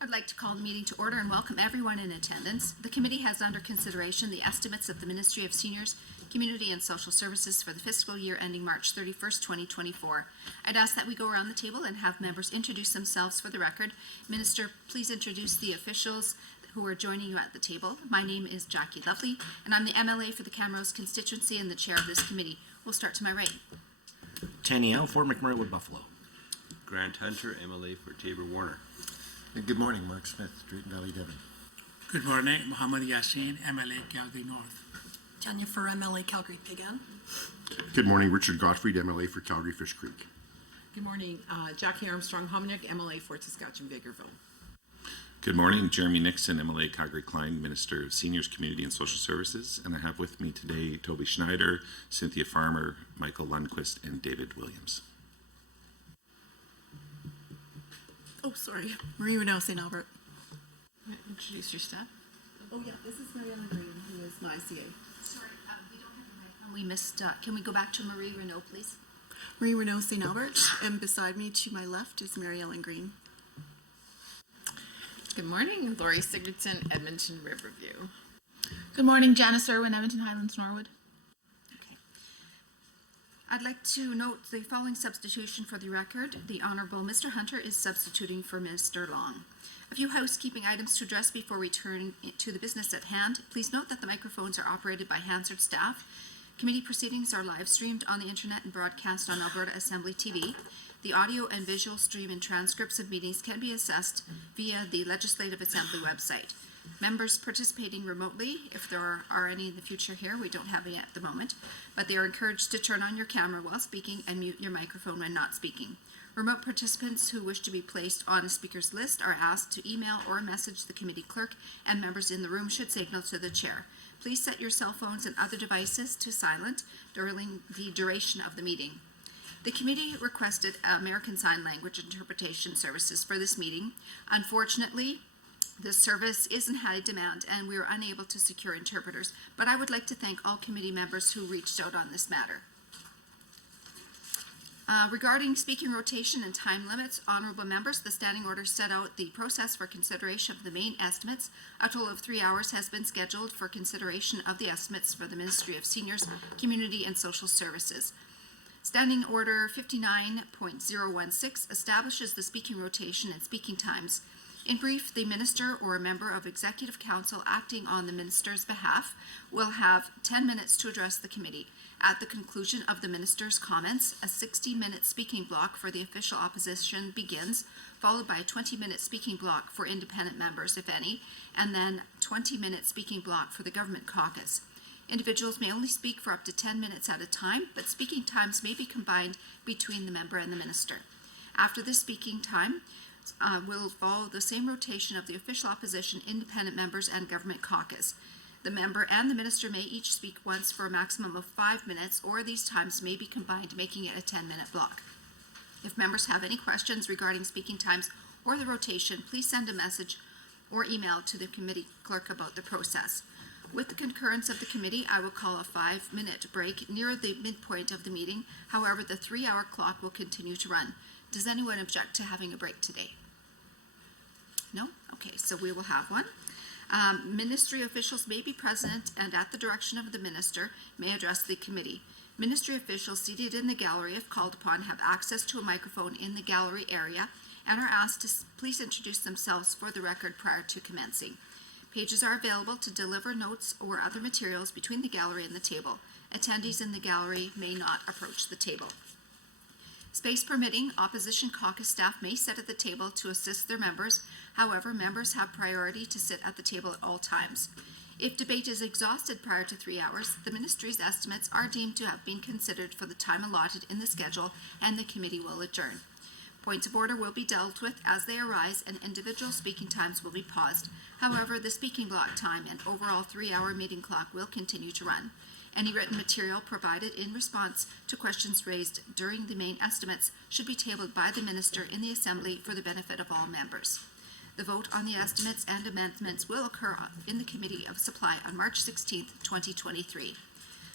I'd like to call the meeting to order and welcome everyone in attendance. The committee has under consideration the estimates of the Ministry of Seniors, Community and Social Services for the fiscal year ending March 31st, 2024. I'd ask that we go around the table and have members introduce themselves for the record. Minister, please introduce the officials who are joining you at the table. My name is Jackie Lovely, and I'm the MLA for the Camrose constituency and the chair of this committee. We'll start to my right. Tanielle, Fort McMurray Wood Buffalo. Grant Hunter, MLA for Tabor Warner. Good morning, Mark Smith, Drayton Valley, Devon. Good morning, Muhammad Yassin, MLA Calgary North. Tanya for MLA Calgary Pigan. Good morning, Richard Gottfried, MLA for Calgary Fish Creek. Good morning, Jackie Armstrong Hominick, MLA for Saskatchewan Vegreville. Good morning, Jeremy Nixon, MLA Calgary Klein, Minister of Seniors, Community and Social Services, and I have with me today Toby Schneider, Cynthia Farmer, Michael Lundquist, and David Williams. Oh, sorry. Marie Renaud, St. Albert. Introduce your staff. Oh, yeah, this is Mariella Green, who is my CA. Sorry, we don't have a microphone. We missed, can we go back to Marie Renaud, please? Marie Renaud, St. Albert, and beside me to my left is Mary Ellen Green. Good morning, Laurie Sigurdson, Edmonton Riverview. Good morning, Janice Irwin, Edmonton Highlands, Norwood. I'd like to note the following substitution for the record. The Honourable Mr. Hunter is substituting for Mr. Long. A few housekeeping items to address before we turn to the business at hand. Please note that the microphones are operated by Hansard staff. Committee proceedings are live streamed on the internet and broadcast on Alberta Assembly TV. The audio and visual stream and transcripts of meetings can be accessed via the Legislative Assembly website. Members participating remotely, if there are any in the future here, we don't have any at the moment, but they are encouraged to turn on your camera while speaking and mute your microphone when not speaking. Remote participants who wish to be placed on a speaker's list are asked to email or message the committee clerk, and members in the room should signal to the chair. Please set your cell phones and other devices to silent during the duration of the meeting. The committee requested American Sign Language interpretation services for this meeting. Unfortunately, this service is in high demand and we were unable to secure interpreters, but I would like to thank all committee members who reached out on this matter. Regarding speaking rotation and time limits, honourable members, the standing order set out the process for consideration of the main estimates. A total of 3 hours has been scheduled for consideration of the estimates for the Ministry of Seniors, Community and Social Services. Standing Order 59.016 establishes the speaking rotation and speaking times. In brief, the minister or a member of Executive Council acting on the minister's behalf will have 10 minutes to address the committee. At the conclusion of the minister's comments, a 60-minute speaking block for the official opposition begins, followed by a 20-minute speaking block for independent members, if any, and then 20-minute speaking block for the government caucus. Individuals may only speak for up to 10 minutes at a time, but speaking times may be combined between the member and the minister. After the speaking time, will follow the same rotation of the official opposition, independent members, and government caucus. The member and the minister may each speak once for a maximum of 5 minutes, or these times may be combined, making it a 10-minute block. If members have any questions regarding speaking times or the rotation, please send a message or email to the committee clerk about the process. With the concurrence of the committee, I will call a 5-minute break near the midpoint of the meeting. However, the 3-hour clock will continue to run. Does anyone object to having a break today? No? Okay, so we will have one. Ministry officials may be present and at the direction of the minister may address the committee. Ministry officials seated in the gallery, if called upon, have access to a microphone in the gallery area and are asked to please introduce themselves for the record prior to commencing. Pages are available to deliver notes or other materials between the gallery and the table. Attendees in the gallery may not approach the table. Space permitting, opposition caucus staff may sit at the table to assist their members. However, members have priority to sit at the table at all times. If debate is exhausted prior to 3 hours, the ministry's estimates are deemed to have been considered for the time allotted in the schedule and the committee will adjourn. Points of order will be dealt with as they arise and individual speaking times will be paused. However, the speaking block time and overall 3-hour meeting clock will continue to run. Any written material provided in response to questions raised during the main estimates should be tabled by the minister in the Assembly for the benefit of all members. The vote on the estimates and amendments will occur in the Committee of Supply on March 16, 2023.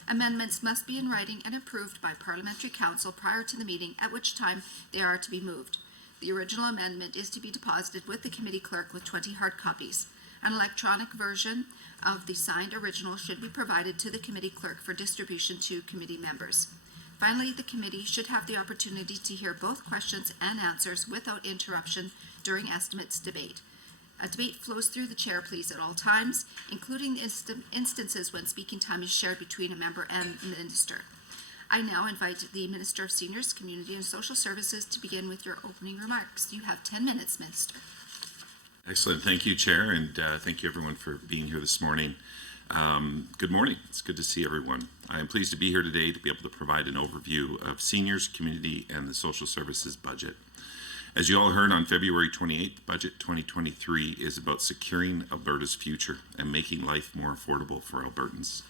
Amendments must be in writing and approved by Parliamentary Council prior to the meeting, at which time they are to be moved. The original amendment is to be deposited with the committee clerk with 20 hard copies. An electronic version of the signed original should be provided to the committee clerk for distribution to committee members. Finally, the committee should have the opportunity to hear both questions and answers without interruption during estimates debate. A debate flows through the chair, please, at all times, including instances when speaking time is shared between a member and the minister. I now invite the Minister of Seniors, Community and Social Services to begin with your opening remarks. You have 10 minutes, Minister. Excellent. Thank you, Chair, and thank you everyone for being here this morning. Good morning. It's good to see everyone. I am pleased to be here today to be able to provide an overview of seniors, community, and the social services budget. As you all heard on February 28th, Budget 2023 is about securing Alberta's future and making life more affordable for Albertans.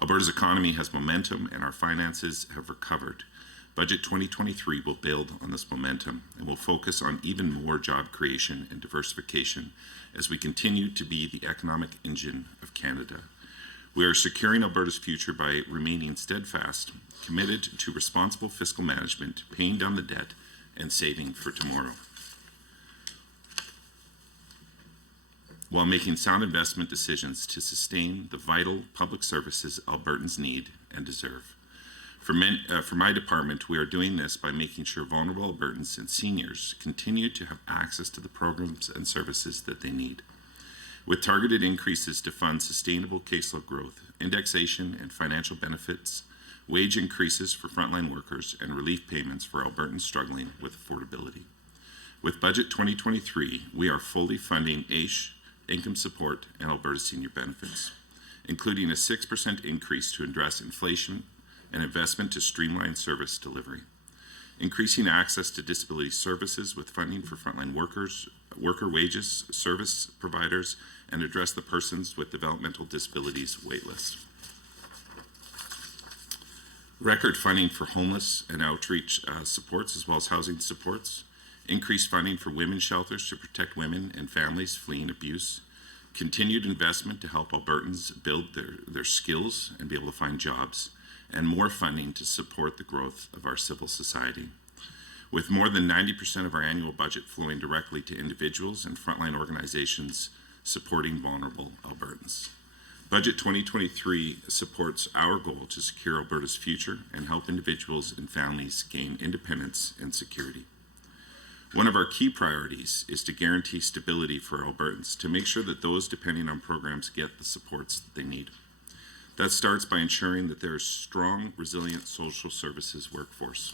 Alberta's economy has momentum and our finances have recovered. Budget 2023 will build on this momentum and will focus on even more job creation and diversification as we continue to be the economic engine of Canada. We are securing Alberta's future by remaining steadfast, committed to responsible fiscal management, paying down the debt, and saving for tomorrow, while making sound investment decisions to sustain the vital public services Albertans need and deserve. For my department, we are doing this by making sure vulnerable Albertans and seniors continue to have access to the programs and services that they need. With targeted increases to fund sustainable caseload growth, indexation and financial benefits, wage increases for frontline workers, and relief payments for Albertans struggling with affordability. With Budget 2023, we are fully funding AISH, income support, and Alberta senior benefits, including a 6% increase to address inflation and investment to streamline service delivery, increasing access to disability services with funding for frontline workers, worker wages, service providers, and address the persons with developmental disabilities waitlist. Record funding for homeless and outreach supports, as well as housing supports, increased funding for women's shelters to protect women and families fleeing abuse, continued investment to help Albertans build their skills and be able to find jobs, and more funding to support the growth of our civil society. With more than 90% of our annual budget flowing directly to individuals and frontline organizations supporting vulnerable Albertans. Budget 2023 supports our goal to secure Alberta's future and help individuals and families gain independence and security. One of our key priorities is to guarantee stability for Albertans, to make sure that those depending on programs get the supports that they need. That starts by ensuring that there is a strong, resilient social services workforce.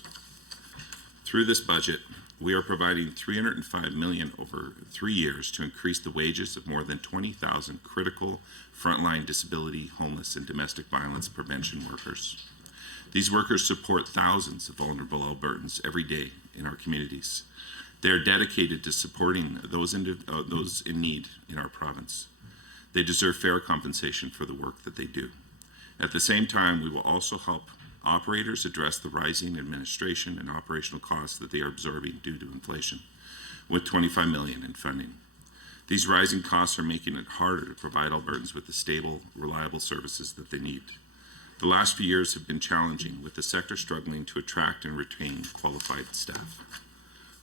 Through this budget, we are providing $305 million over 3 years to increase the wages of more than 20,000 critical frontline disability, homeless, and domestic violence prevention workers. These workers support thousands of vulnerable Albertans every day in our communities. They are dedicated to supporting those in need in our province. They deserve fair compensation for the work that they do. At the same time, we will also help operators address the rising administration and operational costs that they are absorbing due to inflation, with $25 million in funding. These rising costs are making it harder to provide Albertans with the stable, reliable services that they need. The last few years have been challenging, with the sector struggling to attract and retain qualified staff.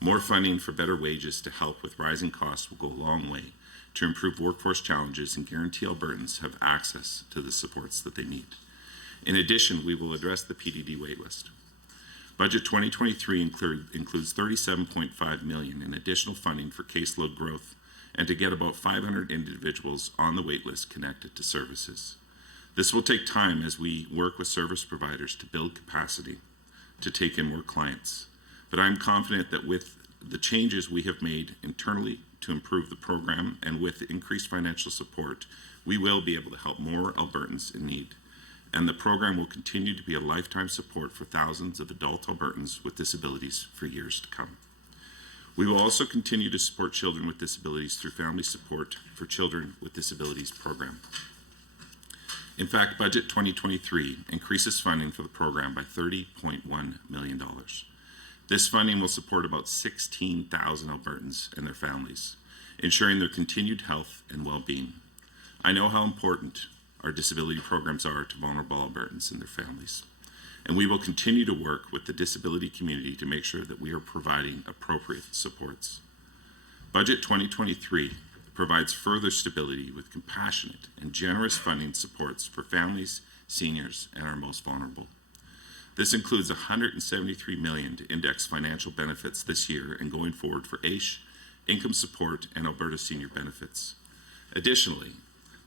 More funding for better wages to help with rising costs will go a long way to improve workforce challenges and guarantee Albertans have access to the supports that they need. In addition, we will address the PDD waitlist. Budget 2023 includes $37.5 million in additional funding for caseload growth and to get about 500 individuals on the waitlist connected to services. This will take time as we work with service providers to build capacity to take in more clients. But I'm confident that with the changes we have made internally to improve the program and with increased financial support, we will be able to help more Albertans in need. And the program will continue to be a lifetime support for thousands of adult Albertans with disabilities for years to come. We will also continue to support children with disabilities through Family Support for Children with Disabilities program. In fact, Budget 2023 increases funding for the program by $30.1 million. This funding will support about 16,000 Albertans and their families, ensuring their continued health and well-being. I know how important our disability programs are to vulnerable Albertans and their families. And we will continue to work with the disability community to make sure that we are providing appropriate supports. Budget 2023 provides further stability with compassionate and generous funding supports for families, seniors, and our most vulnerable. This includes $173 million to index financial benefits this year and going forward for AISH, income support, and Alberta senior benefits. Additionally,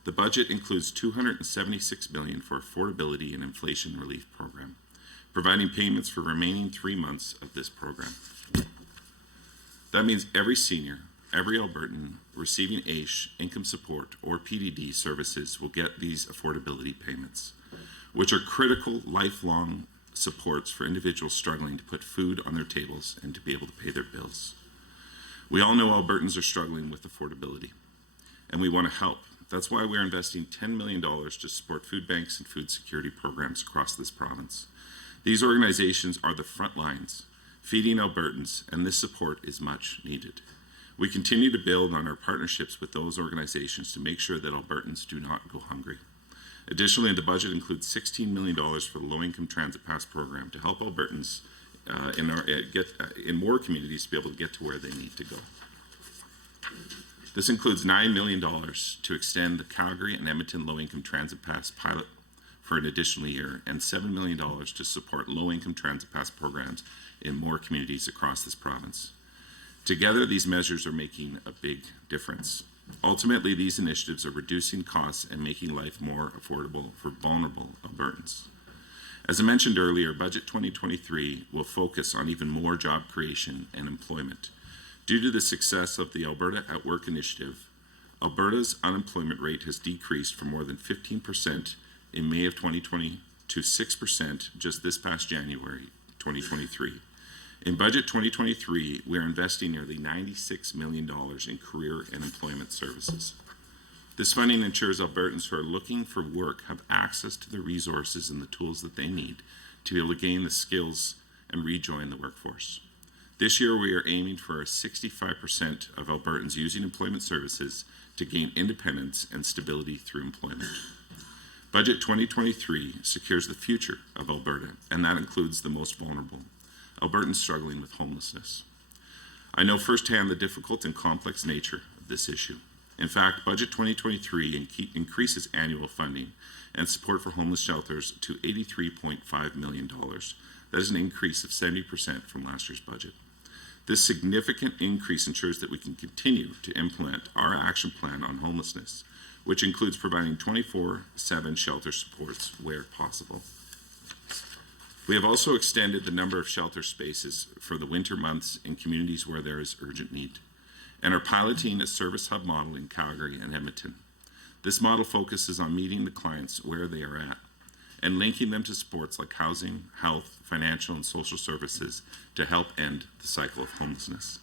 the budget includes $276 million for affordability and inflation relief program, providing payments for remaining 3 months of this program. That means every senior, every Albertan receiving AISH, income support, or PDD services will get these affordability payments, which are critical lifelong supports for individuals struggling to put food on their tables and to be able to pay their bills. We all know Albertans are struggling with affordability, and we want to help. That's why we're investing $10 million to support food banks and food security programs across this province. These organizations are the front lines, feeding Albertans, and this support is much needed. We continue to build on our partnerships with those organizations to make sure that Albertans do not go hungry. Additionally, the budget includes $16 million for the Low-Income Transit Pass program to help Albertans in more communities to be able to get to where they need to go. This includes $9 million to extend the Calgary and Edmonton Low-Income Transit Pass pilot for an additional year, and $7 million to support low-income transit pass programs in more communities across this province. Together, these measures are making a big difference. Ultimately, these initiatives are reducing costs and making life more affordable for vulnerable Albertans. As I mentioned earlier, Budget 2023 will focus on even more job creation and employment. Due to the success of the Alberta at Work initiative, Alberta's unemployment rate has decreased from more than 15% in May of 2020 to 6% just this past January 2023. In Budget 2023, we are investing nearly $96 million in career and employment services. This funding ensures Albertans who are looking for work have access to the resources and the tools that they need to be able to gain the skills and rejoin the workforce. This year, we are aiming for 65% of Albertans using employment services to gain independence and stability through employment. Budget 2023 secures the future of Alberta, and that includes the most vulnerable, Albertans struggling with homelessness. I know firsthand the difficult and complex nature of this issue. In fact, Budget 2023 increases annual funding and support for homeless shelters to $83.5 million. That is an increase of 70% from last year's budget. This significant increase ensures that we can continue to implement our action plan on homelessness, which includes providing 24/7 shelter supports where possible. We have also extended the number of shelter spaces for the winter months in communities where there is urgent need, and are piloting a service hub model in Calgary and Edmonton. This model focuses on meeting the clients where they are at and linking them to supports like housing, health, financial, and social services to help end the cycle of homelessness.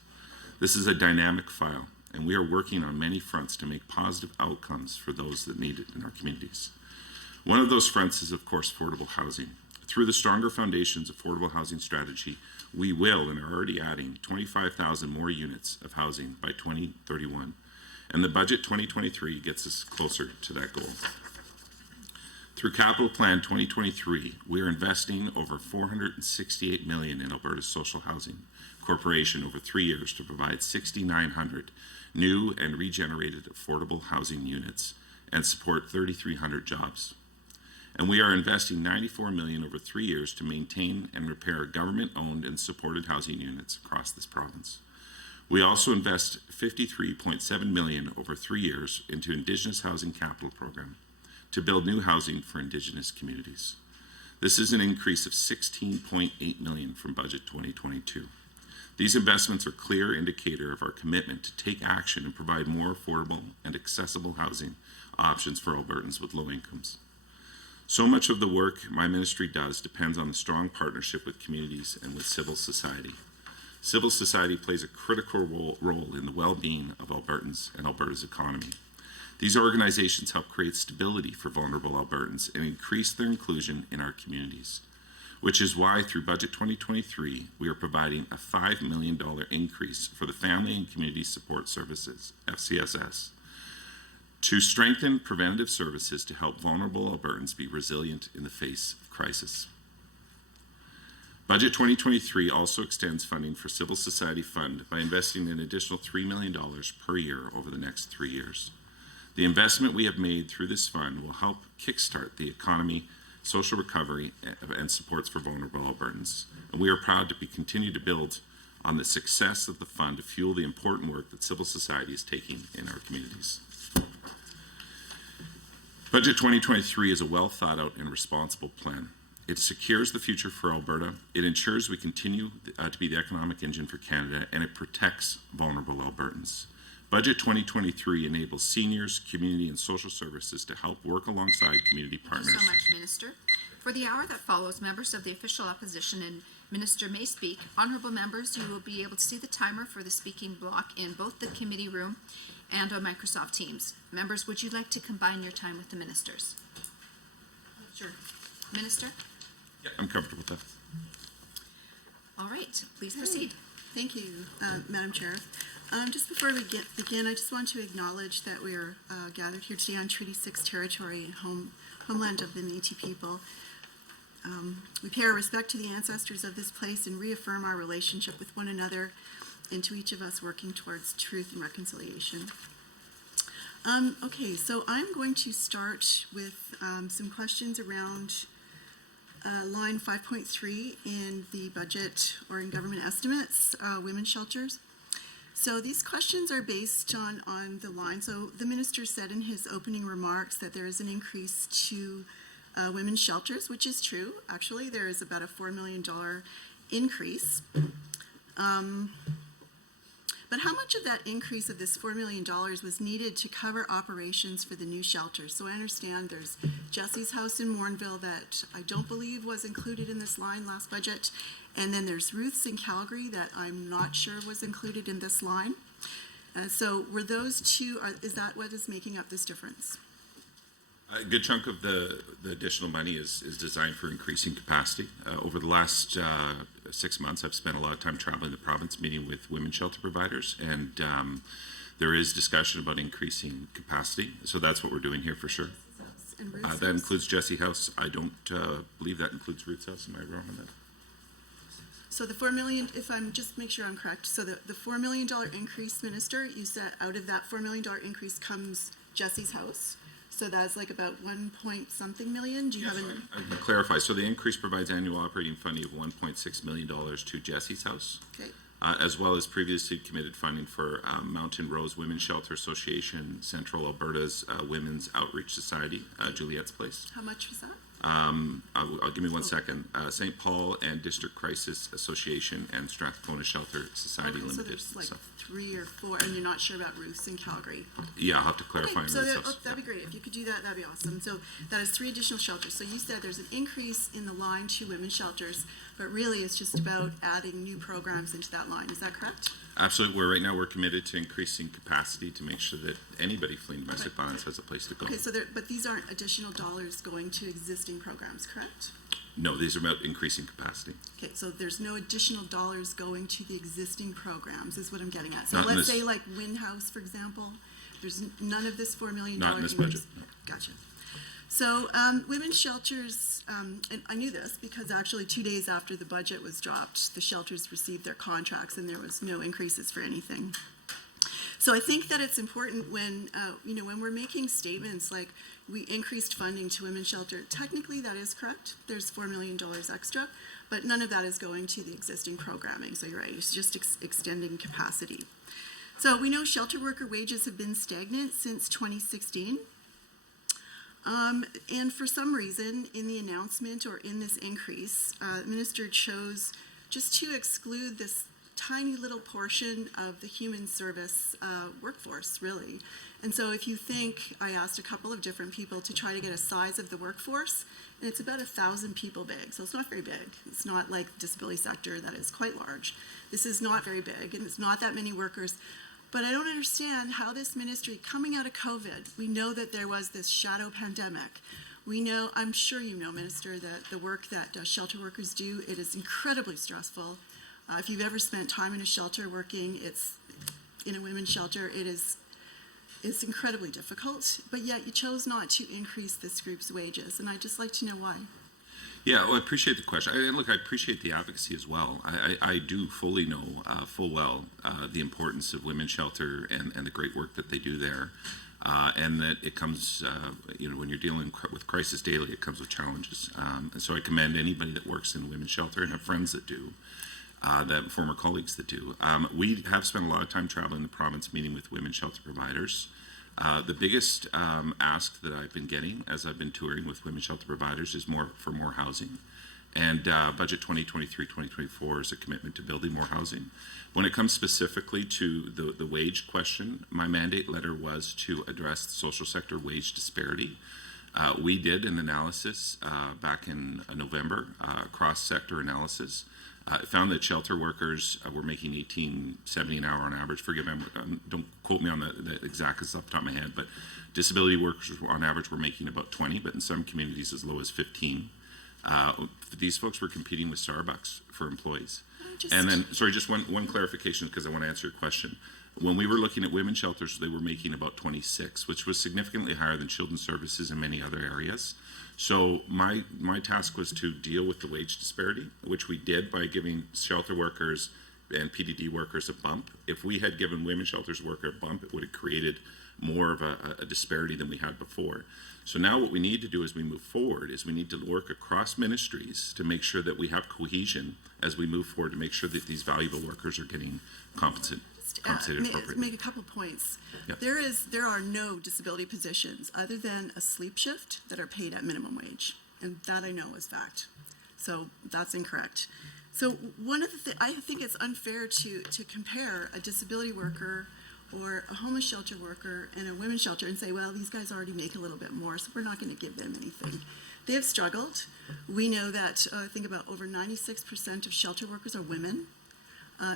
This is a dynamic file, and we are working on many fronts to make positive outcomes for those that need it in our communities. One of those fronts is, of course, affordable housing. Through the Stronger Foundations Affordable Housing Strategy, we will and are already adding 25,000 more units of housing by 2031, and the Budget 2023 gets us closer to that goal. Through Capital Plan 2023, we are investing over $468 million in Alberta's Social Housing Corporation over 3 years to provide 6,900 new and regenerated affordable housing units and support 3,300 jobs. And we are investing $94 million over 3 years to maintain and repair government-owned and supported housing units across this province. We also invest $53.7 million over 3 years into Indigenous Housing Capital Program to build new housing for Indigenous communities. This is an increase of $16.8 million from Budget 2022. These investments are a clear indicator of our commitment to take action and provide more affordable and accessible housing options for Albertans with low incomes. So much of the work my ministry does depends on the strong partnership with communities and with civil society. Civil society plays a critical role in the well-being of Albertans and Alberta's economy. These organizations help create stability for vulnerable Albertans and increase their inclusion in our communities, which is why through Budget 2023, we are providing a $5 million increase for the Family and Community Support Services, FCSS, to strengthen preventative services to help vulnerable Albertans be resilient in the face of crisis. Budget 2023 also extends funding for Civil Society Fund by investing an additional $3 million per year over the next 3 years. The investment we have made through this fund will help kickstart the economy, social recovery, and supports for vulnerable Albertans. And we are proud to continue to build on the success of the fund to fuel the important work that civil society is taking in our communities. Budget 2023 is a well thought out and responsible plan. It secures the future for Alberta, it ensures we continue to be the economic engine for Canada, and it protects vulnerable Albertans. Budget 2023 enables seniors, community, and social services to help work alongside community Thank partners. you so much, Minister. For the hour that follows, members of the official opposition and Minister may speak. Honourable members, you will be able to see the timer for the speaking block in both the committee room and on Microsoft Teams. Members, would you like to combine your time with the ministers? Sure. Minister? Yeah, I'm comfortable with that. All right, please proceed. Thank you, Madam Chair. Just before we begin, I just want to acknowledge that we are gathered here today on Treaty 6 territory, homeland of the Métis people. We pay our respect to the ancestors of this place and reaffirm our relationship with one another and to each of us working towards truth and reconciliation. Okay, so I'm going to start with some questions around line 5.3 in the budget or in government estimates, women's shelters. So these questions are based on the line. So the minister said in his opening remarks that there is an increase to women's shelters, which is true. Actually, there is about a $4 million increase. But how much of that increase of this $4 million was needed to cover operations for the new shelters? So I understand there's Jesse's house in Morinville that I don't believe was included in this line last budget. And then there's Ruth's in Calgary that I'm not sure was included in this line. So were those two, is that what is making up this difference? A good chunk of the additional money is designed for increasing capacity. Over the last 6 months, I've spent a lot of time traveling the province, meeting with women's shelter providers, and there is discussion about increasing capacity. So that's what we're doing here for sure. And Ruth's That house? includes Jesse House. I don't believe that includes Ruth's House. Am I wrong on that? So the $4 million, if I'm just make sure I'm correct, so the $4 million increase, Minister, you said out of that $4 million increase comes Jesse's house. So that's like about 1 point something million. Do you have an? I can clarify. So the increase provides annual operating funding of $1.6 million to Jesse's House, Okay. as well as previously committed funding for Mountain Rose Women's Shelter Association, Central Alberta's Women's Outreach Society, Juliette's Place. How much was that? I'll give me 1 second. St. Paul and District Crisis Association and Strathcona Shelter Society Okay, so Limited. there's like So, 3 or 4, and you're not sure about Ruth's in Calgary. yeah, I'll have to clarify. Okay, on so Ruth's that, House. that'd be great. If you could do that, that'd be awesome. So that is 3 additional shelters. So you said there's an increase in the line to women's shelters, but really it's just about adding new programs into that line. Is that correct? Absolutely. Right now we're committed to increasing capacity to make sure that anybody fleeing domestic violence has a place to go. Okay, so but these aren't additional dollars going to existing programs, correct? No, these are about increasing capacity. Okay, so there's no additional dollars going to the existing programs, is what I'm getting at. So Not in let's this- say like Wynn House, for example, there's none of this $4 million Not in this increase. budget, no. Gotcha. So women's shelters, and I knew this because actually 2 days after the budget was dropped, the shelters received their contracts and there was no increases for anything. So I think that it's important when, when we're making statements like we increased funding to women's shelter, technically that is correct. There's $4 million extra, but none of that is going to the existing programming. So you're right, it's just extending capacity. So we know shelter worker wages have been stagnant since 2016. And for some reason, in the announcement or in this increase, the minister chose just to exclude this tiny little portion of the human service workforce, really. And so if you think, I asked a couple of different people to try to get a size of the workforce, and it's about 1,000 people big, so it's not very big. It's not like the disability sector that is quite large. This is not very big, and it's not that many workers. But I don't understand how this ministry, coming out of COVID, we know that there was this shadow pandemic. We know, I'm sure you know, Minister, that the work that shelter workers do, it is incredibly stressful. If you've ever spent time in a shelter working, it's in a women's shelter, it's incredibly difficult. But yet you chose not to increase this group's wages, and I'd just like to know why. Yeah, well, I appreciate the question. Look, I appreciate the advocacy as well. I do fully know full well the importance of women's shelter and the great work that they do there. And that it comes, when you're dealing with crisis daily, it comes with challenges. And so I commend anybody that works in women's shelter and have friends that do, that former colleagues that do. We have spent a lot of time traveling the province meeting with women's shelter providers. The biggest ask that I've been getting as I've been touring with women's shelter providers is more housing. And Budget 2023-2024 is a commitment to building more housing. When it comes specifically to the wage question, my mandate letter was to address the social sector wage disparity. We did an analysis back in November, cross-sector analysis. It found that shelter workers were making $18.70 an hour on average. Forgive me, don't quote me on the exact off the top of my head, but disability workers on average were making about 20, but in some communities as low as 15. These folks were competing with Starbucks for employees. And then, sorry, just one clarification because I want to answer your question. When we were looking at women's shelters, they were making about 26, which was significantly higher than children's services in many other areas. So my task was to deal with the wage disparity, which we did by giving shelter workers and PDD workers a bump. If we had given women's shelters worker a bump, it would have created more of a disparity than we had before. So now what we need to do as we move forward is we need to work across ministries to make sure that we have cohesion as we move forward to make sure that these valuable workers are getting compensated appropriately. Make a couple points. Yep. There are no disability positions other than a sleep shift that are paid at minimum wage, and that I know is fact. So that's incorrect. So one of the I think it's unfair to compare a disability worker or a homeless shelter worker and a women's shelter and say, well, these guys already make a little bit more, so we're not going to give them anything. They have struggled. We know that I think about over 96% of shelter workers are women.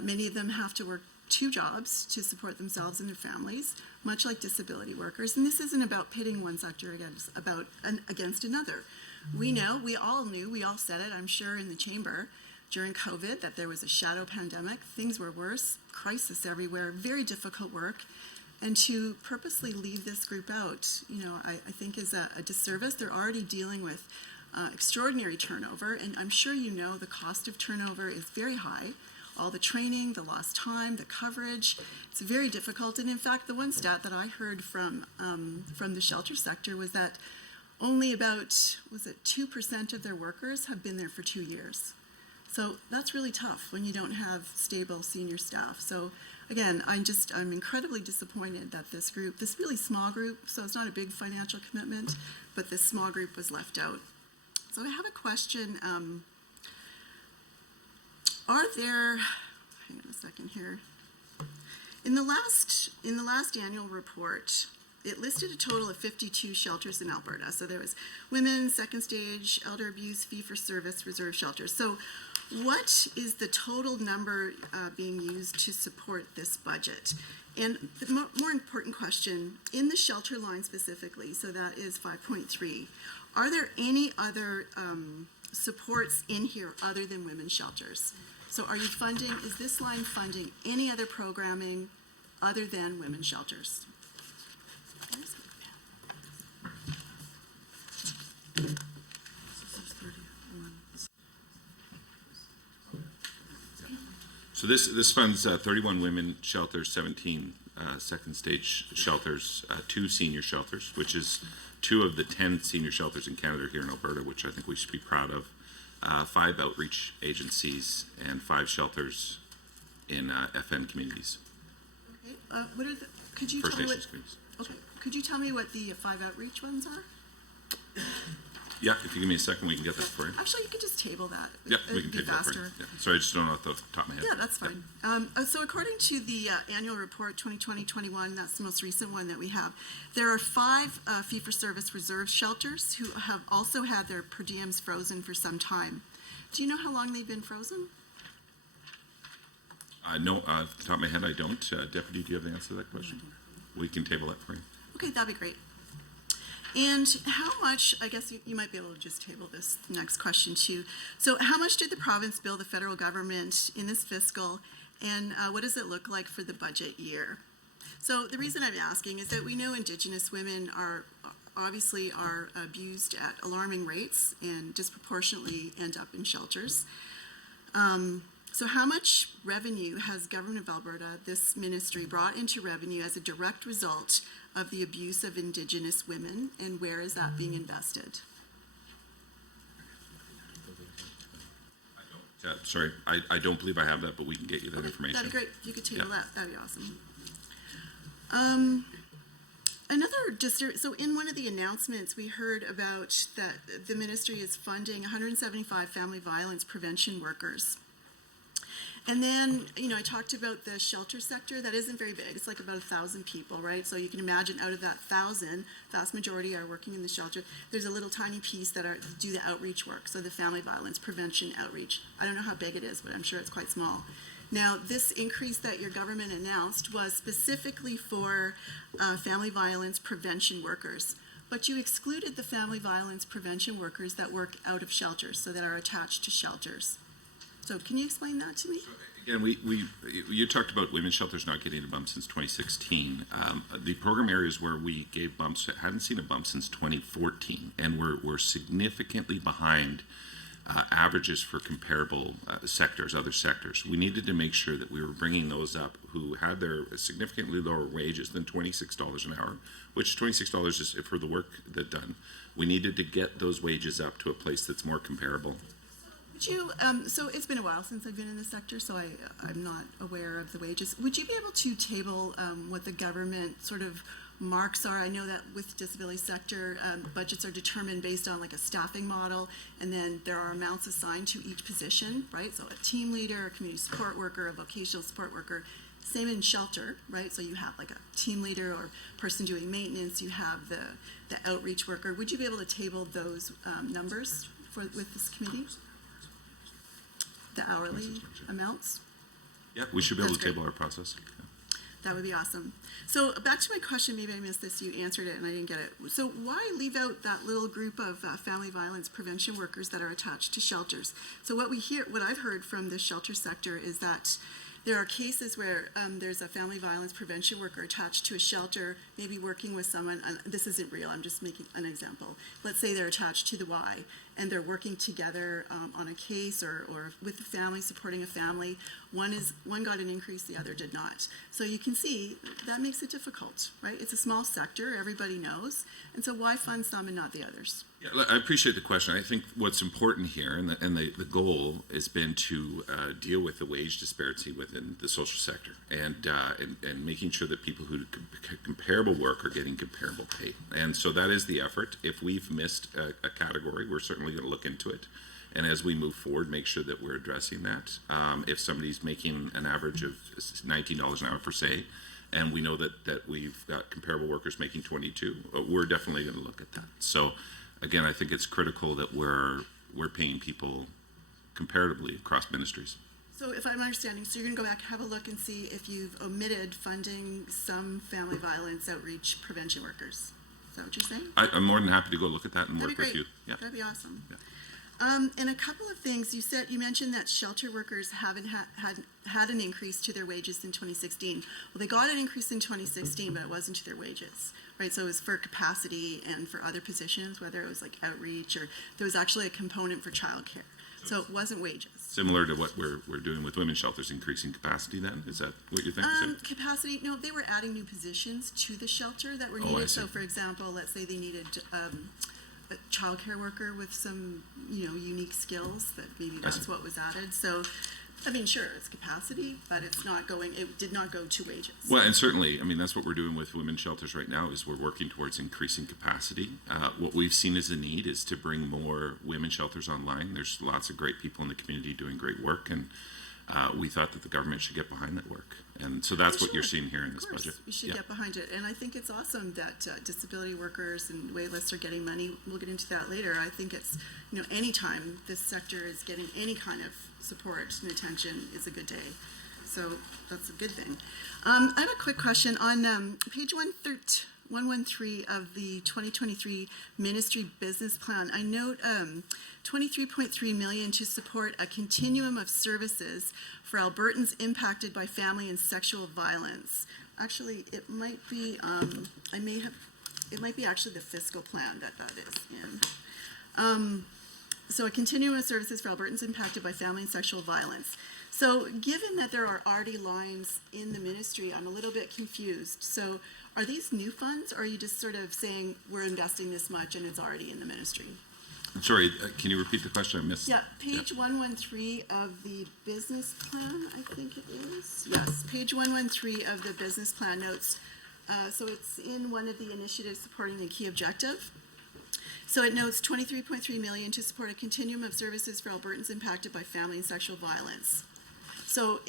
Many of them have to work 2 jobs to support themselves and their families, much like disability workers. And this isn't about pitting one sector against another. We all said it, I'm sure, in the chamber during COVID, that there was a shadow pandemic. Things were worse, crisis everywhere, very difficult work. And to purposely leave this group out, I think is a disservice. They're already dealing with extraordinary turnover, and I'm sure the cost of turnover is very high. All the training, the lost time, the coverage, it's very difficult. And in fact, the one stat that I heard from the shelter sector was that only about, 2% of their workers have been there for 2 years. So that's really tough when you don't have stable senior staff. So again, I'm incredibly disappointed that this really small group, so it's not a big financial commitment, but this small group was left out. So I have a question. Hang on a second here. In the last annual report, it listed a total of 52 shelters in Alberta. So there was women, second stage, elder abuse, fee-for-service, reserve shelters. So what is the total number being used to support this budget? And the more important question, in the shelter line specifically, so that is 5.3, are there any other supports in here other than women's shelters? So is this line funding any other programming other than women's shelters? So this funds 31 women shelters, 17 second stage shelters, 2 senior shelters, which is 2 of the 10 senior shelters in Canada here in Alberta, which I think we should be proud of. 5 outreach agencies and 5 shelters in FN communities. Okay. Could you First tell me Nations communities. Okay. Could you tell me what the 5 outreach ones are? Yeah, if you give me a second, we can get that for you. Actually, you could just table that. Yeah, we It'd can be table that for you. faster. Yeah. Sorry, I just don't know off the top of my head. Yeah, that's fine. So according to the annual report 2020-21, that's the most recent one that we have, there are 5 fee-for-service reserve shelters who have also had their per diems frozen for some time. Do you know how long they've been frozen? No, off the top of my head, I don't. Deputy, do you have the answer to that question? We can table that for you. Okay, that'd be great. And how much, I guess you might be able to just table this next question too. So how much did the province bill the federal government in this fiscal, and what does it look like for the budget year? So the reason I'm asking is that we know Indigenous women obviously are abused at alarming rates and disproportionately end up in shelters. So how much revenue has Government of Alberta, this ministry, brought into revenue as a direct result of the abuse of Indigenous women, and where is that being invested? Sorry, I don't believe I have that, but we can get you that information. That'd be great. If you could table Yeah. that, that'd be awesome. So in one of the announcements, we heard about that the ministry is funding 175 family violence prevention workers. And then, I talked about the shelter sector. That isn't very big. It's like about 1,000 people, right? So you can imagine out of that 1,000, vast majority are working in the shelter. There's a little tiny piece that do the outreach work, so the family violence prevention outreach. I don't know how big it is, but I'm sure it's quite small. Now, this increase that your government announced was specifically for family violence prevention workers. But you excluded the family violence prevention workers that work out of shelters, so that are attached to shelters. So can you explain that to me? Again, you talked about women's shelters not getting a bump since 2016. The program areas where we gave bumps hadn't seen a bump since 2014, and we're significantly behind averages for comparable sectors, other sectors. We needed to make sure that we were bringing those up who had their significantly lower wages than $26 an hour, which $26 is for the work that's done. We needed to get those wages up to a place that's more comparable. Would you, so it's been a while since I've been in the sector, so I'm not aware of the wages. Would you be able to table what the government sort of marks are? I know that with disability sector, budgets are determined based on like a staffing model, and then there are amounts assigned to each position, right? So a team leader, a community support worker, a vocational support worker. Same in shelter, right? So you have like a team leader or person doing maintenance, you have the outreach worker. Would you be able to table those numbers with this committee? The hourly amounts? Yeah, we should be able That's to great. table our process. That would be awesome. So back to my question, maybe I missed this, you answered it and I didn't get it. So why leave out that little group of family violence prevention workers that are attached to shelters? So what I've heard from the shelter sector is that there are cases where there's a family violence prevention worker attached to a shelter, maybe working with someone, and this isn't real, I'm just making an example. Let's say they're attached to the Y, and they're working together on a case or with the family, supporting a family. One got an increase, the other did not. So you can see that makes it difficult, right? It's a small sector, everybody knows, and so why fund some and not the others? Yeah, I appreciate the question. I think what's important here, and the goal has been to deal with the wage disparity within the social sector, and making sure that people who do comparable work are getting comparable pay. And so that is the effort. If we've missed a category, we're certainly going to look into it. And as we move forward, make sure that we're addressing that. If somebody's making an average of $19 an hour for say, and we know that we've got comparable workers making 22, we're definitely going to look at that. So again, I think it's critical that we're paying people comparatively across ministries. So if I'm understanding, so you're going to go back, have a look and see if you've omitted funding some family violence outreach prevention workers. Is that what you're saying? I'm more than happy to go look at that and That'd work be great. with you. Yeah. That'd be awesome. Yeah. And a couple of things, you mentioned that shelter workers haven't had an increase to their wages in 2016. Well, they got an increase in 2016, but it wasn't to their wages, right? So it was for capacity and for other positions, whether it was like outreach or there was actually a component for childcare. So it wasn't wages. Similar to what we're doing with women's shelters, increasing capacity then? Is that what you think? Capacity, no, they were adding new positions to the shelter that were Oh, I needed. see. So for example, let's say they needed a childcare worker with some, unique skills, that maybe I see. that's what was added. So, I mean, sure, it's capacity, but it did not go to wages. Well, and certainly, I mean, that's what we're doing with women's shelters right now is we're working towards increasing capacity. What we've seen as a need is to bring more women's shelters online. There's lots of great people in the community doing great work, and we thought that the government should get behind that work. And so that's what you're seeing here in this budget. We should Yeah. get behind it. And I think it's awesome that disability workers and waitlists are getting money. We'll get into that later. I think it's, anytime this sector is getting any kind of support and attention is a good day. So that's a good thing. I have a quick question. On page 113 of the 2023 Ministry Business Plan, I note $23.3 million to support a continuum of services for Albertans impacted by family and sexual violence. Actually, it might be, I may have it might be actually the fiscal plan that is in. So a continuum of services for Albertans impacted by family and sexual violence. So given that there are already lines in the ministry, I'm a little bit confused. So are these new funds, or are you just sort of saying we're investing this much and it's already in the ministry? Sorry, can you repeat the question? I missed. Yeah, page 113 of the business plan, I think it is. Yes, page 113 of the business plan notes. So it's in one of the initiatives supporting the key objective. So it notes 23.3 million to support a continuum of services for Albertans impacted by family and sexual violence. So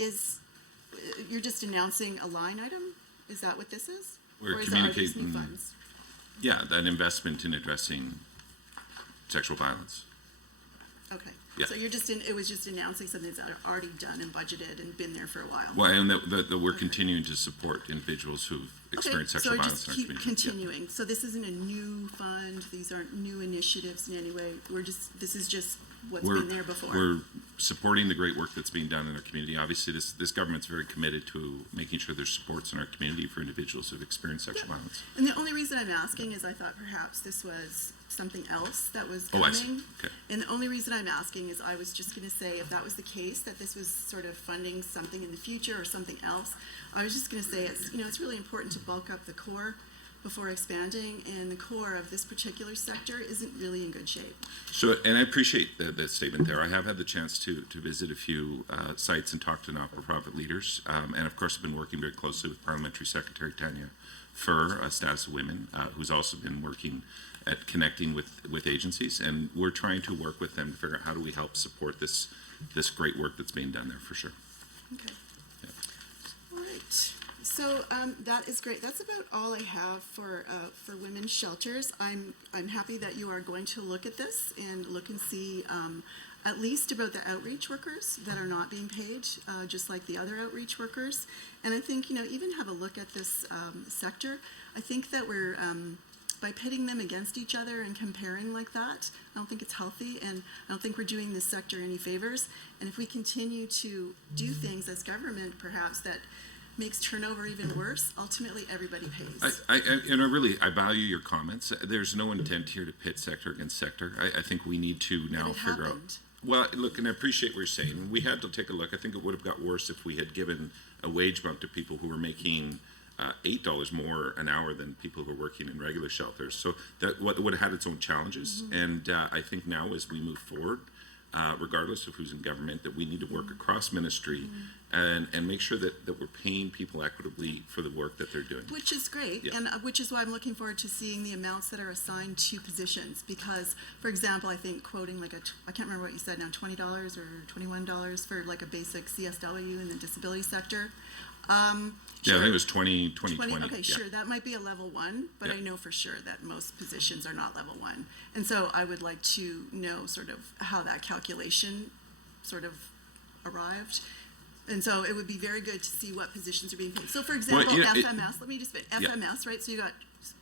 you're just announcing a line item? Is that what this is? We're Or is it, are these new communicating- funds? Yeah, that investment in addressing sexual violence. Okay. Yeah. So it was just announcing something that's already done and budgeted and been there for a while. Well, and that we're continuing to support individuals who've experienced Okay, sexual so violence just in our keep community. Yeah. continuing. So this isn't a new fund, these aren't new initiatives in any way, this is just what's been there before. We're supporting the great work that's being done in our community. Obviously, this government's very committed to making sure there's supports in our community for individuals who've experienced sexual violence. And the only reason I'm asking is I thought perhaps this was something else that was Oh, coming. I see. Okay. And the only reason I'm asking is I was just gonna say, if that was the case, that this was sort of funding something in the future or something else, I was just gonna say it's really important to bulk up the core before expanding, and the core of this particular sector isn't really in good shape. So, and I appreciate the statement there. I have had the chance to visit a few sites and talk to not-for-profit leaders. And of course, I've been working very closely with Parliamentary Secretary Tanya Furr, Status of Women, who's also been working at connecting with agencies. And we're trying to work with them to figure out how do we help support this great work that's being done there, for sure. Okay. Yeah. All right. So that is great. That's about all I have for women's shelters. I'm happy that you are going to look at this and look and see at least about the outreach workers that are not being paid, just like the other outreach workers. And I think even have a look at this sector. I think that we're by pitting them against each other and comparing like that, I don't think it's healthy, and I don't think we're doing this sector any favors. And if we continue to do things as government, perhaps that makes turnover even worse, ultimately everybody pays. I value your comments. There's no intent here to pit sector against sector. I think we need to now But it figure happened. out. Well, look, and I appreciate what you're saying. We had to take a look. I think it would have got worse if we had given a wage bump to people who were making $8 more an hour than people who are working in regular shelters. So that would have had its own challenges. Mm-hmm. And I think now as we move forward, regardless of who's in government, that we need to work across ministry and make sure that we're paying people equitably for the work that they're doing. Which is great, Yeah. and which is why I'm looking forward to seeing the amounts that are assigned to positions. Because, for example, I think quoting I can't remember what you said now, $20 or $21 for like a basic CSW in the disability sector. Yeah, I think it was 2020. Okay, yeah. sure, that might be a level one, but Yeah. I know for sure that most positions are not level one. And so I would like to know sort of how that calculation sort of arrived. And so it would be very good to see what positions are being paid. So for example, you know, FMS, let me just fit, FMS, right? So you got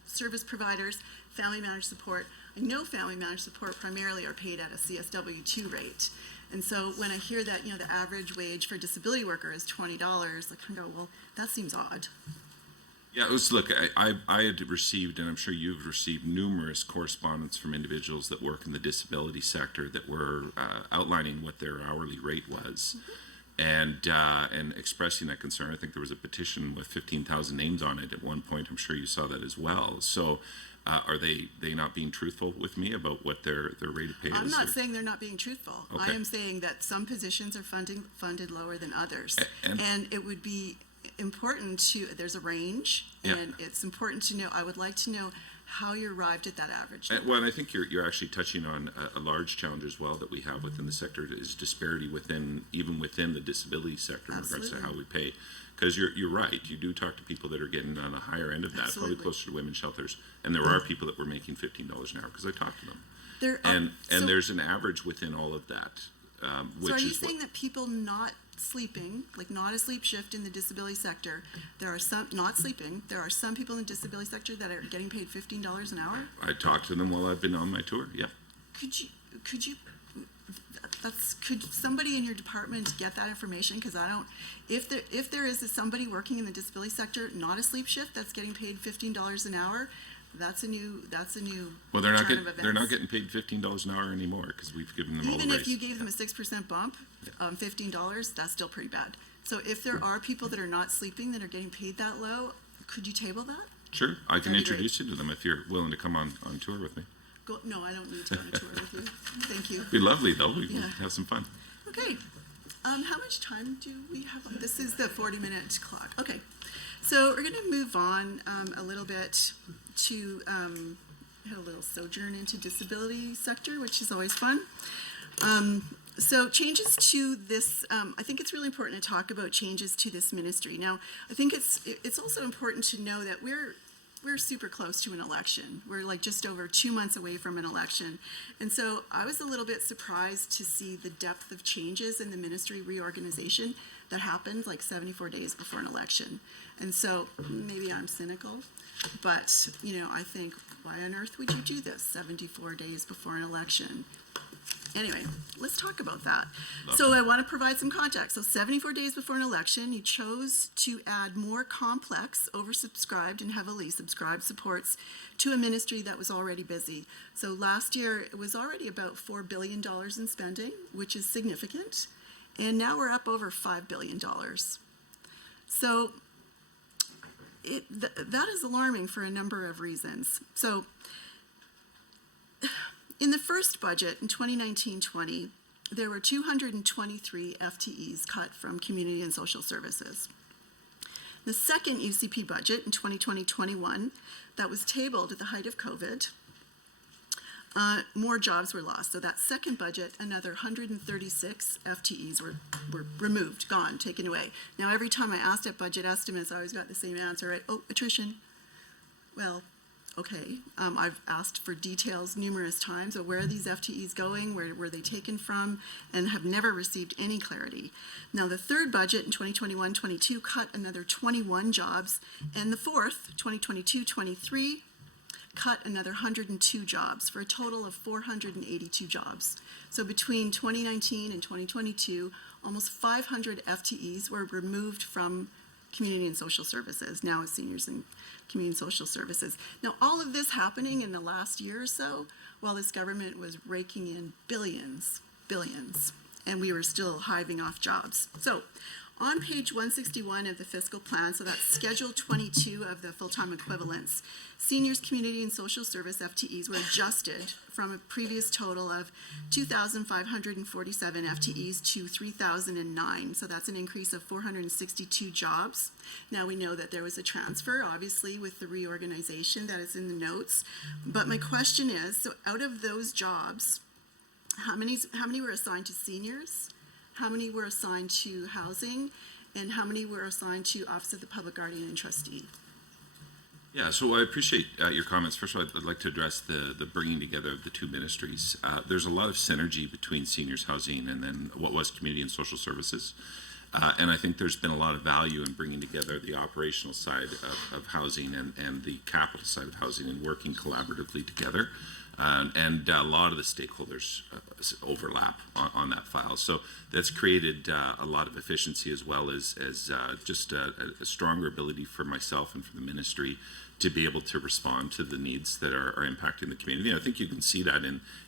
service providers, family managed support. I know family managed support primarily are paid at a CSW2 rate. And so when I hear that, the average wage for a disability worker is $20, I kind of go, well, that seems odd. Yeah, look, I had received, and I'm sure you've received, numerous correspondence from individuals that work in the disability sector that were outlining what their hourly rate was, and expressing that concern. I think there was a petition with 15,000 names on it at one point. I'm sure you saw that as well. So, are they not being truthful with me about what their rate of pay is? I'm not or- saying they're not being truthful. I Okay. am saying that some positions are funded lower than others. And- And it would be important there's a range, Yeah. and it's important to know, I would like to know how you arrived at that average. Well, and I think you're actually touching on a large challenge as well that we have within the sector is disparity even within the disability sector in regards to Absolutely. how we pay. Because you're right, you do talk to people that are getting on the higher end of that, Absolutely. probably closer to women's shelters, and there are people that were making $15 an hour because I talked to them. There are- And so- there's an average within all of that, which So are you is saying that people not sleeping, like not a sleep shift in the disability sector, there are some, not sleeping, there are some people in the disability sector that are getting paid $15 an hour? I talked to them while I've been on my tour. Yeah. Could you, could somebody in your department get that information? Because if there is somebody working in the disability sector, not a sleep shift, that's getting paid $15 an hour, That's a new Well, they're not turn of they're not events. getting paid $15 an hour anymore because we've given them all Even the if raise. you gave them a 6% bump, $15, that's still pretty bad. So if there are people that are not sleeping that are getting paid that low, could you table that? Sure, I can That'd be introduce you to them if you're willing to come on tour with me. No, I don't need to go on a tour with you. Thank you. It'd be lovely though. We can Yeah. have some fun. Okay. How much time do we have? This is the 40-minute clock. Okay. So we're going to move on a little bit to had a little sojourn into disability sector, which is always fun. So changes to this, I think it's really important to talk about changes to this ministry. Now, I think it's also important to know that we're super close to an election. We're like just over 2 months away from an election. And so I was a little bit surprised to see the depth of changes in the ministry reorganization that happened like 74 days before an election. And so maybe I'm cynical, but I think, why on earth would you do this 74 days before an election? Anyway, let's talk about that. So I want to provide some context. So 74 days before an election, you chose to add more complex, oversubscribed, and heavily subscribed supports to a ministry that was already busy. So last year, it was already about $4 billion in spending, which is significant. And now we're up over $5 billion. So that is alarming for a number of reasons. So in the first budget in 2019-20, there were 223 FTEs cut from community and social services. The second UCP budget in 2020-21, that was tabled at the height of COVID, more jobs were lost. So that second budget, another 136 FTEs were removed, gone, taken away. Now, every time I asked at budget estimates, I always got the same answer, right? Oh, attrition. Well, okay. I've asked for details numerous times of where are these FTEs going, where were they taken from, and have never received any clarity. Now, the third budget in 2021-22 cut another 21 jobs, and the fourth, 2022-23, cut another 102 jobs for a total of 482 jobs. So between 2019 and 2022, almost 500 FTEs were removed from community and social services, now as seniors in community and social services. Now, all of this happening in the last year or so, while this government was raking in billions, and we were still hiving off jobs. So on page 161 of the fiscal plan, so that's schedule 22 of the full-time equivalents, seniors, community, and social service FTEs were adjusted from a previous total of 2,547 FTEs to 3,009. So that's an increase of 462 jobs. Now we know that there was a transfer, obviously, with the reorganization that is in the notes. But my question is, so out of those jobs, how many were assigned to seniors? How many were assigned to housing? And how many were assigned to Office of the Public Guardian and Trustee? Yeah, so I appreciate your comments. First of all, I'd like to address the bringing together of the two ministries. There's a lot of synergy between seniors housing and then what was community and social services. And I think there's been a lot of value in bringing together the operational side of housing and the capital side of housing and working collaboratively together. And a lot of the stakeholders overlap on that file. So that's created a lot of efficiency as well as just a stronger ability for myself and for the ministry to be able to respond to the needs that are impacting the community. And I think you can see that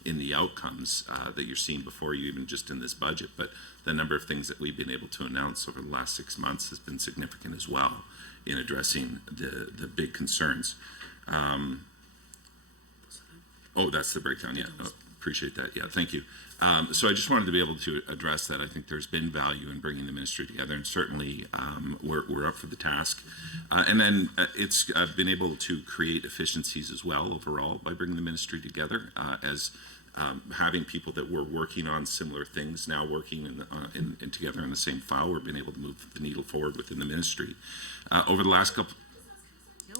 in the outcomes that you're seeing before you, even just in this budget. But the number of things that we've been able to announce over the last 6 months has been significant as well in addressing the big concerns. Oh, that's the breakdown. Yeah, appreciate that. Yeah, thank you. So I just wanted to be able to address that. I think there's been value in bringing the ministry together, and certainly we're up for the task. And then it's been able to create efficiencies as well overall by bringing the ministry together as having people that were working on similar things now working in together in the same file. We've been able to move the needle forward within the ministry. Over the last couple.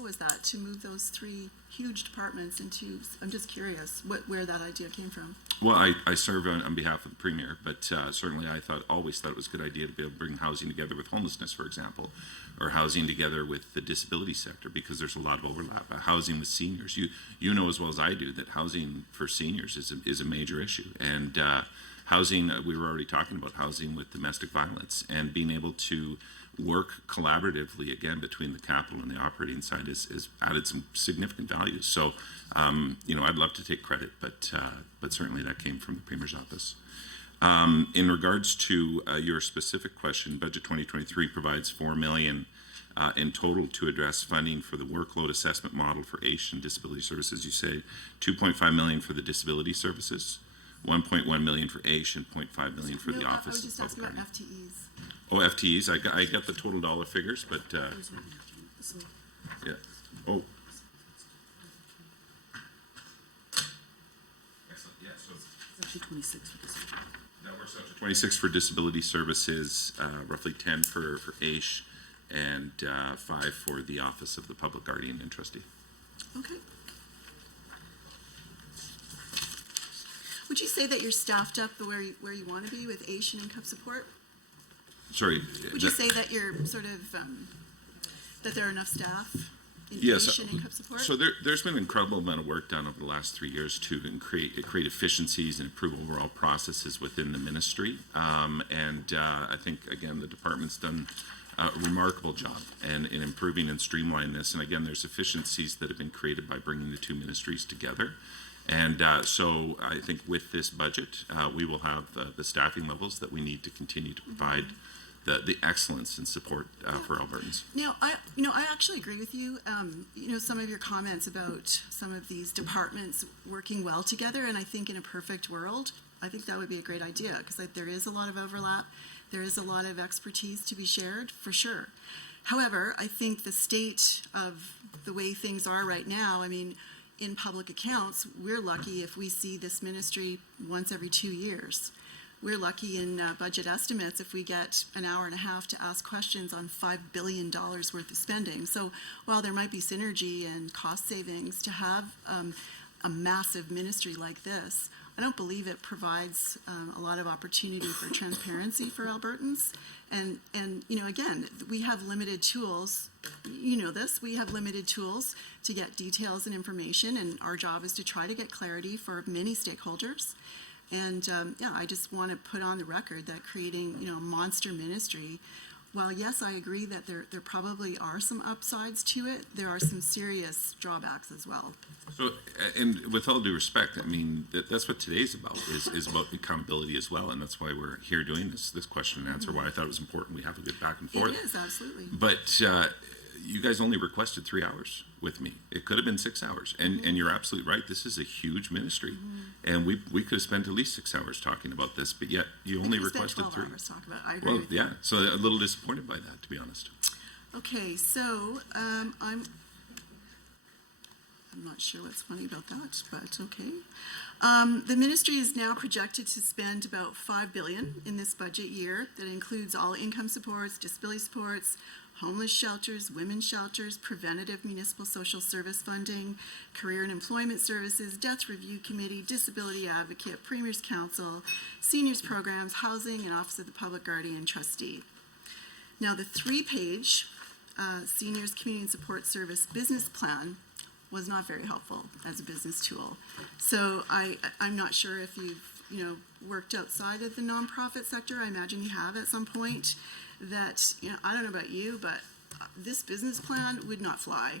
Was that to move those three huge departments into? I'm just curious where that idea came from. Well, I serve on behalf of the Premier, but certainly I always thought it was a good idea to be able to bring housing together with homelessness, for example, or housing together with the disability sector, because there's a lot of overlap. Housing with seniors, you know as well as I do that housing for seniors is a major issue, and housing. We were already talking about housing with domestic violence and being able to work collaboratively again between the capital and the operating side is added some significant value. So, I'd love to take credit, but certainly that came from the Premier's office. In regards to your specific question, Budget 2023 provides $4 million in total to address funding for the workload assessment model for AISH and disability services. You say $2.5 million for the disability services, $1.1 million for AISH, and $0.5 million for the No, I Office was just of asking Public about Guardian. FTEs. Oh, FTEs. I got the total dollar figures, but yeah. Oh. Excellent. Yeah. So Actually 26 for this. that works out to 26 for disability services, roughly 10 for AISH, and 5 for the Office of the Public Guardian and Trustee. Okay. Would you say that you're staffed up where you want to be with AISH and income support? Sorry. Would you say that you're sort of, that there are enough staff in Yes. AISH and income support? So there's been an incredible amount of work done over the last 3 years to create efficiencies and improve overall processes within the ministry. I think, again, the department's done a remarkable job in improving and streamlining this. And again, there's efficiencies that have been created by bringing the two ministries together. And so I think with this budget, we will have the staffing levels that we need to continue to provide the excellence and support for Albertans. Now, I actually agree with you. Some of your comments about some of these departments working well together, and I think in a perfect world, I think that would be a great idea because there is a lot of overlap. There is a lot of expertise to be shared, for sure. However, I think the state of the way things are right now, I mean, in public accounts, we're lucky if we see this ministry once every 2 years. We're lucky in budget estimates if we get an hour and a half to ask questions on $5 billion worth of spending. So while there might be synergy and cost savings to have a massive ministry like this, I don't believe it provides a lot of opportunity for transparency for Albertans. And again, we have limited tools. You know this. We have limited tools to get details and information, and our job is to try to get clarity for many stakeholders. And I just want to put on the record that creating, a monster ministry, while yes, I agree that there probably are some upsides to it, there are some serious drawbacks as well. So, and with all due respect, I mean, that's what today's about, is about accountability as well, and that's why we're here doing this question and answer, why I thought it was important we have a good back and forth. It is, absolutely. But you guys only requested 3 hours with me. It could have been 6 hours, and you're absolutely right. This is a huge ministry, and we could have spent at least 6 hours talking about this, but yet you only requested 3. 12 hours talk about it. I agree Well, with you. yeah, so a little disappointed by that, to be honest. Okay, so I'm not sure what's funny about that, but okay. The ministry is now projected to spend about $5 billion in this budget year. That includes all income supports, disability supports, homeless shelters, women's shelters, preventative municipal social service funding, career and employment services, death review committee, disability advocate, Premier's Council, seniors programs, housing, and Office of the Public Guardian and Trustee. Now, the 3-page Seniors Community and Support Service business plan was not very helpful as a business tool. So I'm not sure if you've worked outside of the nonprofit sector. I imagine you have at some point. That I don't know about you, but this business plan would not fly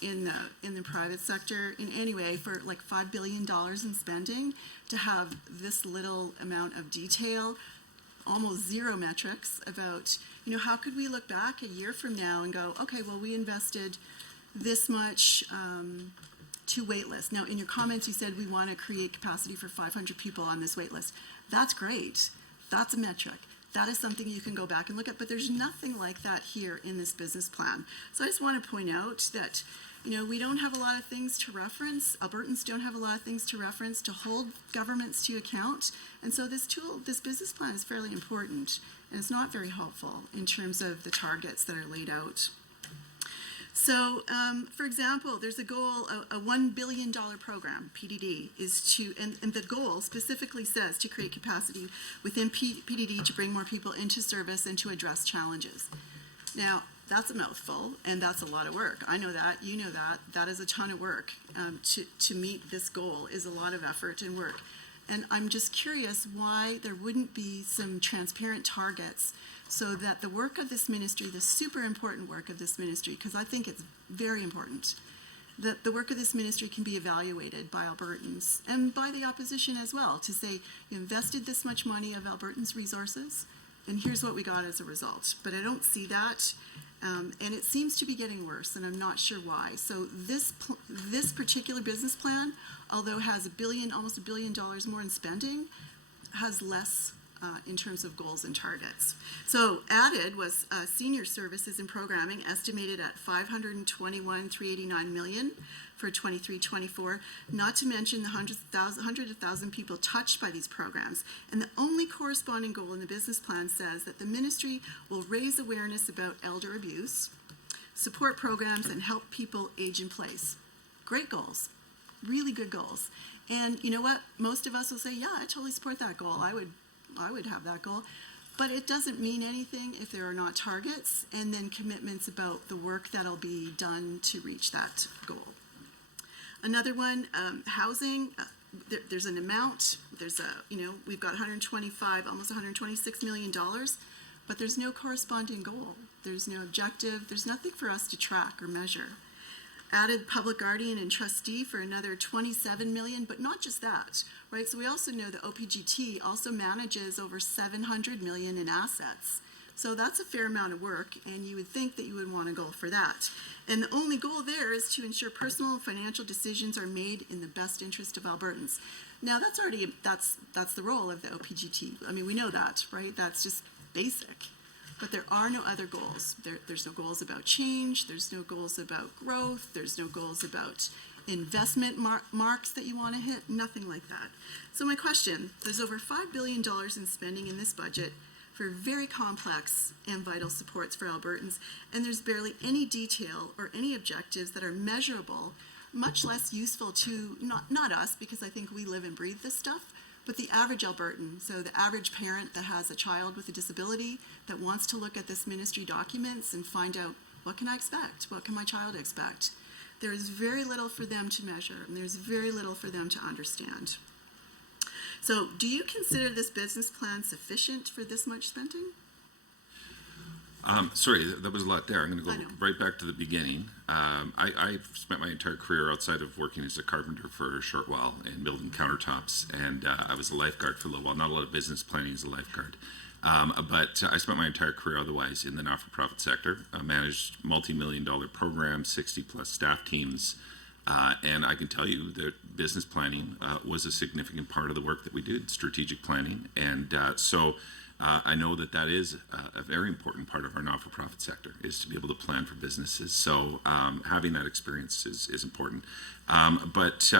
in the private sector in any way. For like $5 billion in spending, to have this little amount of detail, almost zero metrics about how could we look back a year from now and go, okay, well, we invested this much to waitlist. Now, in your comments, you said we want to create capacity for 500 people on this waitlist. That's great. That's a metric. That is something you can go back and look at, but there's nothing like that here in this business plan. So I just want to point out that, we don't have a lot of things to reference. Albertans don't have a lot of things to reference to hold governments to account. And so this business plan is fairly important, and it's not very helpful in terms of the targets that are laid out. So, for example, there's a goal, a $1 billion program, PDD, is to, and the goal specifically says to create capacity within PDD to bring more people into service and to address challenges. Now, that's a mouthful, and that's a lot of work. I know that, you know that. That is a ton of work. To meet this goal is a lot of effort and work. And I'm just curious why there wouldn't be some transparent targets so that the work of this ministry, the super important work of this ministry, because I think it's very important, that the work of this ministry can be evaluated by Albertans and by the opposition as well, to say, you invested this much money of Albertans' resources, and here's what we got as a result. But I don't see that, and it seems to be getting worse, and I'm not sure why. So this particular business plan, although has almost $1 billion more in spending, has less in terms of goals and targets. So added was senior services and programming, estimated at $521,389 million for 23-24, not to mention the hundreds of thousand people touched by these programs. And the only corresponding goal in the business plan says that the ministry will raise awareness about elder abuse, support programs, and help people age in place. Great goals, really good goals. And you know what? Most of us will say, yeah, I totally support that goal. I would have that goal. But it doesn't mean anything if there are not targets and then commitments about the work that'll be done to reach that goal. Another one, housing, there's an amount, we've got almost $126 million, but there's no corresponding goal. There's no objective. There's nothing for us to track or measure. Added public guardian and trustee for another $27 million, but not just that, right? So we also know that OPGT also manages over $700 million in assets. So that's a fair amount of work, and you would think that you would want a goal for that. And the only goal there is to ensure personal and financial decisions are made in the best interest of Albertans. Now that's the role of the OPGT. I mean, we know that, right? That's just basic. But there are no other goals. There's no goals about change. There's no goals about growth. There's no goals about investment marks that you want to hit. Nothing like that. So my question, there's over $5 billion in spending in this budget for very complex and vital supports for Albertans, and there's barely any detail or any objectives that are measurable, much less useful to, not us, because I think we live and breathe this stuff, but the average Albertan, so the average parent that has a child with a disability that wants to look at this ministry documents and find out, what can I expect? What can my child expect? There is very little for them to measure, and there's very little for them to understand. So do you consider this business plan sufficient for this much spending? Sorry, that was a lot there. I'm going I to know. go right back to the beginning. I've spent my entire career outside of working as a carpenter for a short while and building countertops, and I was a lifeguard for a little while. Not a lot of business planning as a lifeguard. But I spent my entire career otherwise in the not-for-profit sector. I managed multi-million-dollar programs, 60-plus staff teams, and I can tell you that business planning was a significant part of the work that we did, strategic planning, and so I know that that is a very important part of our not-for-profit sector, is to be able to plan for businesses. So having that experience is important. But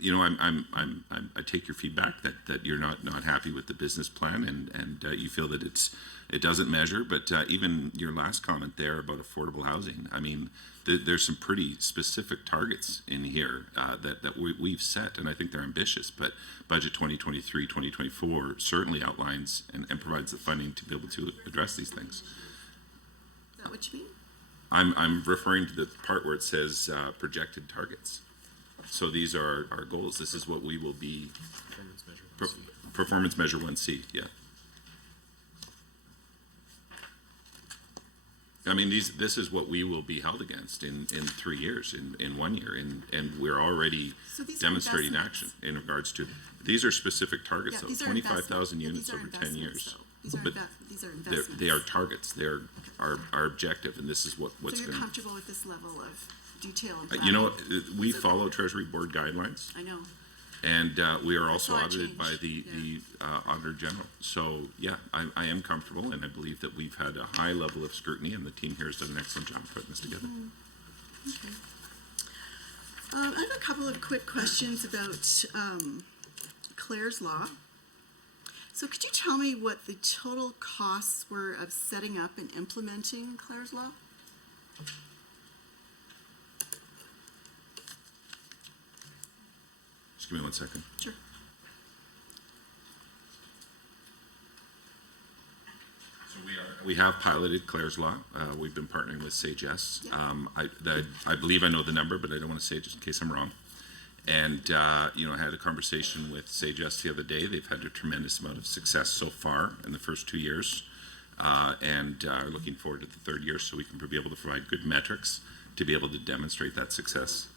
you know, I take your feedback that you're not happy with the business plan, and you feel that it doesn't measure. But even your last comment there about affordable housing, I mean, there's some pretty specific targets in here that we've set, and I think they're ambitious. But Budget 2023, 2024 certainly outlines and provides the funding to be able to address these things. Is that what you mean? I'm referring to the part where it says projected targets. So these are our goals. This is what we will be. Performance measure 1C, yeah. I mean, this is what we will be held against in 3 years, in 1 year, and we're already So these are demonstrating investments. action in regards to, these are specific targets, Yeah, though, these are 25,000 investment- units these are over 10 investments, years. though. These are But investments. they are targets. They're our objective, and this is what's So you're going to. comfortable with this level of detail and You know, planning? we follow Treasury Board guidelines. I know. And we are also saw it audited by change, the Auditor General. So, yeah, I am comfortable, and I believe that we've had a high level of scrutiny, and the team here has done an excellent job putting this together. Okay. I have a couple of quick questions about Claire's Law. So could you tell me what the total costs were of setting up and implementing Claire's Law? Just give me 1 second. Sure. So we have piloted Claire's Law. We've been partnering with Sage S. Yeah. I believe I know the number, but I don't want to say it just in case I'm wrong. And, you know, I had a conversation with Sage S the other day. They've had a tremendous amount of success so far in the first 2 years. and are looking forward to the third year so we can be able to provide good metrics to be able to demonstrate that success.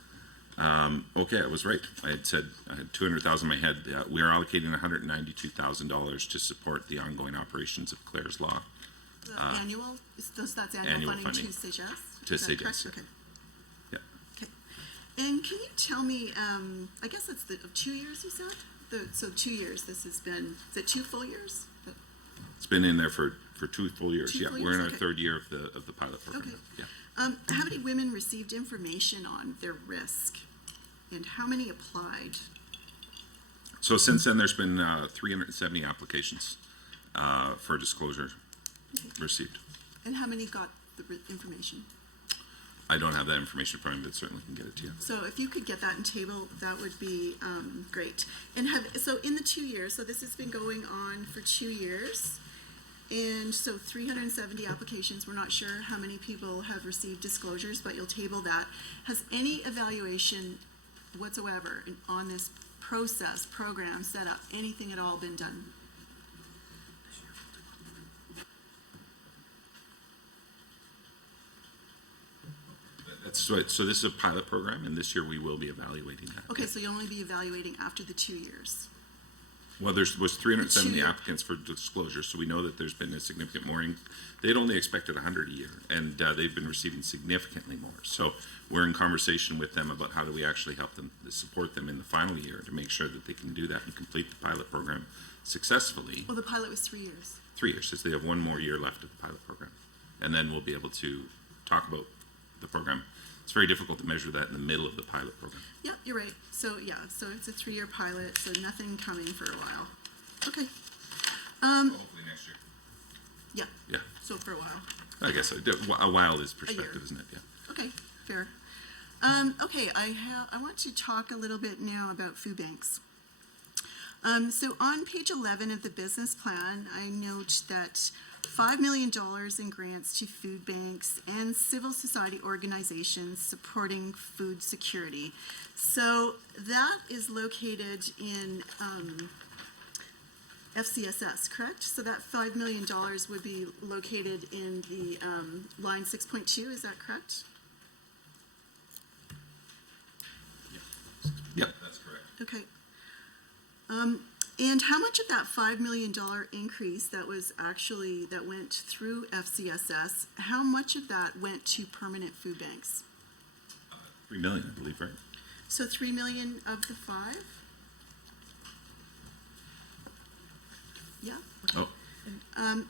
Okay, I was right. I had said I had 200,000 in my head. We are allocating $192,000 to support the ongoing operations of Claire's Law. Annual, that's annual annual funding funding. to SAGES? To Is that SAGES, correct? yeah. Okay. Yeah. Okay. And can you tell me, I guess it's the 2 years you said? So 2 years this has been, is it 2 full years? It's been in there for 2 full years. 2 Yeah, full we're in years, our okay. third year of the pilot program. Okay. Yeah. How many women received information on their risk? And how many applied? So since then, there's been 370 applications for disclosure received. And how many got the information? I don't have that information in front of me, but certainly can get it to you. So if you could get that in table, that would be great. And so in the 2 years, so this has been going on for 2 years, and so 370 applications. We're not sure how many people have received disclosures, but you'll table that. Has any evaluation whatsoever on this process, program, setup, anything at all been done? That's right. So this is a pilot program, and this year we will be evaluating that. Okay, so you'll only be evaluating after the 2 years. Well, there was 370 Two. applicants for disclosure, so we know that there's been a significant more. They'd only expected 100 a year, and they've been receiving significantly more. So we're in conversation with them about how do we actually help them, support them in the final year to make sure that they can do that and complete the pilot program successfully. Well, the pilot was 3 years. 3 years, since they have 1 more year left of the pilot program. And then we'll be able to talk about the program. It's very difficult to measure that in the middle of the pilot program. Yep, you're right. So, yeah, so it's a 3-year pilot, so nothing coming for a while. Okay. Hopefully next year. Yeah, Yeah, so for a while. I guess a while is perspective, isn't it? Yeah. Okay, fair. Okay, I want to talk a little bit now about food banks. So on page 11 of the business plan, I note that $5 million in grants to food banks and civil society organizations supporting food security. So that is located in FCSS, correct? So that $5 million would be located in the line 6.2, is that correct? Yep, that's correct. Okay. And how much of that $5 million increase that went through FCSS, how much of that went to permanent food banks? 3 million, I believe, right? So 3 million of the 5? Yeah? Oh,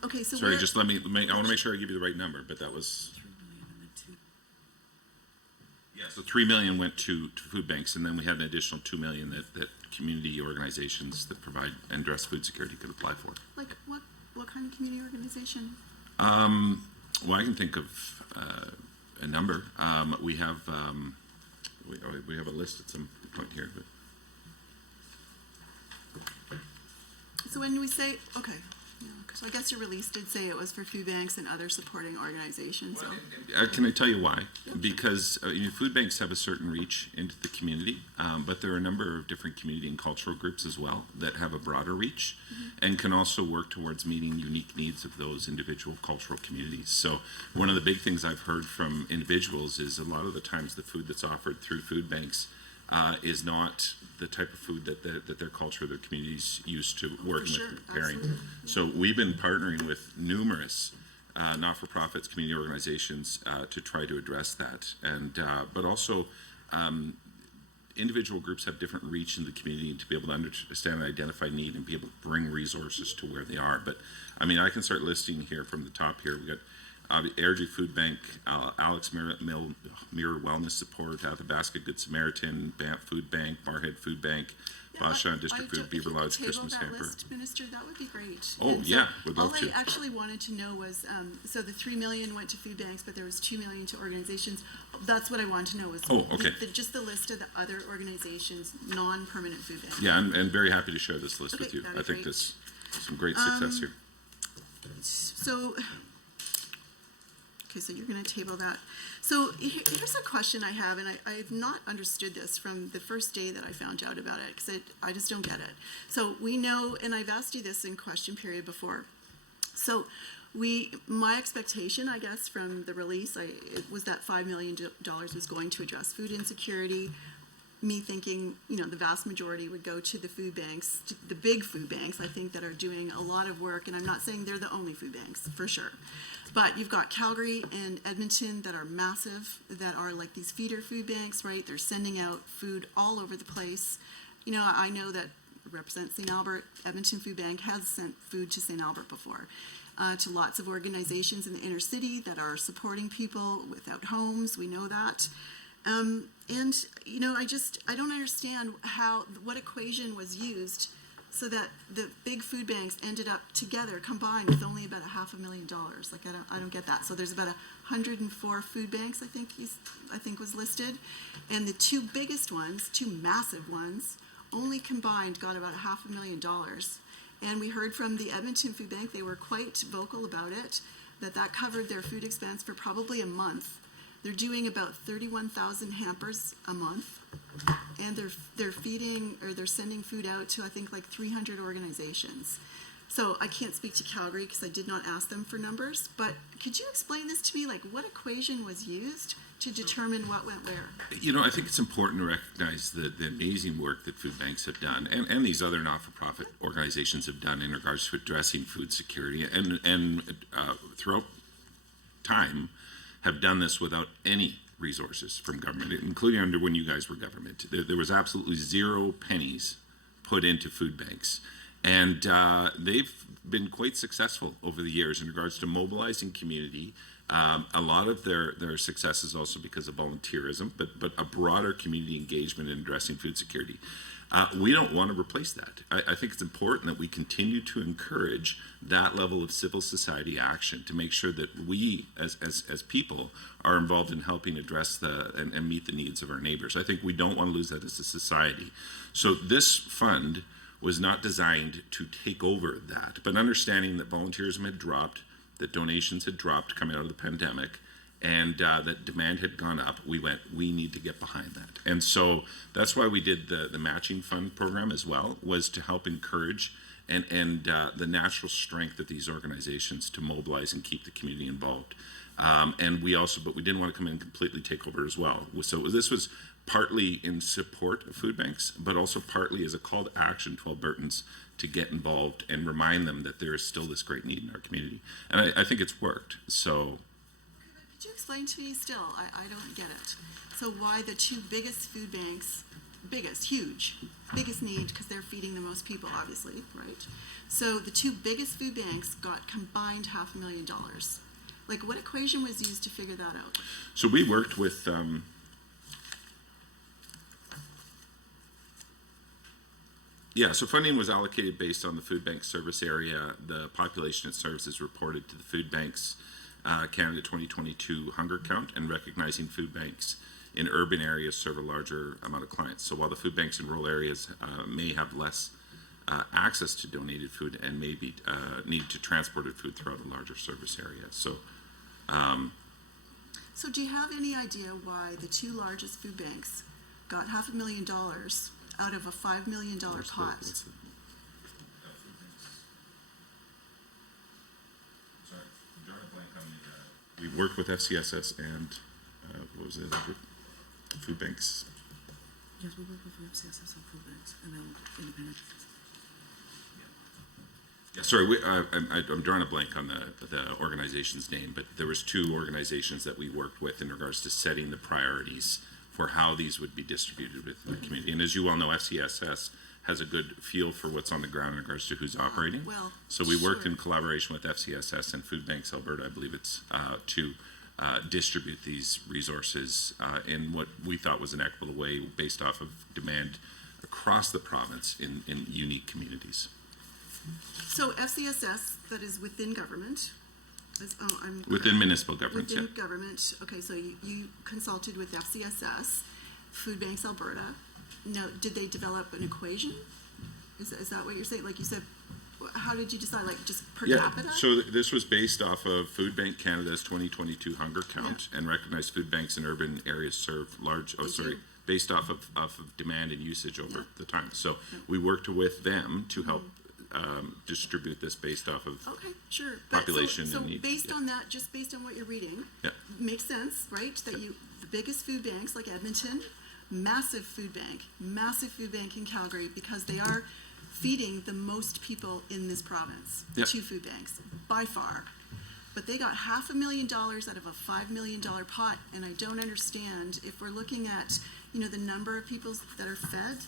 Okay, so sorry, where- just I want to make sure I give you the right number, but that was. Yeah, so 3 million went to food banks, and then we had an additional 2 million that community organizations that provide and address food security could apply for. like what kind of community organization? Well, I can think of a number. We have we have a list at some point here, but So when we say, okay, so I guess your release did say it was for food banks and other supporting organizations, so. can I tell you why? Because food banks have a certain reach into the community, but there are a number of different community and cultural groups as well that have a broader reach and can also work towards meeting unique needs of those individual cultural communities. So one of the big things I've heard from individuals is a lot of the times the food that's offered through food banks is not the type of food that their culture, their communities used to work sure, with preparing. absolutely. So we've been partnering with numerous not-for-profits, community organizations to try to address that, and but also individual groups have different reach in the community to be able to understand and identify need and be able to bring resources to where they are. But I mean, I can start listing here from the top here. We got Airdrie Food Bank, Alex Mirror Wellness Support, Athabasca Good Samaritan, Banff Food Bank, Barhead Food Bank, Basham District Food, Beaver Lodge Christmas Hamper. List, Minister, that would be great. Oh, And so yeah, would love to. All I actually wanted to know was, so the 3 million went to food banks, but there was 2 million to organizations. That's what I wanted to know was. Oh, okay. Just the list of the other organizations, non-permanent food banks. Yeah, I'm very happy to share this list Okay, with you. that'd I be think great. there's some great success here. So, okay, so you're going to table that. So here's a question I have, and I've not understood this from the first day that I found out about it, because I just don't get it. So we know, and I've asked you this in question period before. So My expectation, I guess, from the release, it was that $5 million was going to address food insecurity. Me thinking, the vast majority would go to the food banks, to the big food banks, I think, that are doing a lot of work. And I'm not saying they're the only food banks, for sure. But you've got Calgary and Edmonton that are massive, that are like these feeder food banks, right? They're sending out food all over the place. I know that represent St. Albert. Edmonton Food Bank has sent food to St. Albert before, to lots of organizations in the inner city that are supporting people without homes. We know that. I don't understand what equation was used so that the big food banks ended up together, combined, with only about $500,000. Like, I don't get that. So there's about 104 food banks, I think was listed. And the two biggest ones, two massive ones, only combined got about $500,000. And we heard from the Edmonton Food Bank, they were quite vocal about it, that covered their food expense for probably a month. They're doing about 31,000 hampers a month, and they're feeding, or they're sending food out to, I think, like 300 organizations. So I can't speak to Calgary because I did not ask them for numbers, but could you explain this to me? Like, what equation was used to determine what went where? I think it's important to recognize the amazing work that food banks have done, and these other not-for-profit organizations have done in regards to addressing food security, and throughout time have done this without any resources from government, including under when you guys were government. There was absolutely 0 pennies put into food banks. And they've been quite successful over the years in regards to mobilizing community. A lot of their success is also because of volunteerism, but a broader community engagement in addressing food security. We don't want to replace that. I think it's important that we continue to encourage that level of civil society action to make sure that we, as people, are involved in helping address and meet the needs of our neighbors. I think we don't want to lose that as a society. So this fund was not designed to take over that, but understanding that volunteerism had dropped, that donations had dropped coming out of the pandemic, and that demand had gone up, we need to get behind that. And so that's why we did the matching fund program as well, was to help encourage and the natural strength of these organizations to mobilize and keep the community involved. And but we didn't want to come in and completely take over as well. So this was partly in support of food banks, but also partly as a call to action to Albertans to get involved and remind them that there is still this great need in our community. And I think it's worked. So Could you explain to me still? I don't get it. So why the two biggest food banks, biggest need, because they're feeding the most people, obviously, right? So the two biggest food banks got combined $500,000. Like, what equation was used to figure that out? So we worked with so funding was allocated based on the food bank service area, the population it serves is reported to the Food Banks Canada 2022 hunger count, and recognizing food banks in urban areas serve a larger amount of clients. So while the food banks in rural areas may have less access to donated food and maybe need to transported food throughout a larger service area. So do you have any idea why the two largest food banks got $500,000 out of a $5 million pot? We worked with FCSS and what was it? Food banks. Yes, we work with FCSS and food banks, and then independent. Yeah, sorry, I'm drawing a blank on the organization's name, but there was 2 organizations that we worked with in regards to setting the priorities for how these would be distributed within the community. And as you well know, FCSS has a good feel for what's on the ground in regards to who's operating. So we worked in collaboration with FCSS and Food Banks Alberta, I believe it's, to distribute these resources in what we thought was an equitable way based off of demand across the province in unique communities. So FCSS, that is within government, Within municipal government, within government. Okay, so you consulted with FCSS, Food Banks Alberta. Now, did they develop an equation? Is that what you're saying? Like you said, how did you decide? Like just per capita? So this was based off of Food Bank Canada's 2022 hunger count, and recognized food banks in urban areas serve based off of demand and usage over the time. So we worked with them to help distribute this based off of, Okay, sure. But Population so and need, based yeah. on that, just based on what you're reading, Yeah. makes sense, right? That the biggest food banks like Edmonton, massive food bank in Calgary, because they are feeding the most people in this province. The Yeah. two food banks, by far. But they got $500,000 out of a $5 million pot, and I don't understand if we're looking at, the number of people that are fed,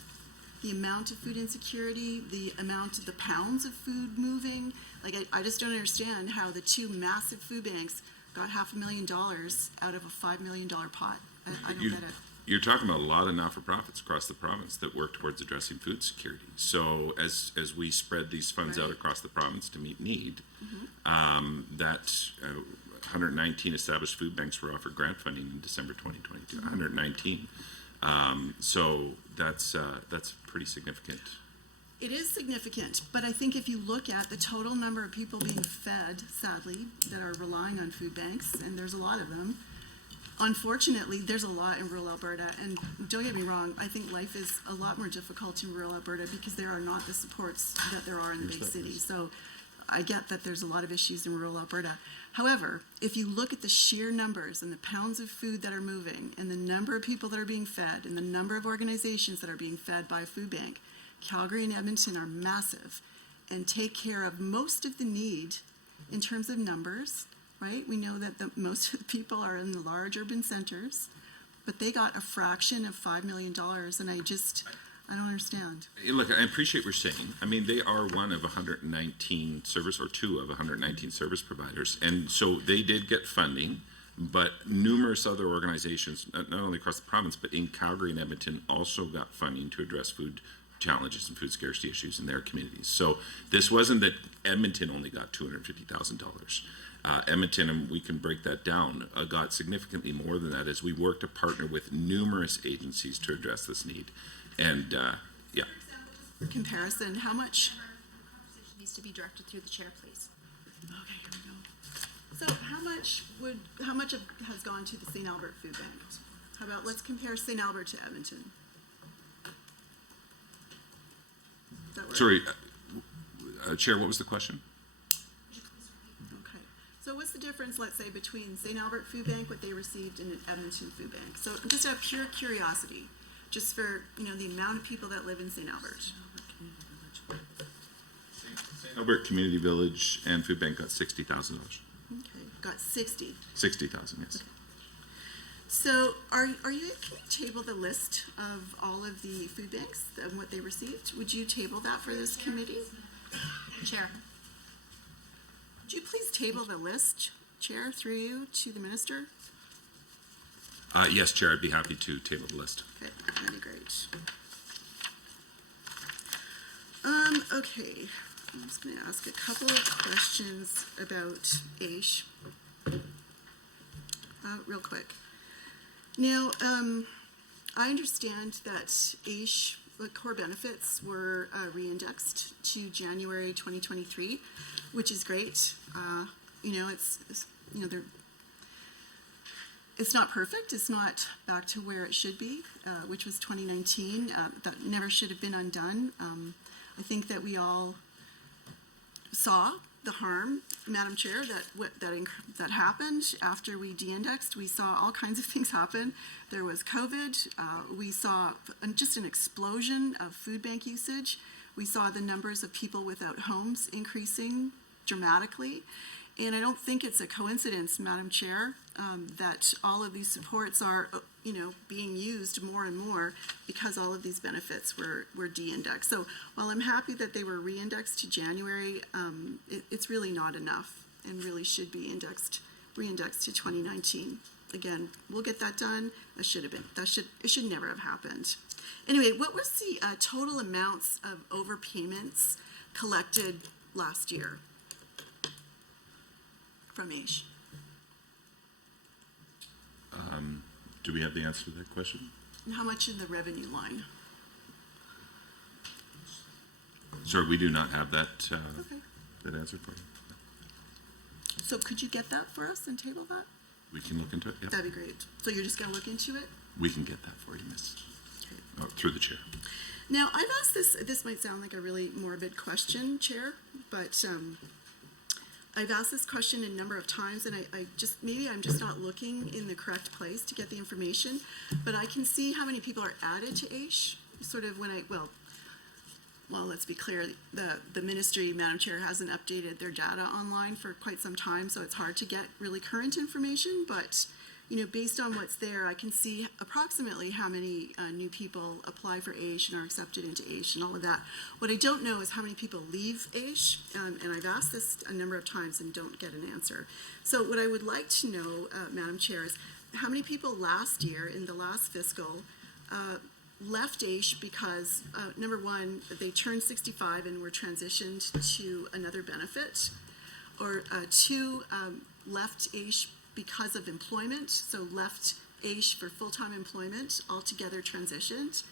the amount of food insecurity, the amount of the pounds of food moving. Like, I just don't understand how the two massive food banks got $500,000 out of a $5 million pot. I don't You- get it. You're talking about a lot of not-for-profits across the province that work towards addressing food security. So as we spread these funds out Right. across the province to meet need, that 119 established food banks were offered grant funding in December 2022. 119. So that's pretty significant. It is significant, but I think if you look at the total number of people being fed, sadly, that are relying on food banks, and there's a lot of them, unfortunately, there's a lot in rural Alberta, and don't get me wrong, I think life is a lot more difficult in rural Alberta because there are not the supports that there are in the big cities. So I get that there's a lot of issues in rural Alberta. However, if you look at the sheer numbers and the pounds of food that are moving and the number of people that are being fed and the number of organizations that are being fed by a food bank, Calgary and Edmonton are massive and take care of most of the need in terms of numbers, right? We know that most of the people are in the large urban centers, but they got a fraction of $5 million, and I don't understand. Look, I appreciate what you're saying. I mean, they are one of 119 service, or two of 119 service providers. And so they did get funding, but numerous other organizations, not only across the province, but in Calgary and Edmonton also got funding to address food challenges and food scarcity issues in their communities. So this wasn't that Edmonton only got $250,000. Edmonton, and we can break that down, got significantly more than that as we work to partner with numerous agencies to address this need. And, yeah. For comparison, how much? Conversation needs to be directed through the chair, please. Okay, here we go. So how much has gone to the St. Albert Food Bank? How about, let's compare St. Albert to Edmonton. Does that work? Sorry, Chair, what was the question? Okay. So what's the difference, let's say, between St. Albert Food Bank, what they received, and Edmonton Food Bank? So just out of pure curiosity, just for, the amount of people that live in St. Albert. Albert Community Village and Food Bank got $60,000. Okay, got 60. 60,000, yes. So can you table the list of all of the food banks and what they received? Would you table that for this committee? Chair. Would you please table the list, Chair, through you, to the minister? Yes, Chair, I'd be happy to table the list. Okay, that'd be great. Okay, I'm just gonna ask a couple of questions about AISH. Real quick. Now, I understand that AISH, the core benefits, were re-indexed to January 2023, which is great. It's not perfect. It's not back to where it should be, which was 2019. That never should have been undone. I think that we all saw the harm, Madam Chair, that happened after we de-indexed. We saw all kinds of things happen. There was COVID. We saw just an explosion of food bank usage. We saw the numbers of people without homes increasing dramatically. And I don't think it's a coincidence, Madam Chair, that all of these supports are, being used more and more because all of these benefits were de-indexed. So while I'm happy that they were re-indexed to January, it's really not enough and really should be re-indexed to 2019. Again, we'll get that done. It should never have happened. Anyway, what was the total amounts of overpayments collected last year from AISH? Do we have the answer to that question? And how much in the revenue line? Sir, we do not have that, Okay. that answer for you. So could you get that for us and table that? We can look into it, yeah. That'd be great. So you're just gonna look into it? We can get that for you, Miss, Okay. through the chair. Now, I've asked this might sound like a really morbid question, Chair, but I've asked this question a number of times, and maybe I'm just not looking in the correct place to get the information, but I can see how many people are added to AISH, sort of when well, let's be clear, the ministry, Madam Chair, hasn't updated their data online for quite some time, so it's hard to get really current information, but based on what's there, I can see approximately how many new people apply for AISH and are accepted into AISH and all of that. What I don't know is how many people leave AISH, and I've asked this a number of times and don't get an answer. So what I would like to know, Madam Chair, is how many people last year, in the last fiscal, left AISH because, number one, they turned 65 and were transitioned to another benefit, or two, left AISH because of employment, so left AISH for full-time employment, altogether transitioned.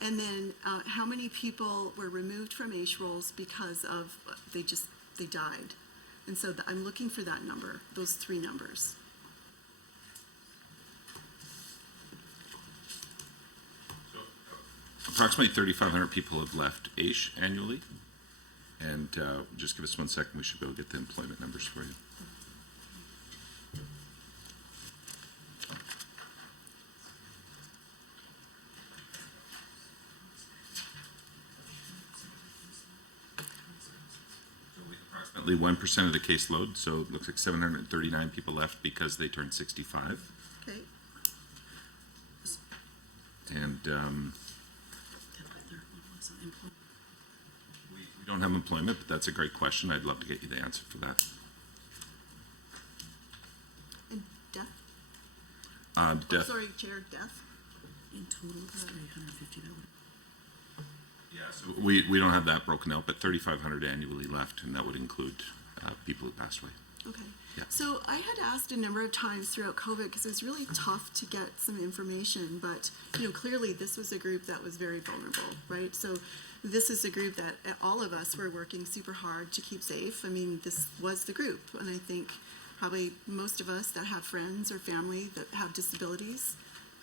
And then how many people were removed from AISH roles because of they died. And so I'm looking for that number, those three numbers. Approximately 3,500 people have left AISH annually. And just give us 1 second, we should be able to get the employment numbers for you. Approximately 1% of the caseload, so it looks like 739 people left because they turned 65. Okay. And we don't have employment, but that's a great question. I'd love to get you the answer for that. And death? Death. Sorry, Chair, death? In total, 350. Yeah, so we don't have that broken out, but 3,500 annually left, and that would include people who passed away. Okay. Yeah. So I had asked a number of times throughout COVID because it was really tough to get some information, but clearly this was a group that was very vulnerable, right? So this is a group that all of us were working super hard to keep safe. I mean, this was the group, and I think probably most of us that have friends or family that have disabilities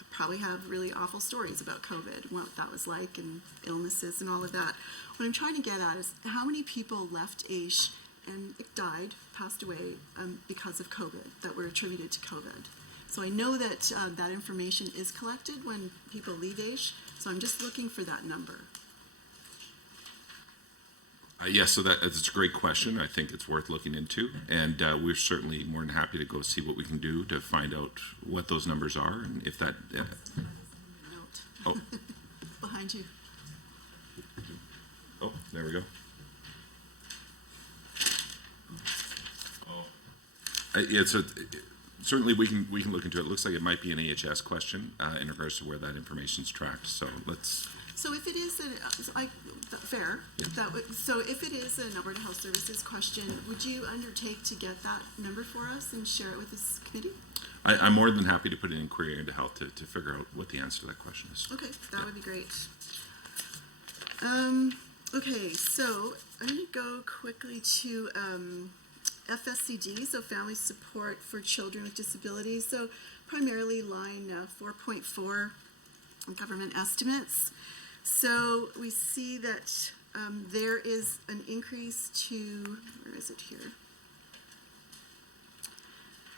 probably have really awful stories about COVID, what that was like, and illnesses and all of that. What I'm trying to get at is how many people left AISH and died, passed away because of COVID, that were attributed to COVID. So I know that that information is collected when people leave AISH, so I'm just looking for that number. Yes, so that's a great question. I think it's worth looking into, and we're certainly more than happy to go see what we can do to find out what those numbers are, and if that. Note. Oh. Behind you. Oh, there we go. Certainly we can look into it. It looks like it might be an AHS question in regards to where that information's tracked. So let's. So if it is fair, so if it is an Alberta Health Services question, would you undertake to get that number for us and share it with this committee? I'm more than happy to put an inquiry into health to figure out what the answer to that question is. Okay, that would be great. Okay, so I'm going to go quickly to FSCD, so Family Support for Children with Disabilities. So primarily line 4.4 government estimates. So we see that there is an increase to, where is it here?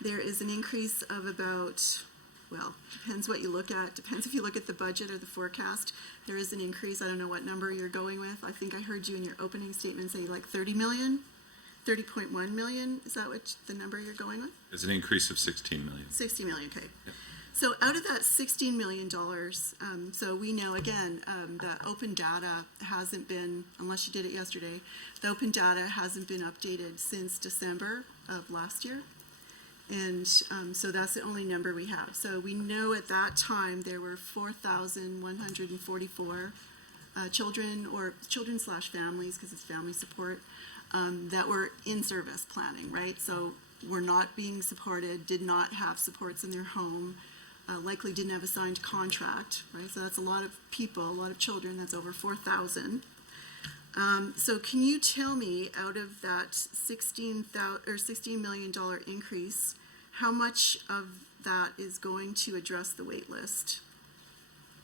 There is an increase of about, well, depends what you look at. Depends if you look at the budget or the forecast. There is an increase. I don't know what number you're going with. I think I heard you in your opening statement say like 30 million, 30.1 million. Is that what the number you're going with? There's an increase of 16 million. 60 million, okay. Yep. So out of that $16 million, so we know, again, that open data hasn't been, unless you did it yesterday, the open data hasn't been updated since December of last year. And so that's the only number we have. So we know at that time there were 4,144 children or children/families, because it's family support, that were in service planning, right? So were not being supported, did not have supports in their home, likely didn't have a signed contract, right? So that's a lot of people, a lot of children. That's over 4,000. So can you tell me, out of that $16 million increase, how much of that is going to address the wait list?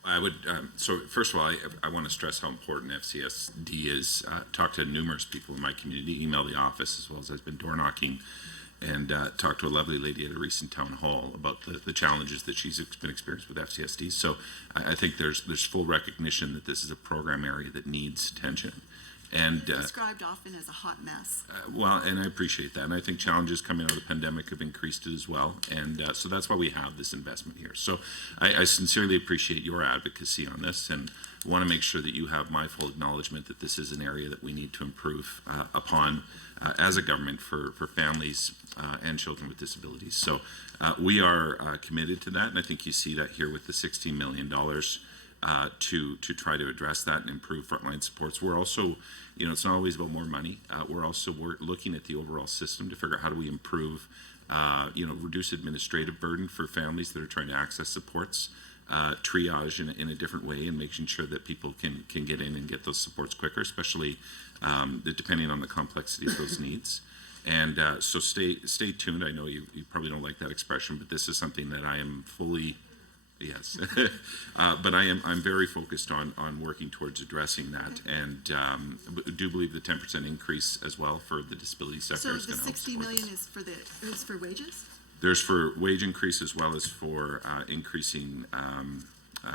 I would, so first of all, I want to stress how important FCSD is. Talked to numerous people in my community, emailed the office as well as I've been door knocking, and talked to a lovely lady at a recent town hall about the challenges that she's been experienced with FCSD. So I think there's full recognition that this is a program area that needs attention. And Described often as a hot mess. well, and I appreciate that. And I think challenges coming out of the pandemic have increased it as well. And so that's why we have this investment here. So I sincerely appreciate your advocacy on this and want to make sure that you have my full acknowledgement that this is an area that we need to improve upon as a government for families and children with disabilities. So we are committed to that. And I think you see that here with the $16 million to try to address that and improve frontline supports. We're also, it's not always about more money. We're looking at the overall system to figure out how do we improve, reduce administrative burden for families that are trying to access supports, triage in a different way, and making sure that people can get in and get those supports quicker, especially depending on the complexity of those needs. And so stay tuned. I know you probably don't like that expression, but this is something that I am fully. Yes, but I'm very focused on working towards addressing that, and do believe the 10% increase as well for the disability sector So is the going to help 60 support million this. is for wages? There's for wage increase as well as for increasing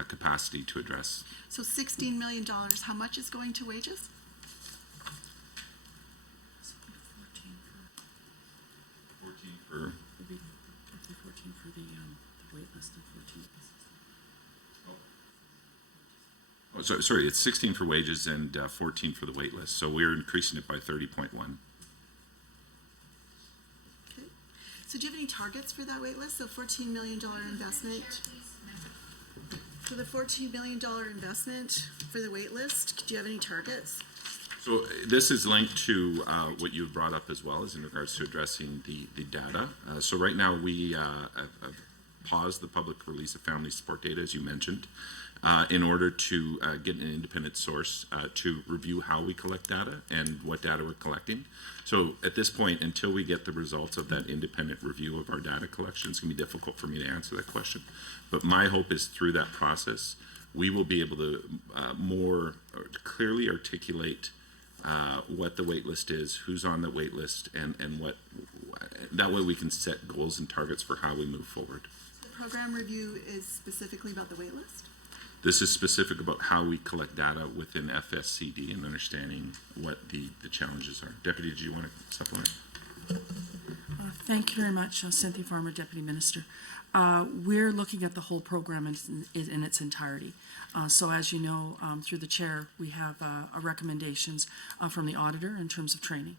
capacity to address. So $16 million, how much is going to wages? 14 for. It'd be 14 for the wait list and 14. Oh, sorry, it's 16 for wages and 14 for the wait list. So we're increasing it by 30.1. Okay. So do you have any targets for that wait list? So $14 million investment? For the $14 million investment for the wait list, do you have any targets? So this is linked to what you brought up as well as in regards to addressing the data. So right now we have paused the public release of family support data, as you mentioned, in order to get an independent source to review how we collect data and what data we're collecting. So at this point, until we get the results of that independent review of our data collection, it's going to be difficult for me to answer that question. But my hope is through that process, we will be able to more clearly articulate what the wait list is, who's on the wait list, and what, that way we can set goals and targets for how we move forward. The program review is specifically about the wait list? This is specific about how we collect data within FSCD and understanding what the challenges are. Deputy, do you want to supplement? Thank you very much, Cynthia Farmer, Deputy Minister. We're looking at the whole program in its entirety. So as you know, through the chair, we have recommendations from the auditor in terms of training.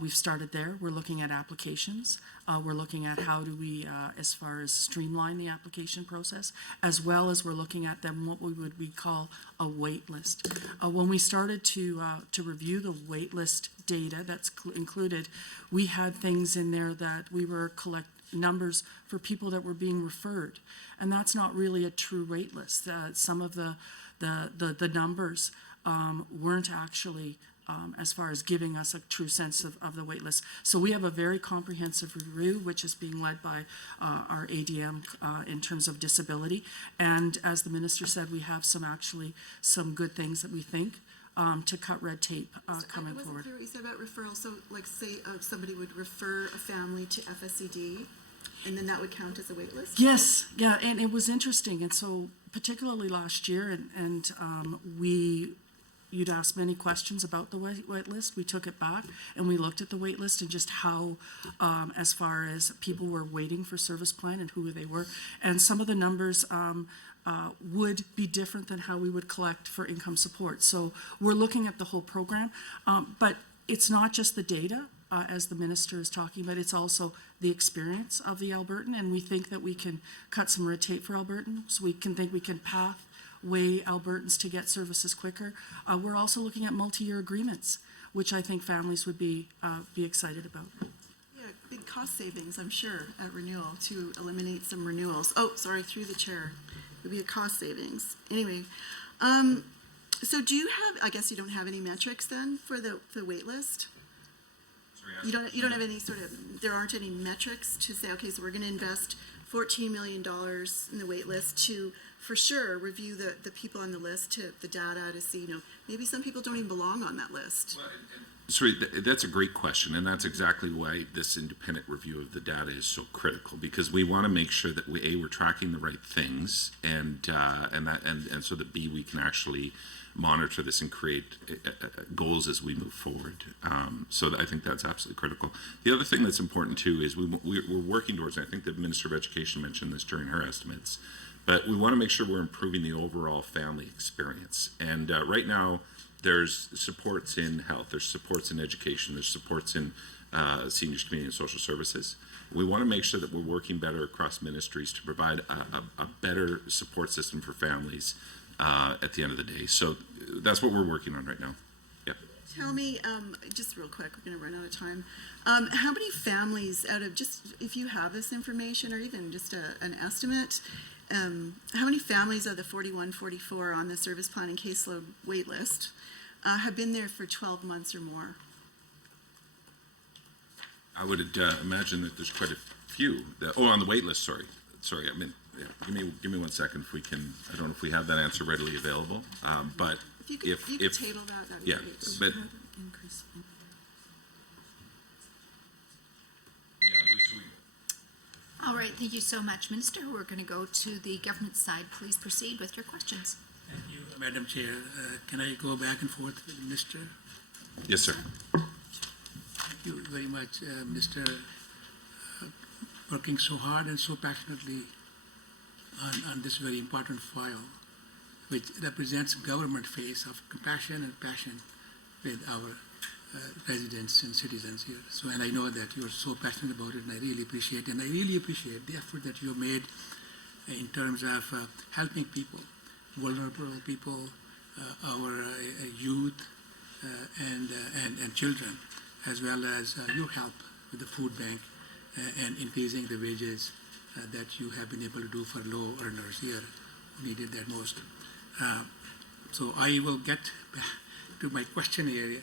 We've started there. We're looking at applications. We're looking at how do we, as far as streamline the application process, as well as we're looking at then what we call a wait list. When we started to review the wait list data that's included, we had things in there that we were collecting numbers for people that were being referred, and that's not really a true wait list. Some of the numbers weren't actually as far as giving us a true sense of the wait list. So we have a very comprehensive review, which is being led by our ADM in terms of disability. And as the minister said, we have some good things that we think to cut red tape coming forward. I wasn't clear what you said about referral. So like say somebody would refer a family to FSCD, and then that would count as a wait list? Yes, yeah, and it was interesting. And so particularly last year, and you'd asked many questions about the wait list. We took it back and we looked at the wait list and just how, as far as people were waiting for service plan and who they were. And some of the numbers would be different than how we would collect for income support. So we're looking at the whole program, but it's not just the data, as the minister is talking about, it's also the experience of the Albertan, and we think that we can cut some red tape for Albertans. We can pathway Albertans to get services quicker. We're also looking at multi-year agreements, which I think families would be excited about. Yeah, big cost savings, I'm sure, at renewal to eliminate some renewals. Oh, sorry, through the chair. It would be a cost savings. Anyway, so do you have, I guess you don't have any metrics then for the wait list? Sorry, You don't have any there aren't any metrics to say, okay, so we're gonna invest $14 million in the wait list to, for sure, review the people on the list, to the data, to see, maybe some people don't even belong on that list. Sorry, that's a great question, and that's exactly why this independent review of the data is so critical, because we want to make sure that we're tracking the right things, and so that B, we can actually monitor this and create goals as we move forward. So I think that's absolutely critical. The other thing that's important too is we're working towards, and I think the Minister of Education mentioned this during her estimates, but we want to make sure we're improving the overall family experience. And right now, there's supports in health, there's supports in education, there's supports in seniors, community, and social services. We want to make sure that we're working better across ministries to provide a better support system for families at the end of the day. So that's what we're working on right now. Yeah. Tell me, just real quick, we're gonna run out of time. How many families out of, just if you have this information or even just an estimate, how many families of the 4144 on the service plan and caseload wait list have been there for 12 months or more? I would imagine that there's quite a few. On the wait list, sorry. I mean, yeah, give me 1 second if we can. I don't know if we have that answer readily available. But if you could table that'd be yeah, great. but All right, thank you so much, Minister. We're going to go to the government side. Please proceed with your questions. Thank you, Madam Chair. Can I go back and forth with the Minister? yes, sir. Thank you very much, Minister, working so hard and so passionately on this very important file, which represents government face of compassion and passion with our residents and citizens here. So, and I know that you're so passionate about it, and I really appreciate it. And I really appreciate the effort that you made in terms of helping people, vulnerable people, our youth, and children, as well as your help with the food bank and increasing the wages that you have been able to do for low earners here who needed that most. So I will get back to my question area,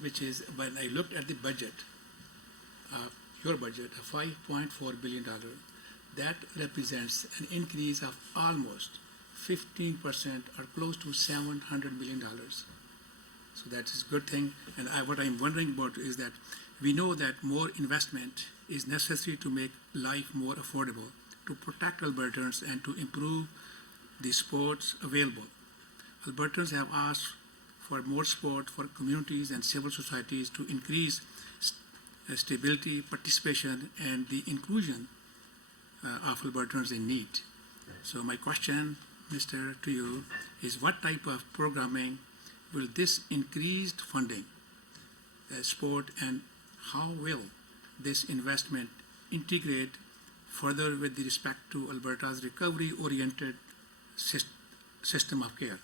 which is when I looked at the budget, your budget of $5.4 billion, that represents an increase of almost 15% or close to $700 million. So that is a good thing. And what I'm wondering about is that we know that more investment is necessary to make life more affordable, to protect Albertans and to improve the sports available. Albertans have asked for more support for communities and civil societies to increase stability, participation, and the inclusion of Albertans in need. So my question, Mr., to you is what type of programming will this increased funding support, and how will this investment integrate further with the respect to Alberta's recovery-oriented system of care?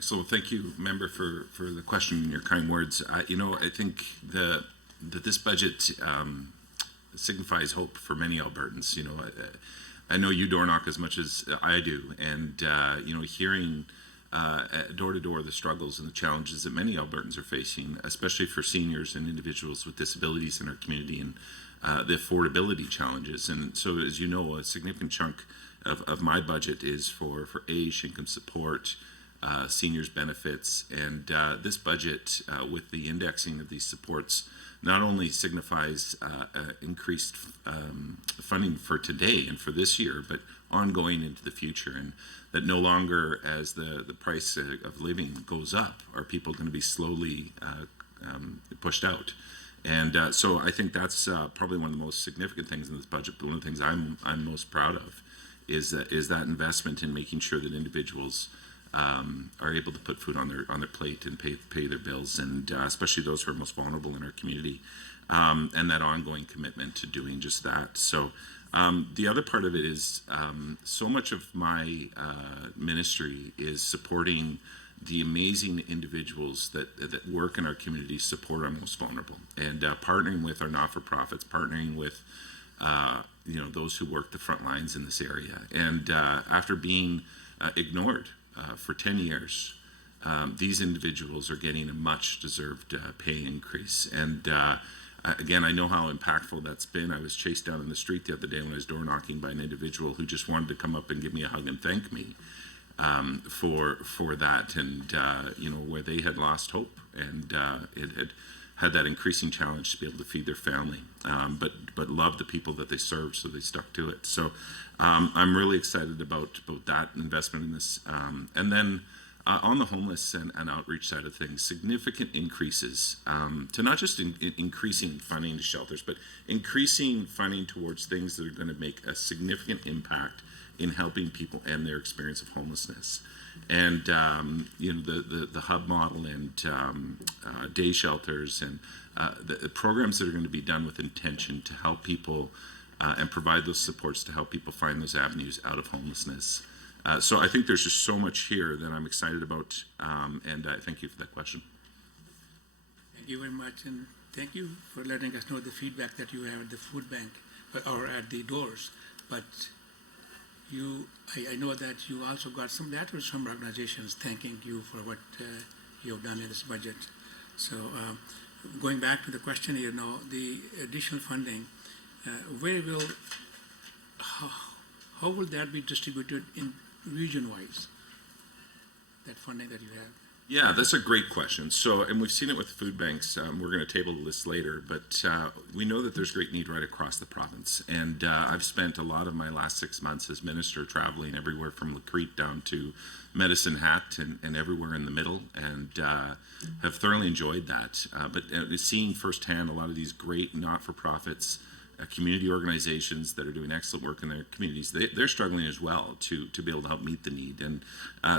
So thank you, member, for the question and your kind words. I think that this budget signifies hope for many Albertans. I know you door knock as much as I do, and hearing door to door the struggles and the challenges that many Albertans are facing, especially for seniors and individuals with disabilities in our community, and the affordability challenges. And so, as you know, a significant chunk of my budget is for age, income support, seniors benefits, and this budget with the indexing of these supports not only signifies increased funding for today and for this year, but ongoing into the future, and that no longer as the price of living goes up are people going to be slowly pushed out. And so I think that's probably one of the most significant things in this budget, but one of the things I'm most proud of is that investment in making sure that individuals are able to put food on their plate and pay their bills, and especially those who are most vulnerable in our community, and that ongoing commitment to doing just that. So the other part of it is so much of my ministry is supporting the amazing individuals that work in our community, support our most vulnerable, and partnering with our not-for-profits, partnering with those who work the front lines in this area. And after being ignored for 10 years these individuals are getting a much-deserved pay increase. And again, I know how impactful that's been. I was chased down in the street the other day when I was door knocking by an individual who just wanted to come up and give me a hug and thank me for that, and where they had lost hope, and it had that increasing challenge to be able to feed their family, but loved the people that they served, so they stuck to it. So I'm really excited about that investment in this. And then on the homeless and outreach side of things, significant increases to not just increasing funding to shelters, but increasing funding towards things that are going to make a significant impact in helping people end their experience of homelessness. And the hub model and day shelters and the programs that are going to be done with intention to help people and provide those supports to help people find those avenues out of homelessness. So I think there's just so much here that I'm excited about, and I thank you for that question. Thank you very much, and thank you for letting us know the feedback that you have at the food bank or at the doors. But I know that you also got some letters from organizations thanking you for what you have done in this budget. So going back to the question here now, the additional funding, how will that be distributed in region-wise, that funding that you have? Yeah, that's a great question. So, and we've seen it with food banks. We're going to table this later, but we know that there's great need right across the province. And I've spent a lot of my last 6 months as minister traveling everywhere from Lacrete down to Medicine Hat and everywhere in the middle, and have thoroughly enjoyed that. But seeing firsthand a lot of these great not-for-profits, community organizations that are doing excellent work in their communities, they're struggling as well to be able to help meet the need. And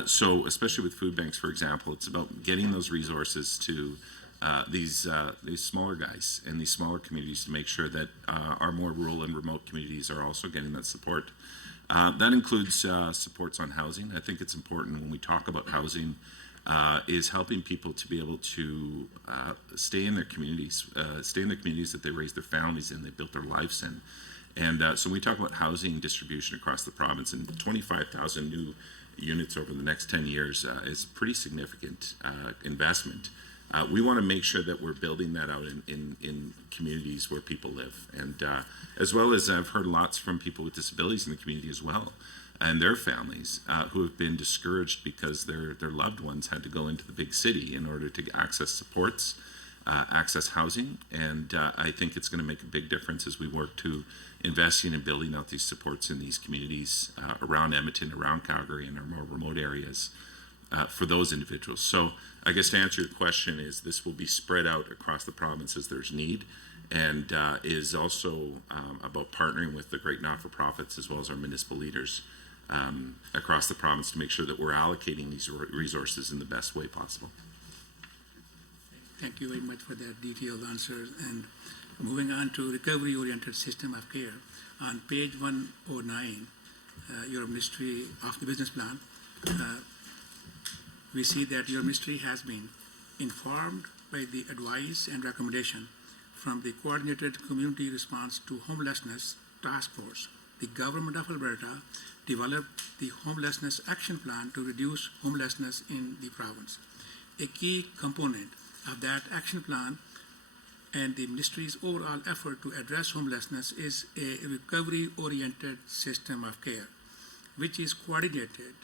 so especially with food banks, for example, it's about getting those resources to these smaller guys and these smaller communities to make sure that our more rural and remote communities are also getting that support. That includes supports on housing. I think it's important when we talk about housing is helping people to be able to stay in their communities that they raised their families in, they built their lives in. And so when we talk about housing distribution across the province, and 25,000 new units over the next 10 years is pretty significant investment. We want to make sure that we're building that out in communities where people live. And as well as I've heard lots from people with disabilities in the community as well, and their families who have been discouraged because their loved ones had to go into the big city in order to access supports, access housing. And I think it's going to make a big difference as we work to investing and building out these supports in these communities around Edmonton, around Calgary, and our more remote areas for those individuals. So I guess to answer your question is this will be spread out across the province as there's need, and is also about partnering with the great not-for-profits as well as our municipal leaders across the province to make sure that we're allocating these resources in the best way possible. Thank you very much for that detailed answer. And moving on to recovery-oriented system of care, on page 109, your Ministry of the Business Plan, we see that your ministry has been informed by the advice and recommendation from the Coordinated Community Response to Homelessness Task Force. The Government of Alberta developed the Homelessness Action Plan to reduce homelessness in the province. A key component of that action plan and the ministry's overall effort to address homelessness is a recovery-oriented system of care, which is coordinated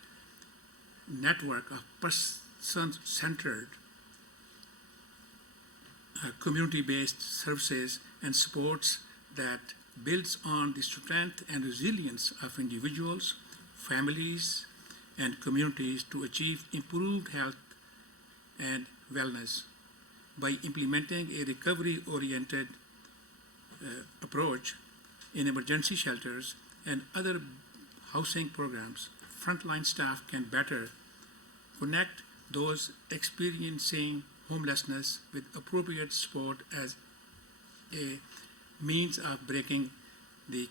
network of person-centered community-based services and supports that builds on the strength and resilience of individuals, families, and communities to achieve improved health and wellness. By implementing a recovery-oriented approach in emergency shelters and other housing programs, frontline staff can better connect those experiencing homelessness with appropriate support as a means of breaking the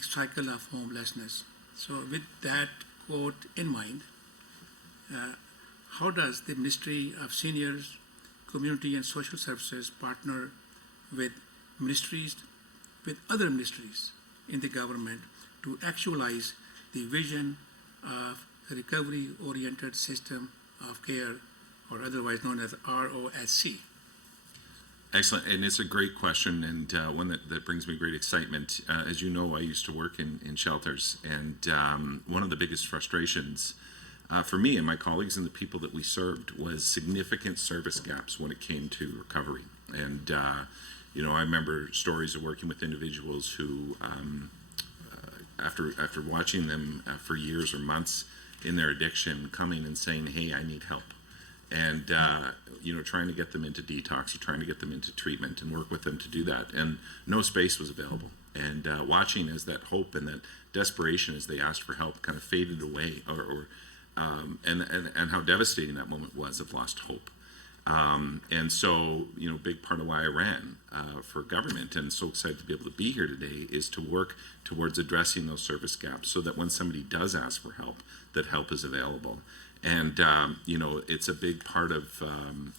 cycle of homelessness. So with that quote in mind, how does the Ministry of Seniors, Community and Social Services partner with other ministries in the government to actualize the vision of recovery-oriented system of care, or otherwise known as ROSC? Excellent, and it's a great question, and one that brings me great excitement. As you know, I used to work in shelters, and one of the biggest frustrations for me and my colleagues and the people that we served was significant service gaps when it came to recovery. And you know, I remember stories of working with individuals who, after watching them for years or months in their addiction, coming and saying, "Hey, I need help." And you know, trying to get them into detox, or trying to get them into treatment, and work with them to do that. And no space was available. And watching as that hope and that desperation as they asked for help kind of faded away, and how devastating that moment was of lost hope. And so, you know, big part of why I ran for government, and so excited to be able to be here today, is to work towards addressing those service gaps so that when somebody does ask for help, that help is available. And, you know, it's a big part of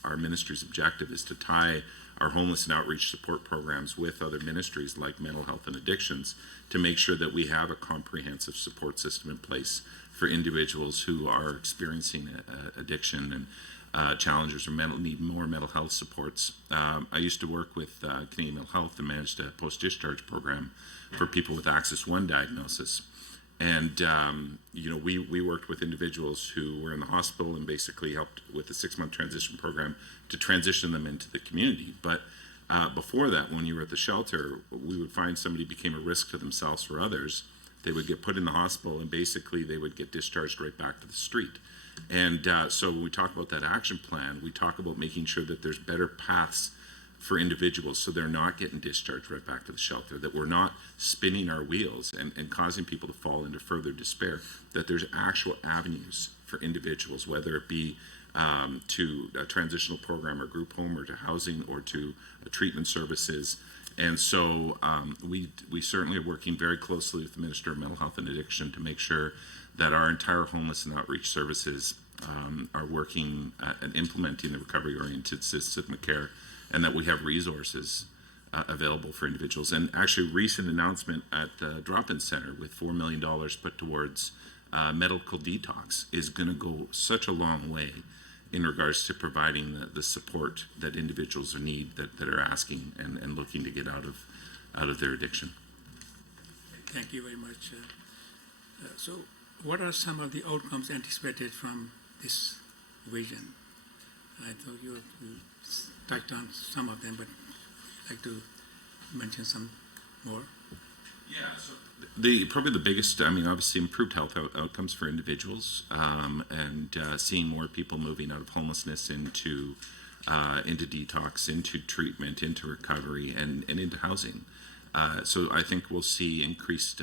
our ministry's objective is to tie our homeless and outreach support programs with other ministries like mental health and addictions to make sure that we have a comprehensive support system in place for individuals who are experiencing addiction and challenges or need more mental health supports. I used to work with Canadian Mental Health and managed a post-discharge program for people with Axis 1 diagnosis. And, you know, we worked with individuals who were in the hospital and basically helped with a 6-month transition program to transition them into the community. But before that, when you were at the shelter, we would find somebody became a risk to themselves or others. They would get put in the hospital and basically they would get discharged right back to the street. And so when we talk about that action plan, we talk about making sure that there's better paths for individuals so they're not getting discharged right back to the shelter, that we're not spinning our wheels and causing people to fall into further despair, that there's actual avenues for individuals, whether it be to a transitional program or group home or to housing or to treatment services. And so we certainly are working very closely with the Minister of Mental Health and Addiction to make sure that our entire homeless and outreach services are working and implementing the recovery-oriented system of care, and that we have resources available for individuals. And actually, recent announcement at the drop-in center with $4 million put towards medical detox is going to go such a long way in regards to providing the support that individuals need that are asking and looking to get out of their addiction. Thank you very much. So what are some of the outcomes anticipated from this vision? I thought you touched on some of them, but I'd like to mention some more. Yeah, so probably the biggest, I mean, obviously improved health outcomes for individuals, and seeing more people moving out of homelessness into detox, into treatment, into recovery, and into housing. So I think we'll see increased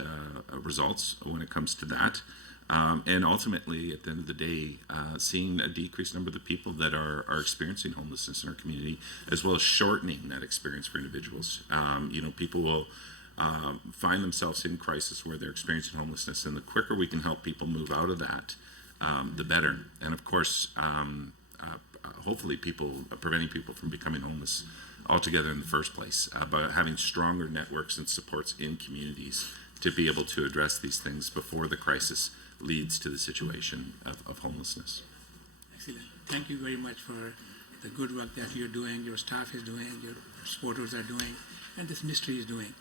results when it comes to that. And ultimately, at the end of the day, seeing a decreased number of the people that are experiencing homelessness in our community, as well as shortening that experience for individuals. You know, people will find themselves in crisis where they're experiencing homelessness, and the quicker we can help people move out of that, the better. And of course, hopefully preventing people from becoming homeless altogether in the first place, by having stronger networks and supports in communities to be able to address these things before the crisis leads to the situation of homelessness. Excellent. Thank you very much for the good work that you're doing, your staff is doing, your supporters are doing, and this ministry is doing.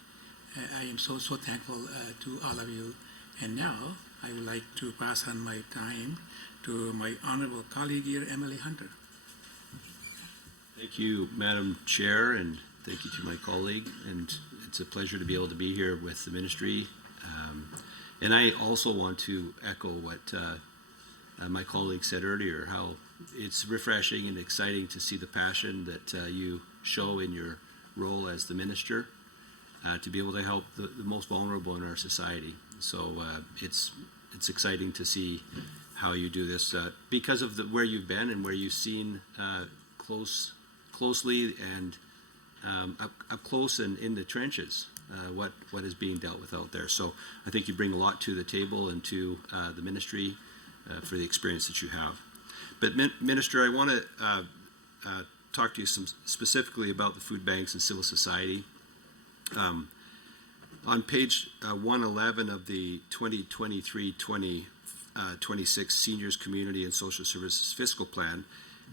I am so thankful to all of you. And now I would like to pass on my time to my honorable colleague here, Emily Hunter. Thank you, Madam Chair, and thank you to my colleague. And it's a pleasure to be able to be here with the ministry. And I also want to echo what my colleague said earlier, how it's refreshing and exciting to see the passion that you show in your role as the minister to be able to help the most vulnerable in our society. So it's exciting to see how you do this because of where you've been and where you've seen closely and up close and in the trenches what is being dealt with out there. So I think you bring a lot to the table and to the ministry for the experience that you have. But Minister, I want to talk to you specifically about the food banks and civil society. On page 111 of the 2023-24 26 Seniors Community and Social Services Fiscal Plan,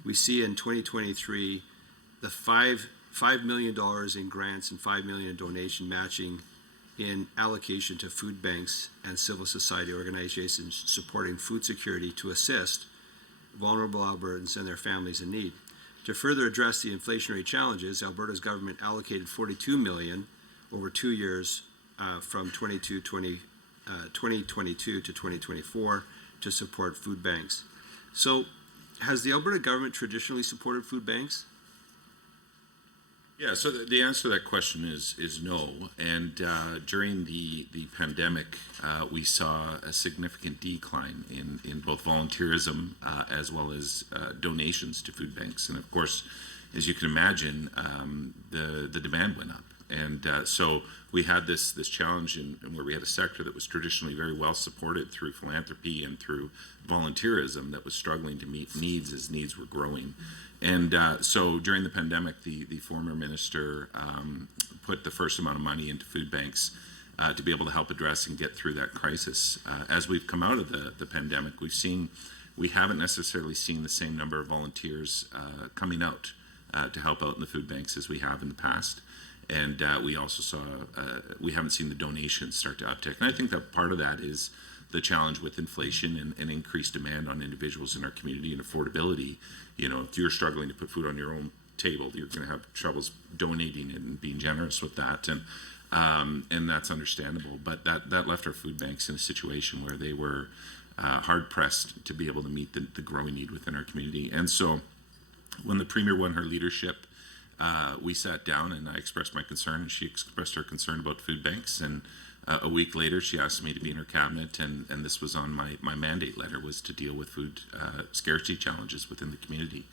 we see in 2023 the $5 million in grants and $5 million in donation matching in allocation to food banks and civil society organizations supporting food security to assist vulnerable Albertans and their families in need. To further address the inflationary challenges, Alberta's government allocated $42 million over 2 years from 2022 to 2024 to support food banks. So has the Alberta government traditionally supported food banks? Yeah, so the answer to that question is no. And during the pandemic, we saw a significant decline in both volunteerism as well as donations to food banks. And of course, as you can imagine, the demand went up. And so we had this challenge in where we had a sector that was traditionally very well supported through philanthropy and through volunteerism that was struggling to meet needs as needs were growing. And so during the pandemic, the former minister put the first amount of money into food banks to be able to help address and get through that crisis. As we've come out of the pandemic, we haven't necessarily seen the same number of volunteers coming out to help out in the food banks as we have in the past. And we also saw, we haven't seen the donations start to uptick. And I think that part of that is the challenge with inflation and increased demand on individuals in our community and affordability. You know, if you're struggling to put food on your own table, you're going to have troubles donating and being generous with that. And that's understandable. But that left our food banks in a situation where they were hard pressed to be able to meet the growing need within our community. And so when the Premier won her leadership, we sat down and I expressed my concern, and she expressed her concern about food banks. And a week later, she asked me to be in her cabinet, and this was on my mandate letter, was to deal with food scarcity challenges within the community.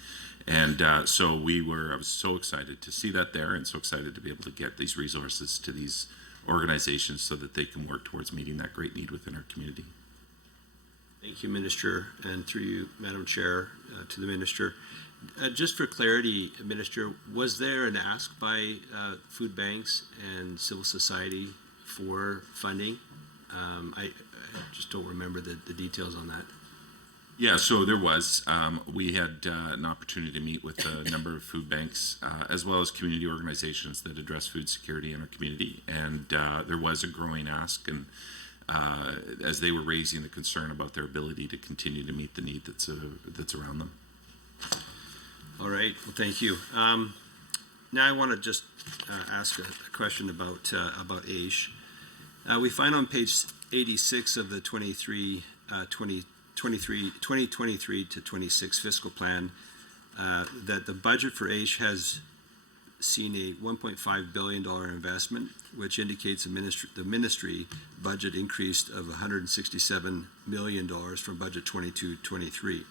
And so I was so excited to see that there, and so excited to be able to get these resources to these organizations so that they can work towards meeting that great need within our community. Thank you, Minister, and through you, Madam Chair, to the Minister. Just for clarity, Minister, was there an ask by food banks and civil society for funding? I just don't remember the details on that. Yeah, so there was. We had an opportunity to meet with a number of food banks as well as community organizations that address food security in our community. And there was a growing ask, and as they were raising the concern about their ability to continue to meet the need that's around them. All right, well, thank you. Now I want to just ask a question about AISH. We find on page 86 of the 2023 to 26 fiscal plan that the budget for AISH has seen a $1.5 billion investment, which indicates the ministry budget increased of $167 million from budget 22-23.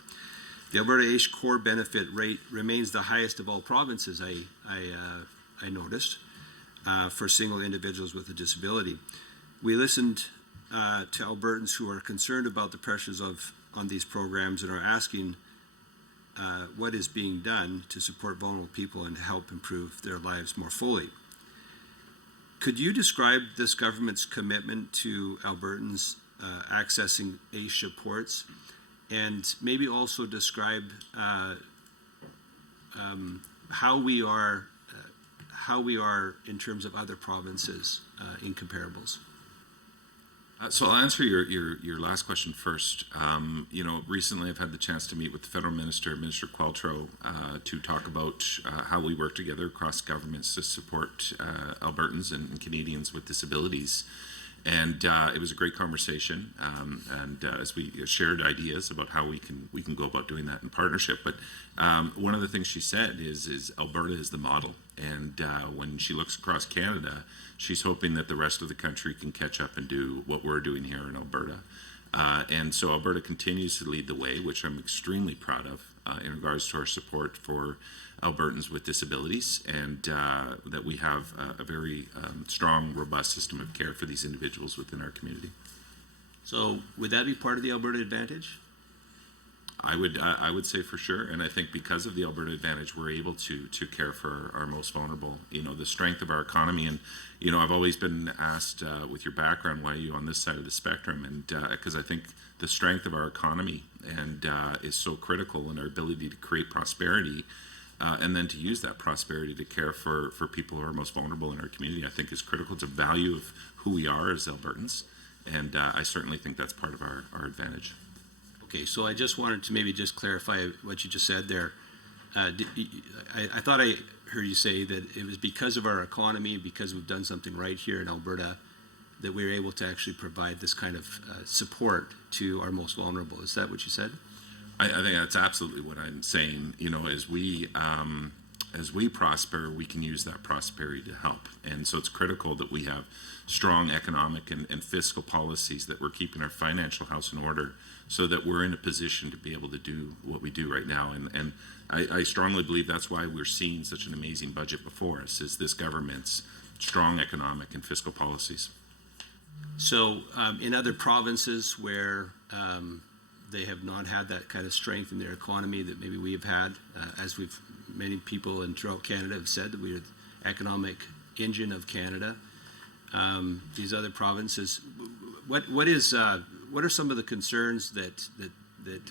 The Alberta AISH core benefit rate remains the highest of all provinces, I noticed, for single individuals with a disability. We listened to Albertans who are concerned about the pressures on these programs and are asking what is being done to support vulnerable people and to help improve their lives more fully. Could you describe this government's commitment to Albertans accessing AISH supports, and maybe also describe how we are in terms of other provinces in comparables? So I'll answer your last question first. Recently I've had the chance to meet with the federal minister, Minister Qualtrough, to talk about how we work together across governments to support Albertans and Canadians with disabilities. And it was a great conversation, and as we shared ideas about how we can go about doing that in partnership. But one of the things she said is Alberta is the model, and when she looks across Canada, she's hoping that the rest of the country can catch up and do what we're doing here in Alberta. And so Alberta continues to lead the way, which I'm extremely proud of in regards to our support for Albertans with disabilities, and that we have a very strong, robust system of care for these individuals within our community. So would that be part of the Alberta Advantage? I would say for sure, and I think because of the Alberta Advantage, we're able to care for our most vulnerable. You know, the strength of our economy, and you know, I've always been asked with your background, why are you on this side of the spectrum? And because I think the strength of our economy and is so critical in our ability to create prosperity, and then to use that prosperity to care for people who are most vulnerable in our community, I think is critical to value of who we are as Albertans, and I certainly think that's part of our advantage. Okay, so I just wanted to maybe just clarify what you just said there. I thought I heard you say that it was because of our economy, because we've done something right here in Alberta, that we were able to actually provide this kind of support to our most vulnerable. Is that what you said? I think that's absolutely what I'm saying. You know, as we prosper, we can use that prosperity to help. And so it's critical that we have strong economic and fiscal policies, that we're keeping our financial house in order, so that we're in a position to be able to do what we do right now. And I strongly believe that's why we're seeing such an amazing budget before us, is this government's strong economic and fiscal policies. So in other provinces where they have not had that kind of strength in their economy that maybe we have had, as many people throughout Canada have said that we're the economic engine of Canada. These other provinces, what are some of the concerns that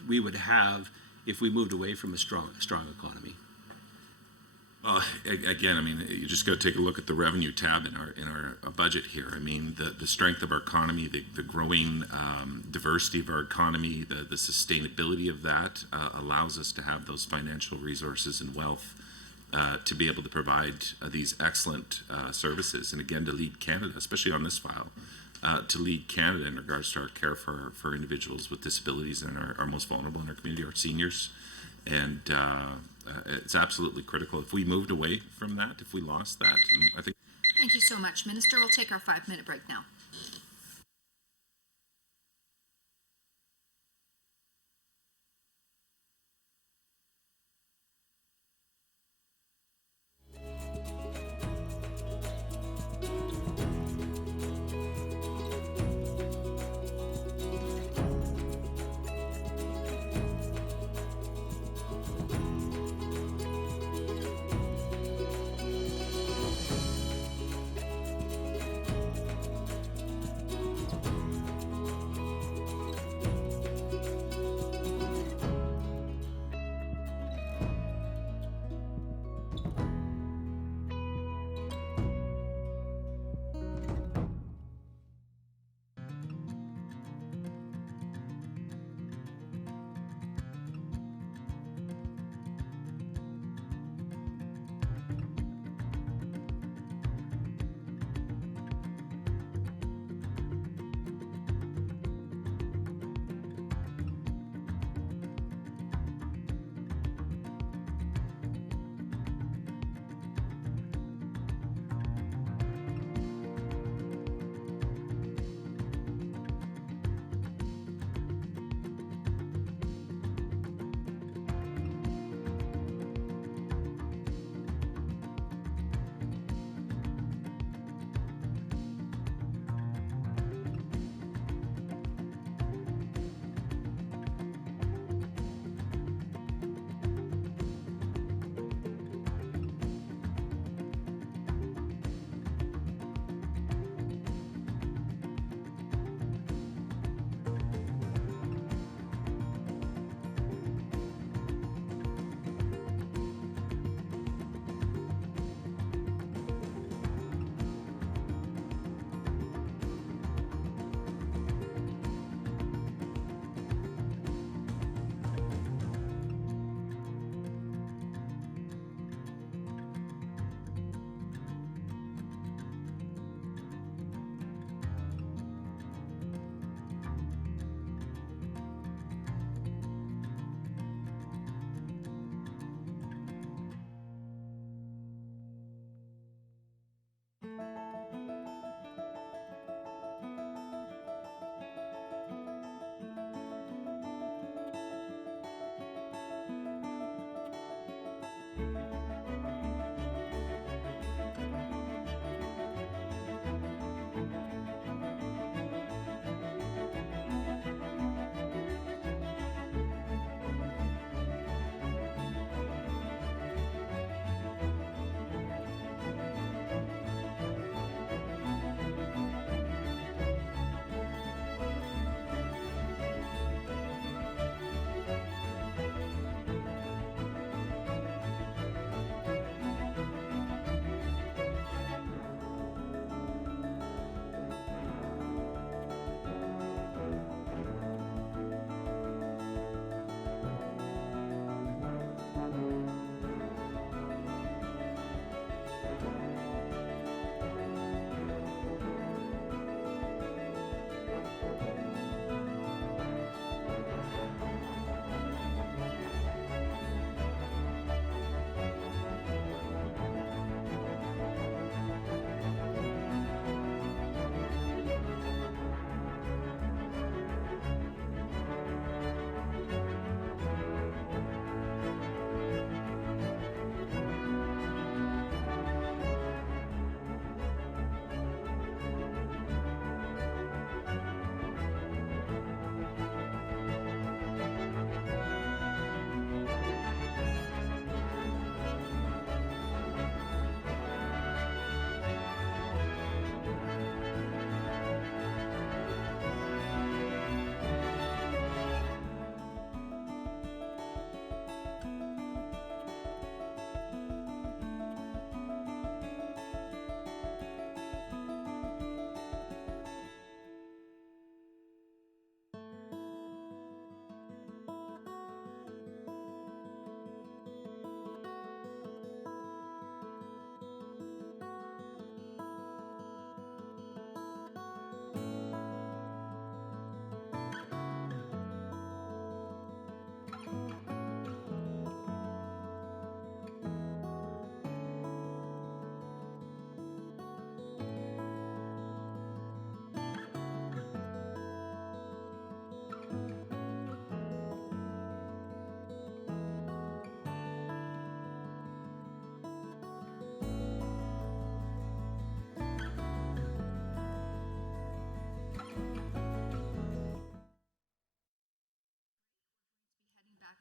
we would have if we moved away from a strong economy? Again, I mean, you just got to take a look at the revenue tab in our budget here. I mean, the strength of our economy, the growing diversity of our economy, the sustainability of that allows us to have those financial resources and wealth to be able to provide these excellent services, and again, to lead Canada, especially on this file, to lead Canada in regards to our care for individuals with disabilities and our most vulnerable in our community, our seniors. And it's absolutely critical. If we moved away from that, if we lost that, and I think. Thank you so much, Minister. We'll take our 5-minute break now.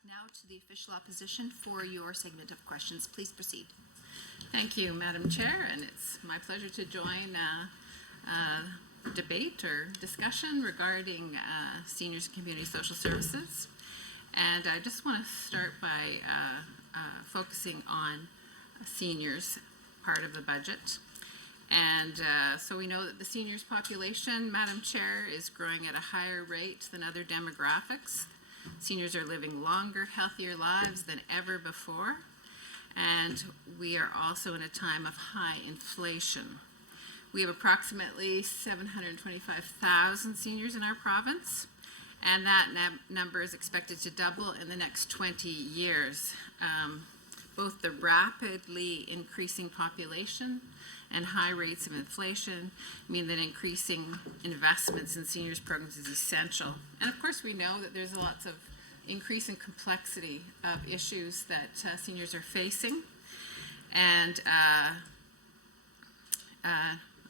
now to the official opposition for your segment of questions. Please proceed. Thank you, Madam Chair, and it's my pleasure to join debate or discussion regarding seniors and community social services. And I just want to start by focusing on seniors part of the budget. And so we know that the seniors population, Madam Chair, is growing at a higher rate than other demographics. Seniors are living longer, healthier lives than ever before. And we are also in a time of high inflation. We have approximately 725,000 seniors in our province, and that number is expected to double in the next 20 years. Both the rapidly increasing population and high rates of inflation mean that increasing investments in seniors programs is essential. And of course, we know that there's lots of increase in complexity of issues that seniors are facing. And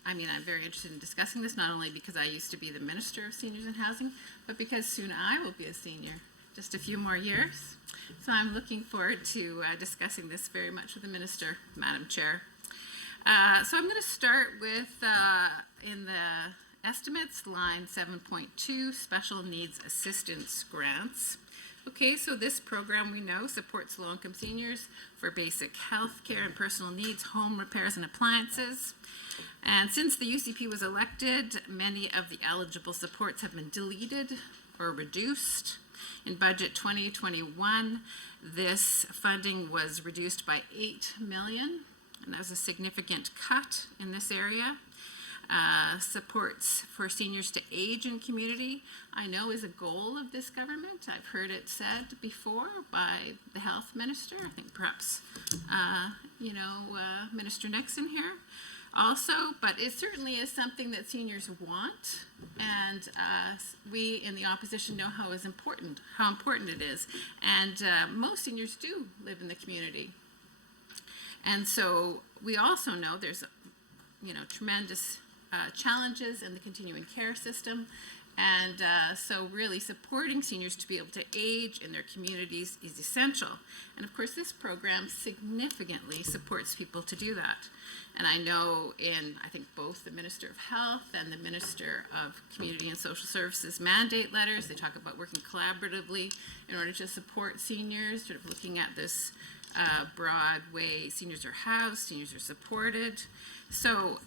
I'm very interested in discussing this, not only because I used to be the Minister of Seniors and Housing, but because soon I will be a senior, just a few more years. So I'm looking forward to discussing this very much with the Minister, Madam Chair. So I'm going to start with, in the estimates, line 7.2, special needs assistance grants. Okay, so this program we know supports low-income seniors for basic health care and personal needs, home repairs and appliances. And since the UCP was elected, many of the eligible supports have been deleted or reduced. In budget 2021, this funding was reduced by $8 million, and that was a significant cut in this area. Supports for seniors to age in community, I know, is a goal of this government. I've heard it said before by the health minister. I think perhaps, Minister Nixon here also, but it certainly is something that seniors want, and we in the opposition know how important it is. And most seniors do live in the community. And so we also know there's, tremendous challenges in the continuing care system. And so really supporting seniors to be able to age in their communities is essential. And of course, this program significantly supports people to do that. And I know I think both the Minister of Health and the Minister of Community and Social Services mandate letters, they talk about working collaboratively in order to support seniors, sort of looking at this broad way seniors are housed, seniors are supported. So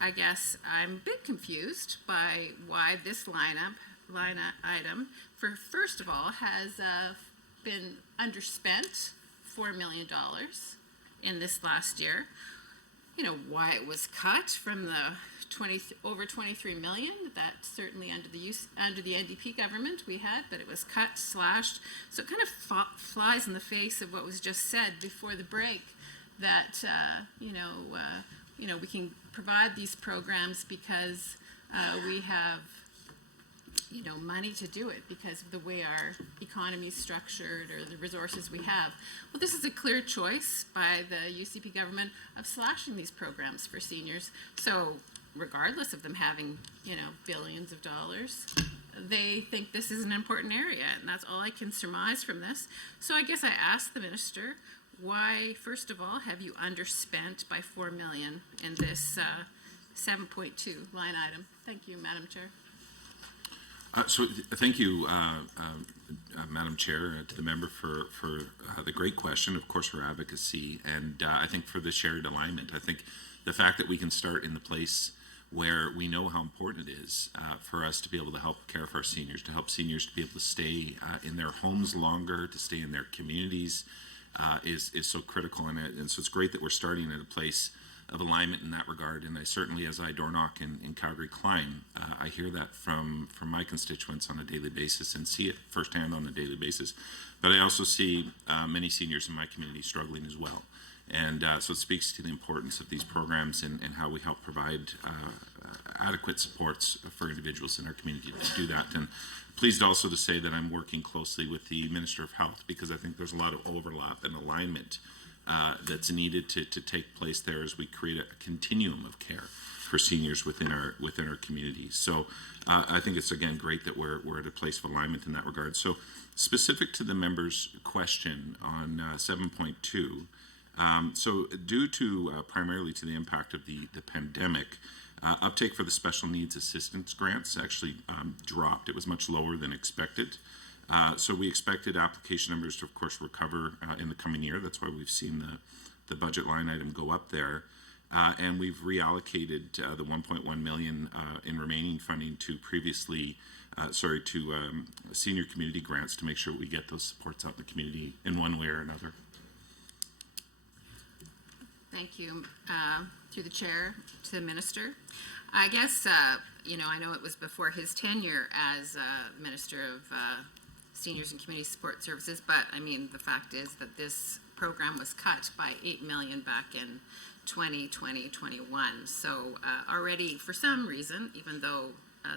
I guess I'm a bit confused by why this line item, first of all, has been underspent $4 million in this last year. Why it was cut from the over 23 million, that certainly under the NDP government we had, but it was cut, slashed. So it kind of flies in the face of what was just said before the break, that we can provide these programs because we have money to do it because of the way our economy is structured or the resources we have. Well, this is a clear choice by the UCP government of slashing these programs for seniors. So regardless of them having, billions of dollars, they think this is an important area, and that's all I can surmise from this. So I guess I asked the minister, why, first of all, have you underspent by $4 million in this 7.2 line item? Thank you, Madam Chair. Thank you, Madam Chair, to the member for the great question, of course, for advocacy, and I think for the shared alignment. I think the fact that we can start in the place where we know how important it is for us to be able to help care for our seniors, to help seniors to be able to stay in their homes longer, to stay in their communities, is so critical. And so it's great that we're starting at a place of alignment in that regard. And I certainly, as I door knock in Calgary Klein, I hear that from my constituents on a daily basis and see it firsthand on a daily basis. But I also see many seniors in my community struggling as well. And so it speaks to the importance of these programs and how we help provide adequate supports for individuals in our community to do that. And pleased also to say that I'm working closely with the Minister of Health, because I think there's a lot of overlap and alignment that's needed to take place there as we create a continuum of care for seniors within our community. So I think it's again great that we're at a place of alignment in that regard. So specific to the member's question on 7.2, so due to primarily to the impact of the pandemic, uptake for the special needs assistance grants actually dropped. It was much lower than expected. So we expected application numbers to, of course, recover in the coming year. That's why we've seen the budget line item go up there. And we've reallocated the 1.1 million in remaining funding to senior community grants to make sure we get those supports out in the community in one way or another. Thank you. Through the chair to the minister. I guess, I know it was before his tenure as Minister of Seniors and Community Support Services, but I mean, the fact is that this program was cut by 8 million back in 2020-21. So already, for some reason, even though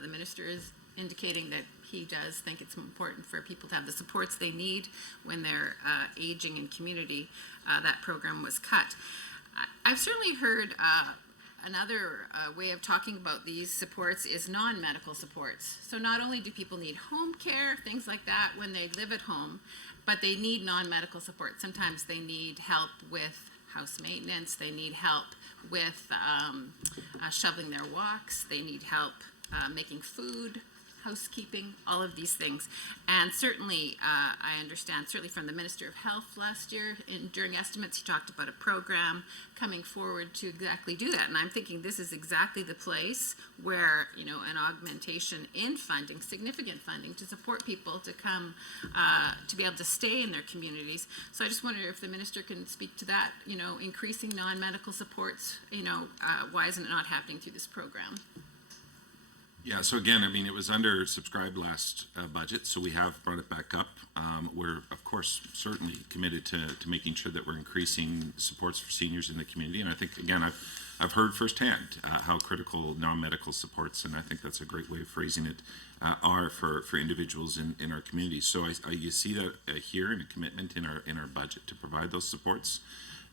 the minister is indicating that he does think it's important for people to have the supports they need when they're aging in community, that program was cut. I've certainly heard another way of talking about these supports is non-medical supports. So not only do people need home care, things like that when they live at home, but they need non-medical support. Sometimes they need help with house maintenance, they need help with shoveling their walks, they need help making food, housekeeping, all of these things. And certainly, I understand, certainly from the Minister of Health last year, during estimates, he talked about a program coming forward to exactly do that. And I'm thinking this is exactly the place where, an augmentation in funding, significant funding, to support people to come, to be able to stay in their communities. So I just wonder if the Minister can speak to that, increasing non-medical supports, why isn't it not happening through this program? Yeah, so again, I mean, it was undersubscribed last budget, so we have brought it back up. We're, of course, certainly committed to making sure that we're increasing supports for seniors in the community. And I think, again, I've heard firsthand how critical non-medical supports, and I think that's a great way of phrasing it, are for individuals in our community. So you see that here in a commitment in our budget to provide those supports.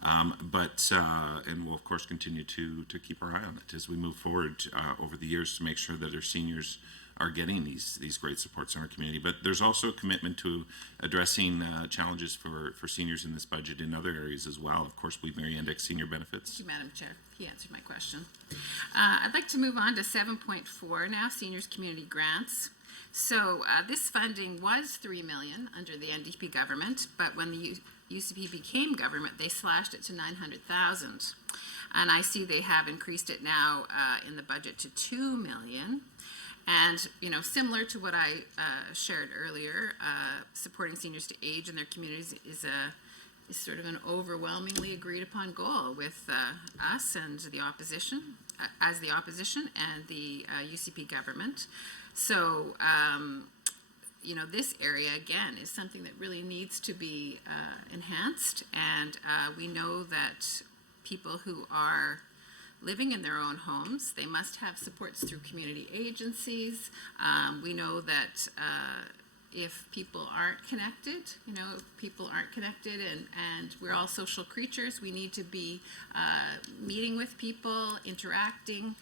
And we'll of course continue to keep our eye on it as we move forward over the years to make sure that our seniors are getting these great supports in our community. But there's also a commitment to addressing challenges for seniors in this budget in other areas as well. Of course, we've re-indexed senior benefits. Thank you, Madam Chair. He answered my question. I'd like to move on to 7.4 now, seniors community grants. So this funding was $3 million under the NDP government, but when the UCP became government, they slashed it to $900,000. And I see they have increased it now in the budget to $2 million. And, similar to what I shared earlier, supporting seniors to age in their communities is sort of an overwhelmingly agreed upon goal with us and the opposition, and the UCP government. So, this area, again, is something that really needs to be enhanced. And we know that people who are living in their own homes, they must have supports through community agencies. We know that if people aren't connected, and we're all social creatures, we need to be meeting with people, interacting.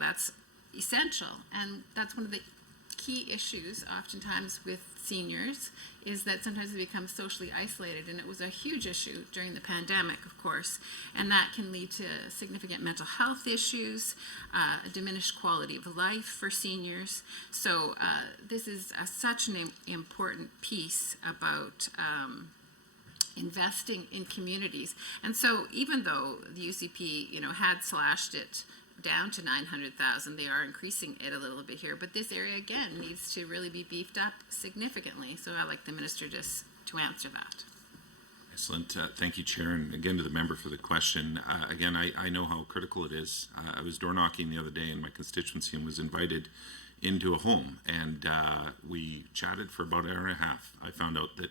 That's essential. And that's one of the key issues oftentimes with seniors is that sometimes they become socially isolated, and it was a huge issue during the pandemic, of course, and that can lead to significant mental health issues, a diminished quality of life for seniors. So this is such an important piece about investing in communities. And so even though the UCP, had slashed it down to 900,000. They are increasing it a little bit here, but this area again needs to really be beefed up significantly. So I'd like the minister just to answer that. Excellent. Thank you, Chair, and again to the member for the question. Again, I know how critical it is. I was door knocking the other day in my constituency and was invited into a home, and we chatted for about an hour and a half. I found out that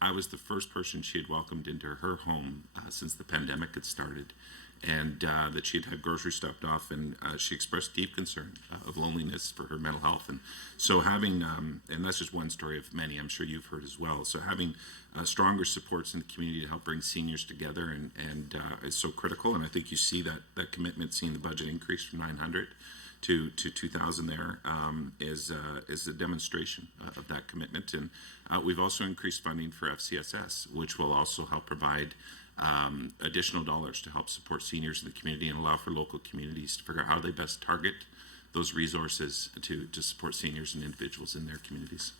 I was the first person she had welcomed into her home since the pandemic had started. and that she had groceries stopped off, and she expressed deep concern of loneliness for her mental health. And so having, and that's just one story of many, I'm sure you've heard as well, so having stronger supports in the community to help bring seniors together and is so critical. And I think you see that commitment, seeing the budget increase from 900 to 2,000 there is a demonstration of that commitment. And we've also increased funding for FCSS, which will also help provide additional dollars to help support seniors in the community and allow for local communities to figure out how they best target those resources to support seniors and individuals in their communities.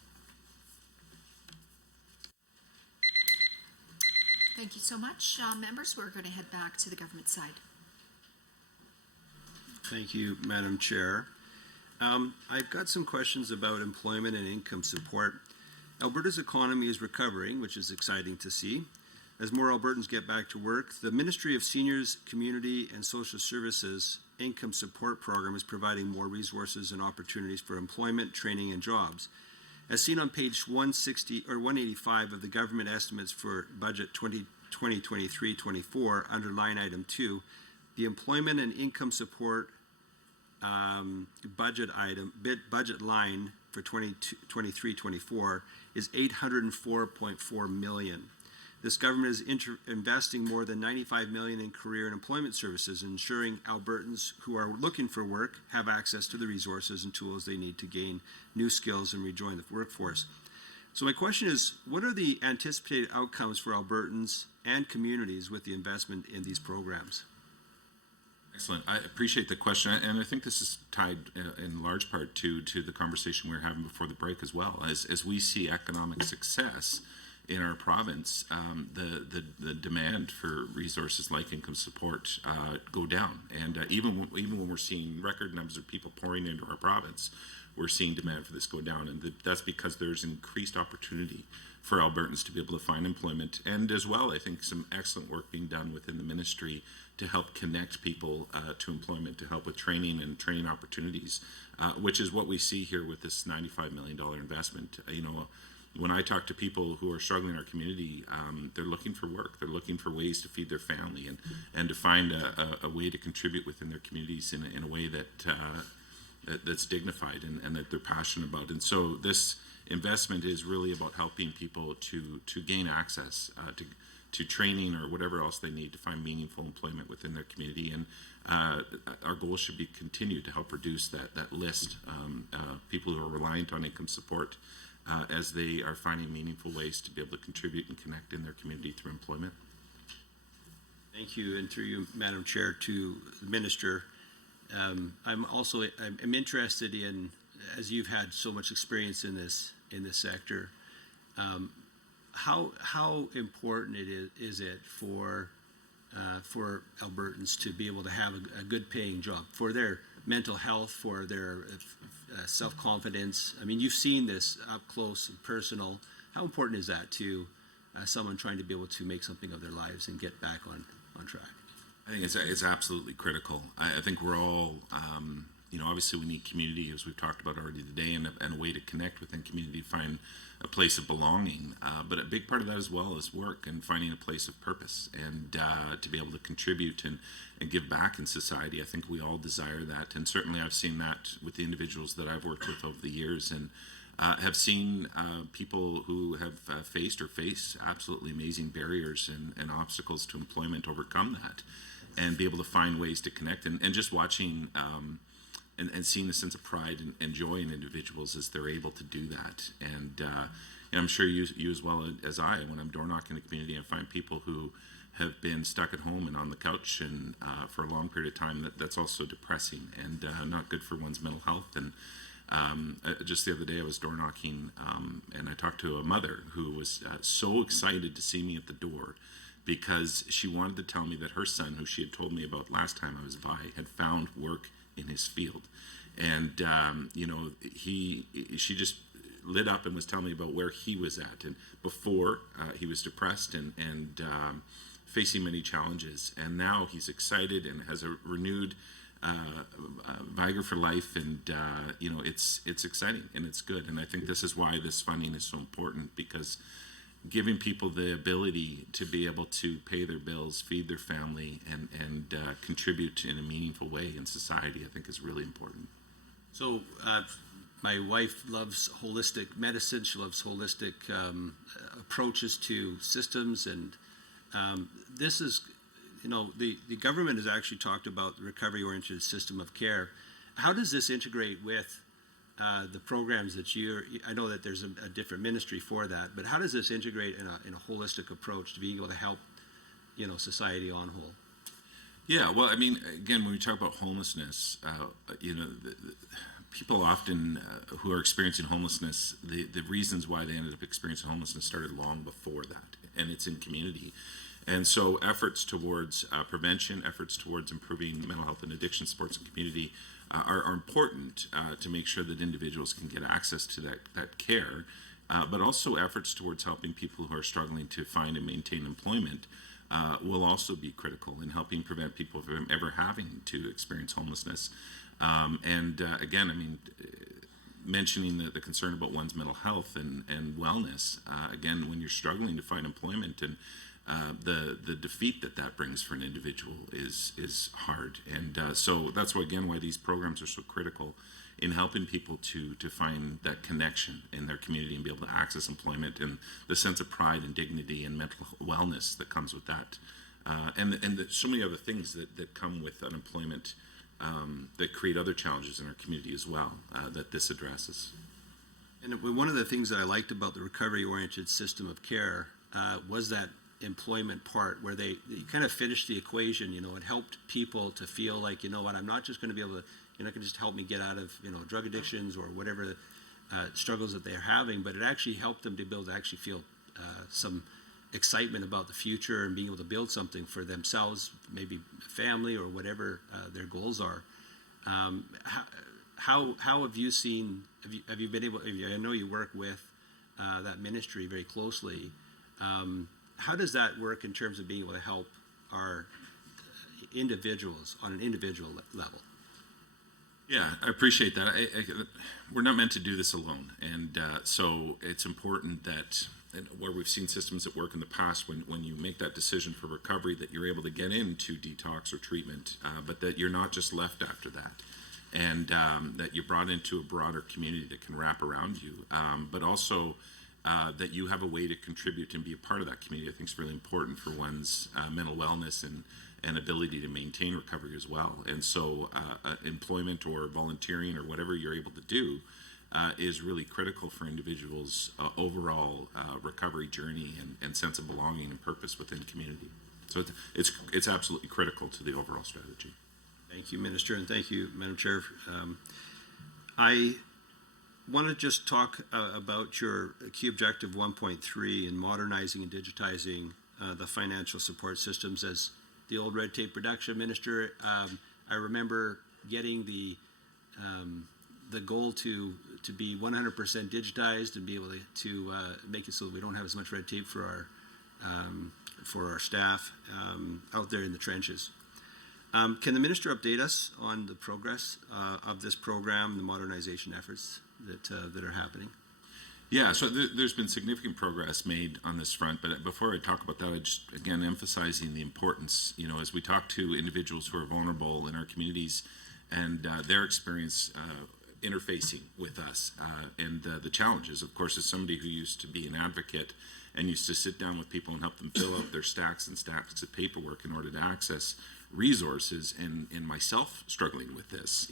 Thank you so much. Members, we're going to head back to the government side. Thank you, Madam Chair. I've got some questions about employment and income support. Alberta's economy is recovering, which is exciting to see. As more Albertans get back to work, the Ministry of Seniors, Community and Social Services Income Support Program is providing more resources and opportunities for employment, training and jobs. As seen on page 160 or 185 of the government estimates for budget 2023-24 under line item 2, the employment and income support budget line for 23-24 is $804.4 million. This government is investing more than $95 million in career and employment services, ensuring Albertans who are looking for work have access to the resources and tools they need to gain new skills and rejoin the workforce. So my question is, what are the anticipated outcomes for Albertans and communities with the investment in these programs? Excellent. I appreciate the question, and I think this is tied in large part to the conversation we were having before the break as well. As we see economic success in our province, the demand for resources like income support go down, and even when we're seeing record numbers of people pouring into our province, we're seeing demand for this go down, and that's because there's increased opportunity for Albertans to be able to find employment, and as well, I think some excellent work being done within the ministry to help connect people to employment, to help with training and training opportunities, which is what we see here with this $95 million investment. When I talk to people who are struggling in our community, they're looking for work. They're looking for ways to feed their family and to find a way to contribute within their communities in a way that's dignified and that they're passionate about. And so this investment is really about helping people to gain access to training or whatever else they need to find meaningful employment within their community. And our goal should be continue to help reduce that list, people who are reliant on income support as they are finding meaningful ways to be able to contribute and connect in their community through employment. Thank you, and through you, Madam Chair, to the Minister. I'm interested in, as you've had so much experience in this sector, how important is it for Albertans to be able to have a good paying job for their mental health, for their self-confidence? I mean, you've seen this up close and personal. How important is that to someone trying to be able to make something of their lives and get back on track? I think it's absolutely critical. I think we're all, obviously we need community, as we've talked about already today, and a way to connect within community, find a place of belonging. But a big part of that as well is work and finding a place of purpose and to be able to contribute and give back in society. I think we all desire that. And certainly I've seen that with the individuals that I've worked with over the years, and have seen people who have faced or face absolutely amazing barriers and obstacles to employment overcome that and be able to find ways to connect. And just watching and seeing the sense of pride and joy in individuals as they're able to do that. And I'm sure you as well as I, when I'm door knocking the community and find people who have been stuck at home and on the couch and for a long period of time, that's also depressing and not good for one's mental health. And just the other day I was door knocking and I talked to a mother who was so excited to see me at the door because she wanted to tell me that her son, who she had told me about last time I was by, had found work in his field. And she just lit up and was telling me about where he was at, and before he was depressed and facing many challenges, and now he's excited and has a renewed vigor for life, and it's exciting and it's good. And I think this is why this funding is so important, because giving people the ability to be able to pay their bills, feed their family, and contribute in a meaningful way in society, I think is really important. So my wife loves holistic medicine. She loves holistic approaches to systems, and this is, the government has actually talked about the recovery-oriented system of care. How does this integrate with the programs that I know that there's a different ministry for that, but how does this integrate in a holistic approach to being able to help, society on whole? Yeah, well, I mean, again, when we talk about homelessness, people often who are experiencing homelessness, the reasons why they ended up experiencing homelessness started long before that, and it's in community. And so efforts towards prevention, efforts towards improving mental health and addiction supports in community are important to make sure that individuals can get access to that care, but also efforts towards helping people who are struggling to find and maintain employment will also be critical in helping prevent people from ever having to experience homelessness. Again, I mean, mentioning the concern about one's mental health and wellness, again, when you're struggling to find employment and the defeat that brings for an individual is hard. And so that's why these programs are so critical in helping people to find that connection in their community and be able to access employment and the sense of pride and dignity and mental wellness that comes with that. And so many other things that come with unemployment that create other challenges in our community as well that this addresses. And one of the things that I liked about the recovery-oriented system of care was that employment part where they kind of finished the equation. It helped people to feel like, I'm not just going to be able to, you're not going to just help me get out of, drug addictions or whatever struggles that they're having, but it actually helped them to be able to actually feel some excitement about the future and being able to build something for themselves, maybe family or whatever their goals are. How have you seen, have you been able, I know you work with that ministry very closely. How does that work in terms of being able to help our individuals on an individual level? Yeah, I appreciate that. We're not meant to do this alone. And so it's important that where we've seen systems that work in the past, when you make that decision for recovery, that you're able to get into detox or treatment, but that you're not just left after that. And that you're brought into a broader community that can wrap around you, but also that you have a way to contribute and be a part of that community. I think is really important for one's mental wellness and ability to maintain recovery as well. And so employment or volunteering or whatever you're able to do is really critical for individuals' overall recovery journey and sense of belonging and purpose within community. So it's absolutely critical to the overall strategy. Thank you, Minister, and thank you, Madam Chair. I want to just talk about your key objective 1.3 in modernizing and digitizing the financial support systems. As the old red tape reduction minister, I remember getting the goal to be 100% digitized and be able to make it so that we don't have as much red tape for our staff out there in the trenches. Can the minister update us on the progress of this program, the modernization efforts that are happening? Yeah, so there's been significant progress made on this front, but before I talk about that, I just, again, emphasizing the importance, as we talk to individuals who are vulnerable in our communities and their experience interfacing with us and the challenges, of course, as somebody who used to be an advocate and used to sit down with people and help them fill out their stacks and stacks of paperwork in order to access resources, and myself struggling with this,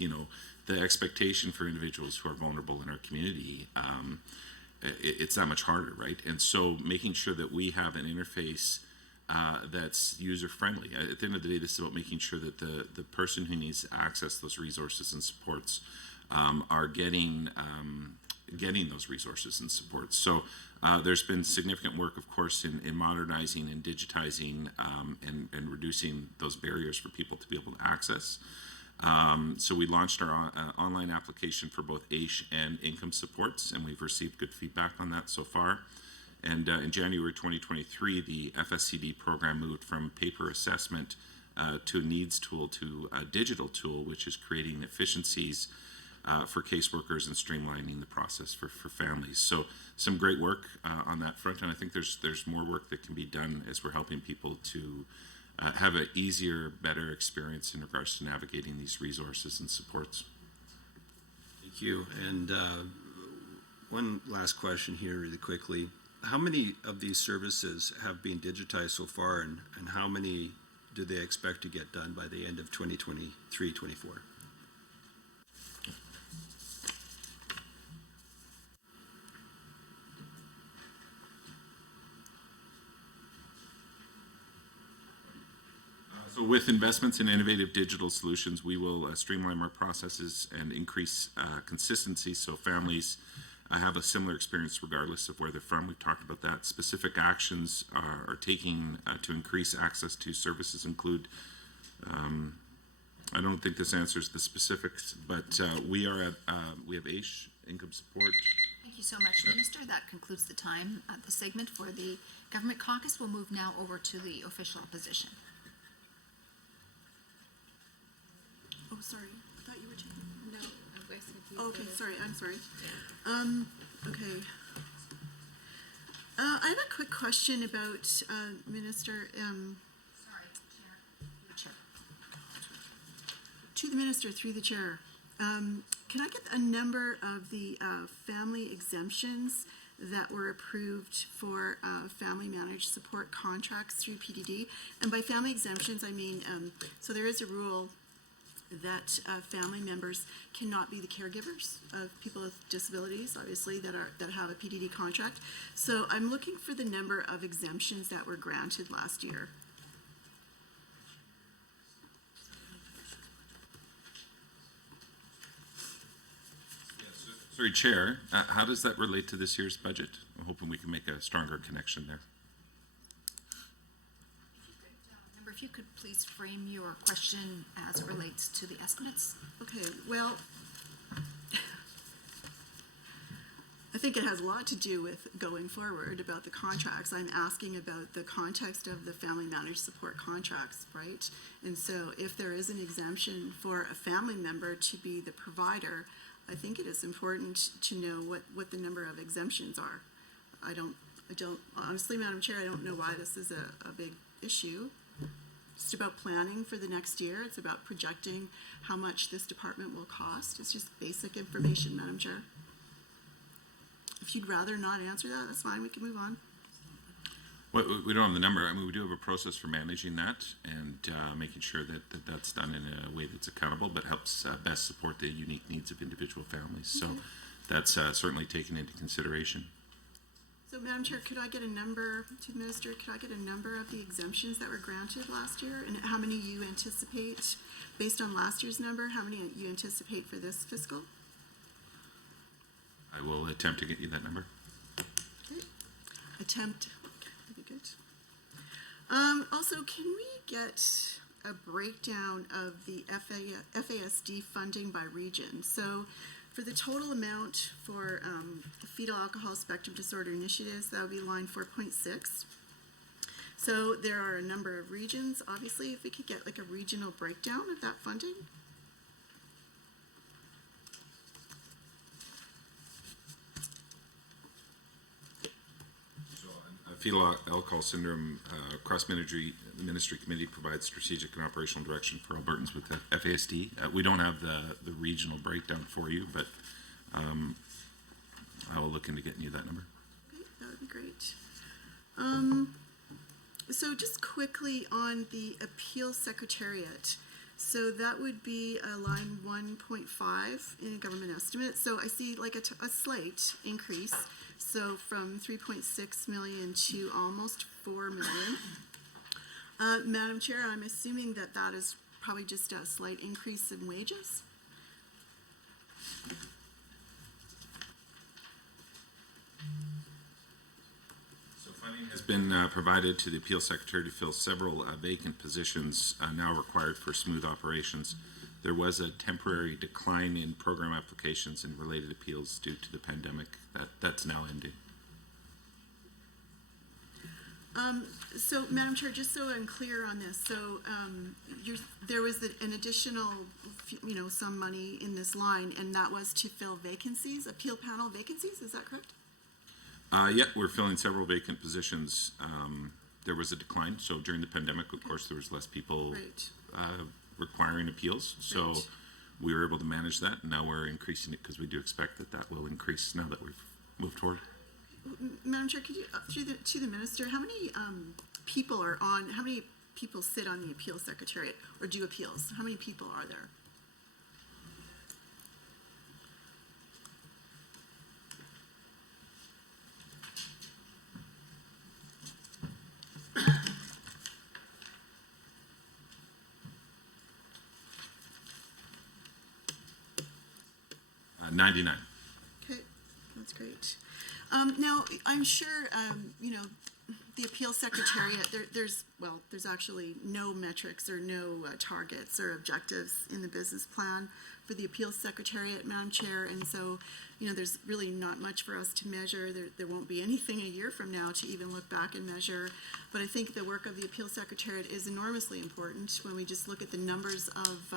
the expectation for individuals who are vulnerable in our community, it's that much harder, right? And so making sure that we have an interface that's user-friendly. At the end of the day, this is about making sure that the person who needs to access those resources and supports are getting those resources and supports. So there's been significant work, of course, in modernizing and digitizing and reducing those barriers for people to be able to access. So we launched our online application for both AISH and income supports, and we've received good feedback on that so far. And in January 2023, the FSCD program moved from paper assessment to a needs tool to a digital tool, which is creating efficiencies for caseworkers and streamlining the process for families. So some great work on that front, and I think there's more work that can be done as we're helping people to have an easier, better experience in regards to navigating these resources and supports. Thank you. And one last question here really quickly. How many of these services have been digitized so far, and how many do they expect to get done by the end of 2023-24? So with investments in innovative digital solutions, we will streamline our processes and increase consistency so families have a similar experience regardless of where they're from. We've talked about that. Specific actions are taking to increase access to services include, I don't think this answers the specifics, but we have AISH, income support. Thank you so much, Minister. That concludes the time, the segment for the Government Caucus. We'll move now over to the official opposition. Oh, sorry, I thought you were taking, no. Oh, Okay, sorry, I'm sorry. Okay. I have a quick question about, Minister, to the Minister through the Chair. Can I get a number of the family exemptions that were approved for family managed support contracts through PDD? And by family exemptions, I mean, so there is a rule that family members cannot be the caregivers of people with disabilities, obviously, that have a PDD contract. So I'm looking for the number of exemptions that were granted last year. Sorry, Chair, how does that relate to this year's budget? I'm hoping we can make a stronger connection there. If you could please frame your question as it relates to the estimates. Okay, well, I think it has a lot to do with going forward about the contracts. I'm asking about the context of the family managed support contracts, right? And so if there is an exemption for a family member to be the provider, I think it is important to know what the number of exemptions are. I don't, honestly, Madam Chair, I don't know why this is a big issue. It's about planning for the next year. It's about projecting how much this department will cost. It's just basic information, Madam Chair. If you'd rather not answer that, that's fine. We can move on. Well, we don't have the number. I mean, we do have a process for managing that and making sure that that's done in a way that's accountable, but helps best support the unique needs of individual families. So that's certainly taken into consideration. So, Madam Chair, could I get a number to the Minister? Could I get a number of the exemptions that were granted last year, and how many you anticipate, based on last year's number, how many you anticipate for this fiscal? I will attempt to get you that number. Okay. Attempt. Okay, that'd be good. Also, can we get a breakdown of the FASD funding by region? So, for the total amount for fetal alcohol spectrum disorder initiatives, that would be line 4.6. So there are a number of regions. Obviously, if we could get like a regional breakdown of that funding. Fetal alcohol syndrome cross-ministry committee provides strategic and operational direction for Albertans with FASD. We don't have the regional breakdown for you, but I will look into getting you that number. Okay, that would be great. So just quickly on the appeal secretariat. So that would be line 1.5 in a government estimate. So I see like a slight increase. So from 3.6 million to almost 4 million. Madam Chair, I'm assuming that that is probably just a slight increase in wages. So funding has been provided to the appeal secretary to fill several vacant positions now required for smooth operations. There was a temporary decline in program applications and related appeals due to the pandemic. That's now ending. So, Madam Chair, just so I'm clear on this, so there was an additional, some money in this line, and that was to fill vacancies, appeal panel vacancies, is that correct? Yeah, we're filling several vacant positions. There was a decline, so during the pandemic, of course, there was less people Right. requiring appeals. So Right. we were able to manage that, and now we're increasing it because we do expect that that will increase now that we've moved forward. Madam Chair, could you, to the minister, how many how many people sit on the appeal secretariat or do appeals? How many people are there? Uh, 99. Okay, that's great. Now, I'm sure, the appeal secretariat, there's actually no metrics or no targets or objectives in the business plan for the appeal secretariat, Madam Chair, and so, there's really not much for us to measure. There won't be anything a year from now to even look back and measure, but I think the work of the appeal secretariat is enormously important when we just look at the numbers of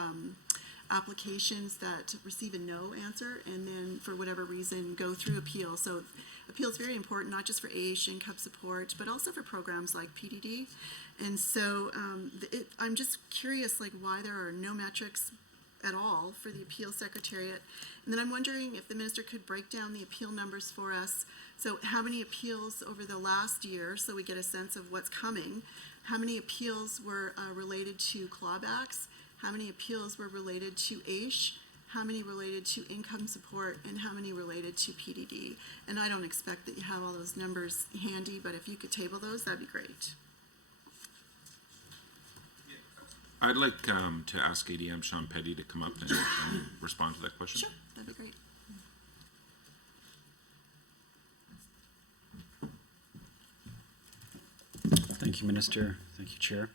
applications that receive a no answer and then for whatever reason go through appeal. So appeal is very important, not just for AISH and CUP support, but also for programs like PDD. And so I'm just curious, like, why there are no metrics at all for the appeal secretariat. And then I'm wondering if the minister could break down the appeal numbers for us. So how many appeals over the last year, so we get a sense of what's coming, how many appeals were related to clawbacks, how many appeals were related to AISH, how many related to income support, and how many related to PDD. And I don't expect that you have all those numbers handy, but if you could table those, that'd be great. I'd like to ask ADM Sean Petty to come up and respond to that question. Sure, that'd be great. Thank you, Minister. Thank you, Chair.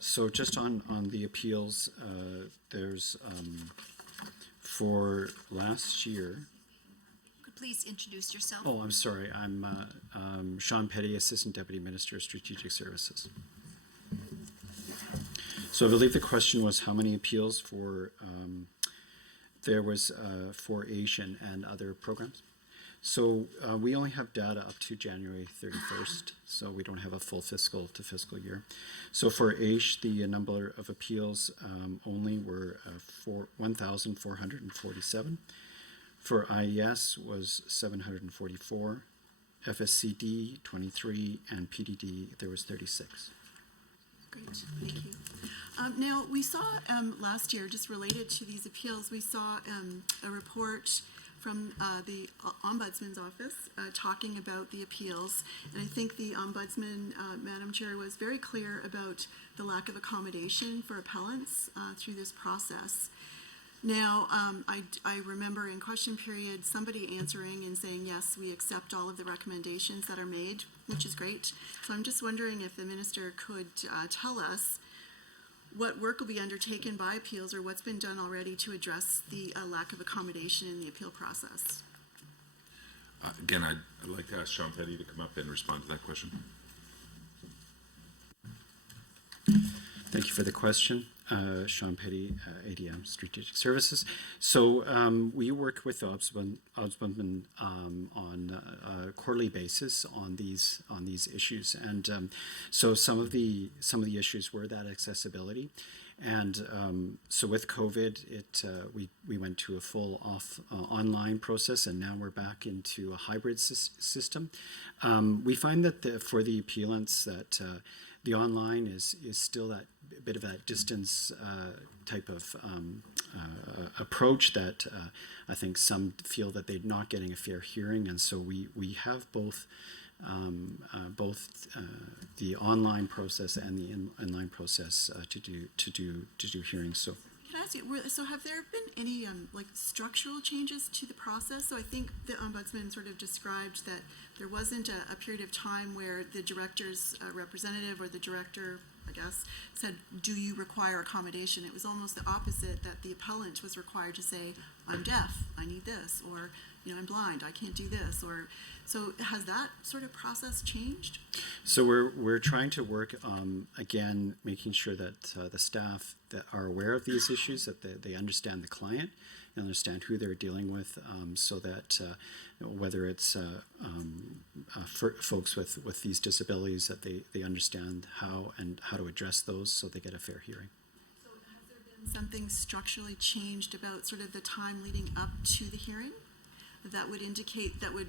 So just on the appeals, there's, for last year, Could please introduce yourself? oh, I'm sorry, I'm Sean Petty, Assistant Deputy Minister of Strategic Services. So I believe the question was how many appeals for, there was for Asian and other programs. So we only have data up to January 31st, so we don't have a full fiscal to fiscal year. So for AISH, the number of appeals only were 1,447. For IES was 744, FSCD 23, and PDD there was 36. Great, thank you. Now, we saw last year, just related to these appeals, we saw a report from the Ombudsman's office talking about the appeals. And I think the Ombudsman, Madam Chair, was very clear about the lack of accommodation for appellants through this process. Now, I remember in question period, somebody answering and saying, yes, we accept all of the recommendations that are made, which is great. So I'm just wondering if the minister could tell us what work will be undertaken by appeals or what's been done already to address the lack of accommodation in the appeal process. Again, I'd like to ask Sean Petty to come up and respond to that question. Thank you for the question. Sean Petty, ADM Strategic Services. So we work with the Ombudsman on a quarterly basis on these issues, and so some of the issues were that accessibility, and so with COVID, we went to a full online process, and now we're back into a hybrid system. We find that for the appealants that the online is still that bit of that distance type of approach that I think some feel that they're not getting a fair hearing, and so we have both the online process and the inline process to do hearings. So. Can I ask you, so have there been any like structural changes to the process? So I think the Ombudsman sort of described that there wasn't a period of time where the director's representative or the director I guess, said, do you require accommodation? It was almost the opposite, that the appellant was required to say, I'm deaf, I need this, or, I'm blind, I can't do this, or, so has that sort of process changed? So we're trying to work, again, making sure that the staff that are aware of these issues, that they understand the client and understand who they're dealing with, so that whether it's for folks with these disabilities, that they understand how to address those so they get a fair hearing. So has there been something structurally changed about sort of the time leading up to the hearing that would indicate, that would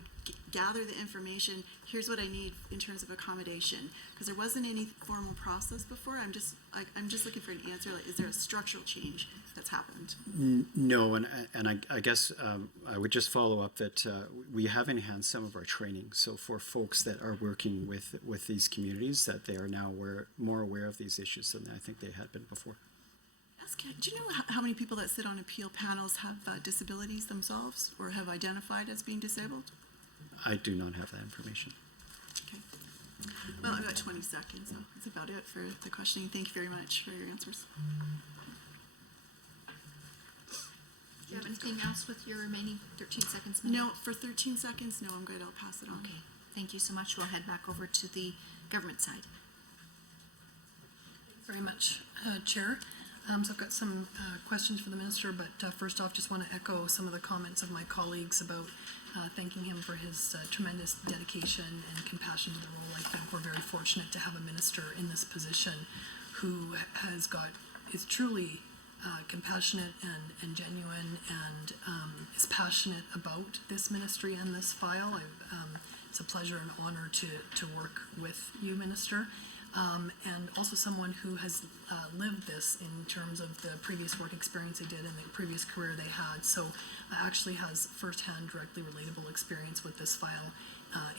gather the information, here's what I need in terms of accommodation? Because there wasn't any formal process before. I'm just looking for an answer. Like, is there a structural change that's happened? No, and I guess I would just follow up that we have enhanced some of our training. So for folks that are working with these communities, that they are now more aware of these issues than I think they had been before. Do you know how many people that sit on appeal panels have disabilities themselves or have identified as being disabled? I do not have that information. Okay. Well, I've got 20 seconds, so that's about it for the questioning. Thank you very much for your answers. Do you have anything else with your remaining 13 seconds? No, for 13 seconds, no, I'm good. I'll pass it on. Okay, thank you so much. We'll head back over to the government side. Thanks very much, Chair. So I've got some questions for the Minister, but first off, just want to echo some of the comments of my colleagues about thanking him for his tremendous dedication and compassion to the role. I think we're very fortunate to have a Minister in this position who is truly compassionate and genuine and is passionate about this ministry and this file. It's a pleasure and honor to work with you, Minister. And also someone who has lived this in terms of the previous work experience they did and the previous career they had. So actually has firsthand, directly relatable experience with this file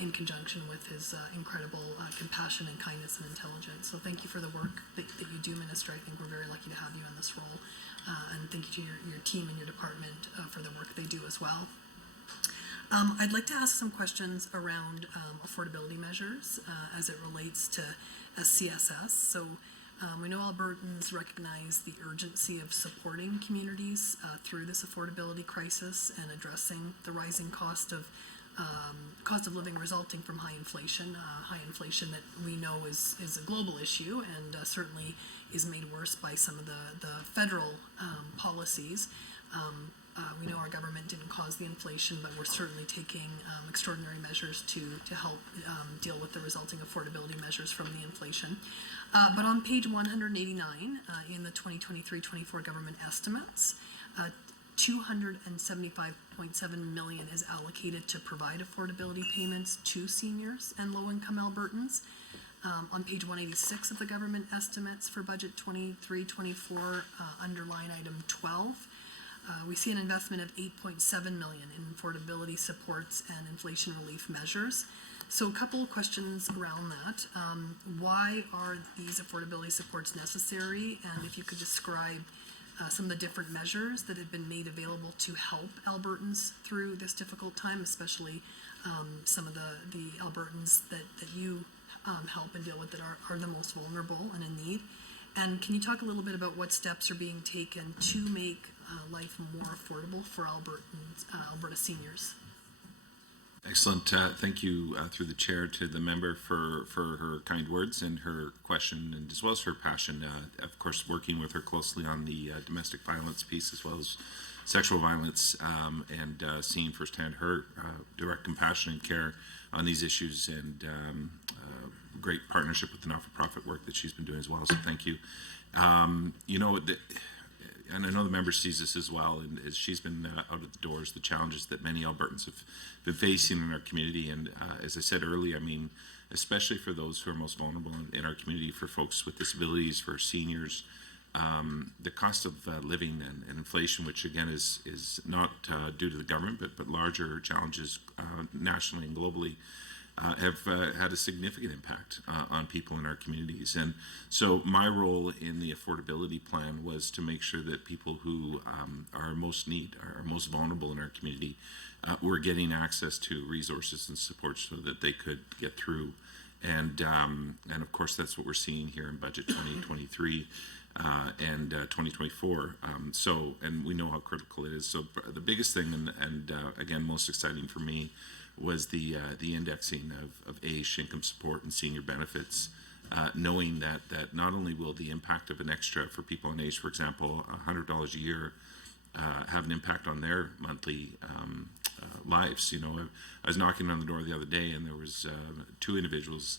in conjunction with his incredible compassion and kindness and intelligence. So thank you for the work that you do, Minister. I think we're very lucky to have you in this role. And thank you to your team and your department for the work they do as well. I'd like to ask some questions around affordability measures as it relates to CSS. So we know Albertans recognize the urgency of supporting communities through this affordability crisis and addressing the rising cost of living resulting from high inflation that we know is a global issue and certainly is made worse by some of the federal policies. We know our government didn't cause the inflation, but we're certainly taking extraordinary measures to help deal with the resulting affordability measures from the inflation. But on page 189 in the 2023-24 government estimates, $275.7 million is allocated to provide affordability payments to seniors and low-income Albertans. On page 186 of the government estimates for budget 23-24, under line item 12, we see an investment of $8.7 million in affordability supports and inflation relief measures. So a couple of questions around that. Why are these affordability supports necessary? And if you could describe some of the different measures that have been made available to help Albertans through this difficult time, especially some of the Albertans that you help and deal with that are the most vulnerable and in need. And can you talk a little bit about what steps are being taken to make life more affordable for Alberta seniors? Excellent. Thank you through the chair to the member for her kind words and her question, and as well as her passion. Of course, working with her closely on the domestic violence piece as well as sexual violence, and seeing firsthand her direct compassion and care on these issues, and great partnership with the not-for-profit work that she's been doing as well. So thank you. And I know the member sees this as well, and as she's been out of the doors, the challenges that many Albertans have been facing in our community. And as I said earlier, I mean, especially for those who are most vulnerable in our community, for folks with disabilities, for seniors, the cost of living and inflation, which again is not due to the government, but larger challenges nationally and globally, have had a significant impact on people in our communities. And so my role in the affordability plan was to make sure that people who are most vulnerable in our community were getting access to resources and support so that they could get through And of course, that's what we're seeing here in budget 2023 and 2024. And we know how critical it is. So the biggest thing, and again, most exciting for me, was the indexing of AISH income support and senior benefits, knowing that not only will the impact of an extra for people on AISH, for example, $100 a year, have an impact on their monthly lives. I was knocking on the door the other day, and there was 2 individuals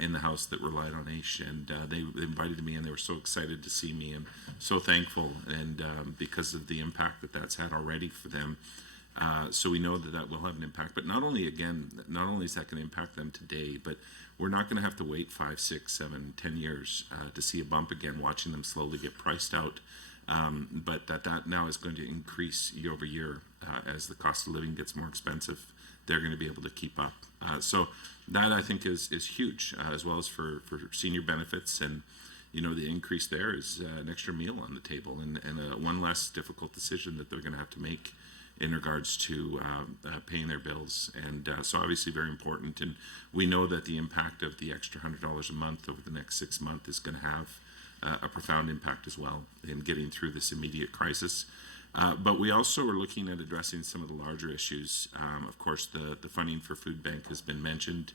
in the house that relied on AISH, and they invited me, and they were so excited to see me, and so thankful, and because of the impact that's had already for them. So we know that will have an impact, but not only is that going to impact them today, but we're not going to have to wait 5, 6, 7, 10 years to see a bump again, watching them slowly get priced out. But that now is going to increase year over year as the cost of living gets more expensive. They're going to be able to keep up. So that, I think, is huge, as well as for senior benefits. And the increase there is an extra meal on the table, and one less difficult decision that they're going to have to make in regards to paying their bills. And so obviously very important. And we know that the impact of the extra $100 a month over the next 6 months is going to have a profound impact as well in getting through this immediate crisis. But we also are looking at addressing some of the larger issues. Of course, the funding for food bank has been mentioned.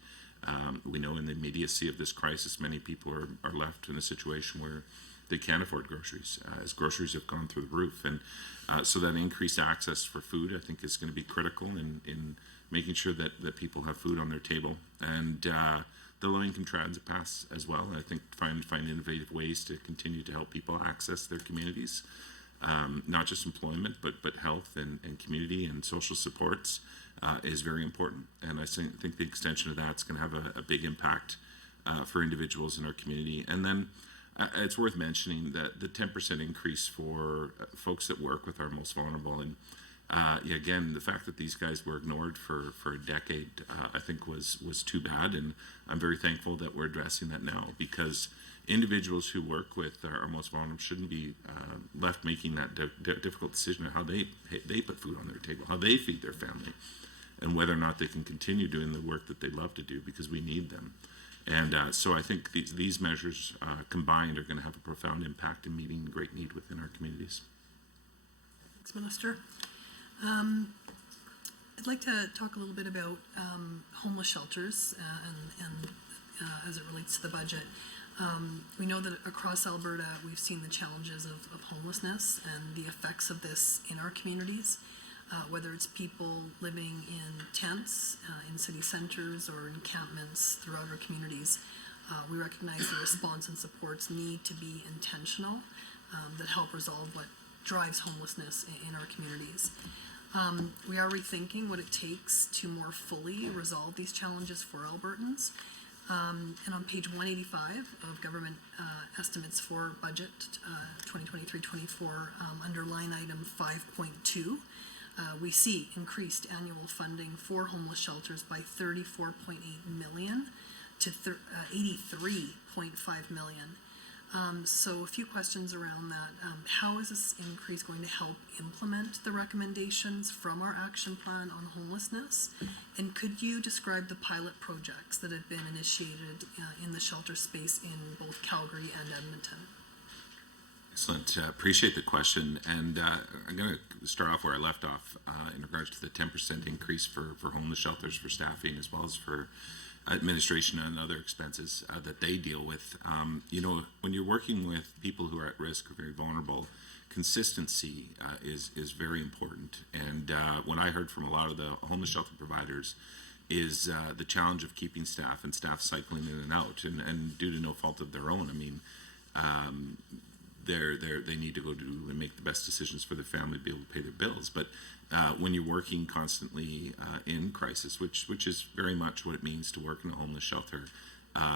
We know in the immediacy of this crisis, many people are left in a situation where they can't afford groceries, as groceries have gone through the roof. And so that increased access for food, I think, is going to be critical in making sure that people have food on their table. And the low-income transit pass as well. I think find innovative ways to continue to help people access their communities, not just employment, but health and community and social supports is very important. And I think the extension of that's going to have a big impact for individuals in our community. And then it's worth mentioning that the 10% increase for folks that work with our most vulnerable. And again, the fact that these guys were ignored for a decade, I think was too bad. And I'm very thankful that we're addressing that now, because individuals who work with our most vulnerable shouldn't be left making that difficult decision of how they put food on their table, how they feed their family, and whether or not they can continue doing the work that they love to do, because we need them. And so I think these measures combined are going to have a profound impact in meeting great need within our communities. Thanks, Minister. I'd like to talk a little bit about homeless shelters and as it relates to the budget. We know that across Alberta, we've seen the challenges of homelessness and the effects of this in our communities, whether it's people living in tents in city centres or encampments throughout our communities. We recognize the response and supports need to be intentional that help resolve what drives homelessness in our communities. We are rethinking what it takes to more fully resolve these challenges for Albertans. And on page 185 of government estimates for budget 2023-24, under line item 5.2, we see increased annual funding for homeless shelters by 34.8 million to 83.5 million. So a few questions around that. How is this increase going to help implement the recommendations from our action plan on homelessness? And could you describe the pilot projects that have been initiated in the shelter space in both Calgary and Edmonton? Excellent. Appreciate the question. And I'm going to start off where I left off in regards to the 10% increase for homeless shelters for staffing, as well as for administration and other expenses that they deal with. When you're working with people who are at risk or very vulnerable, consistency is very important. And what I heard from a lot of the homeless shelter providers is the challenge of keeping staff and staff cycling in and out, and due to no fault of their own. I mean, they need to go do and make the best decisions for their family to be able to pay their bills. But when you're working constantly in crisis, which is very much what it means to work in a homeless shelter,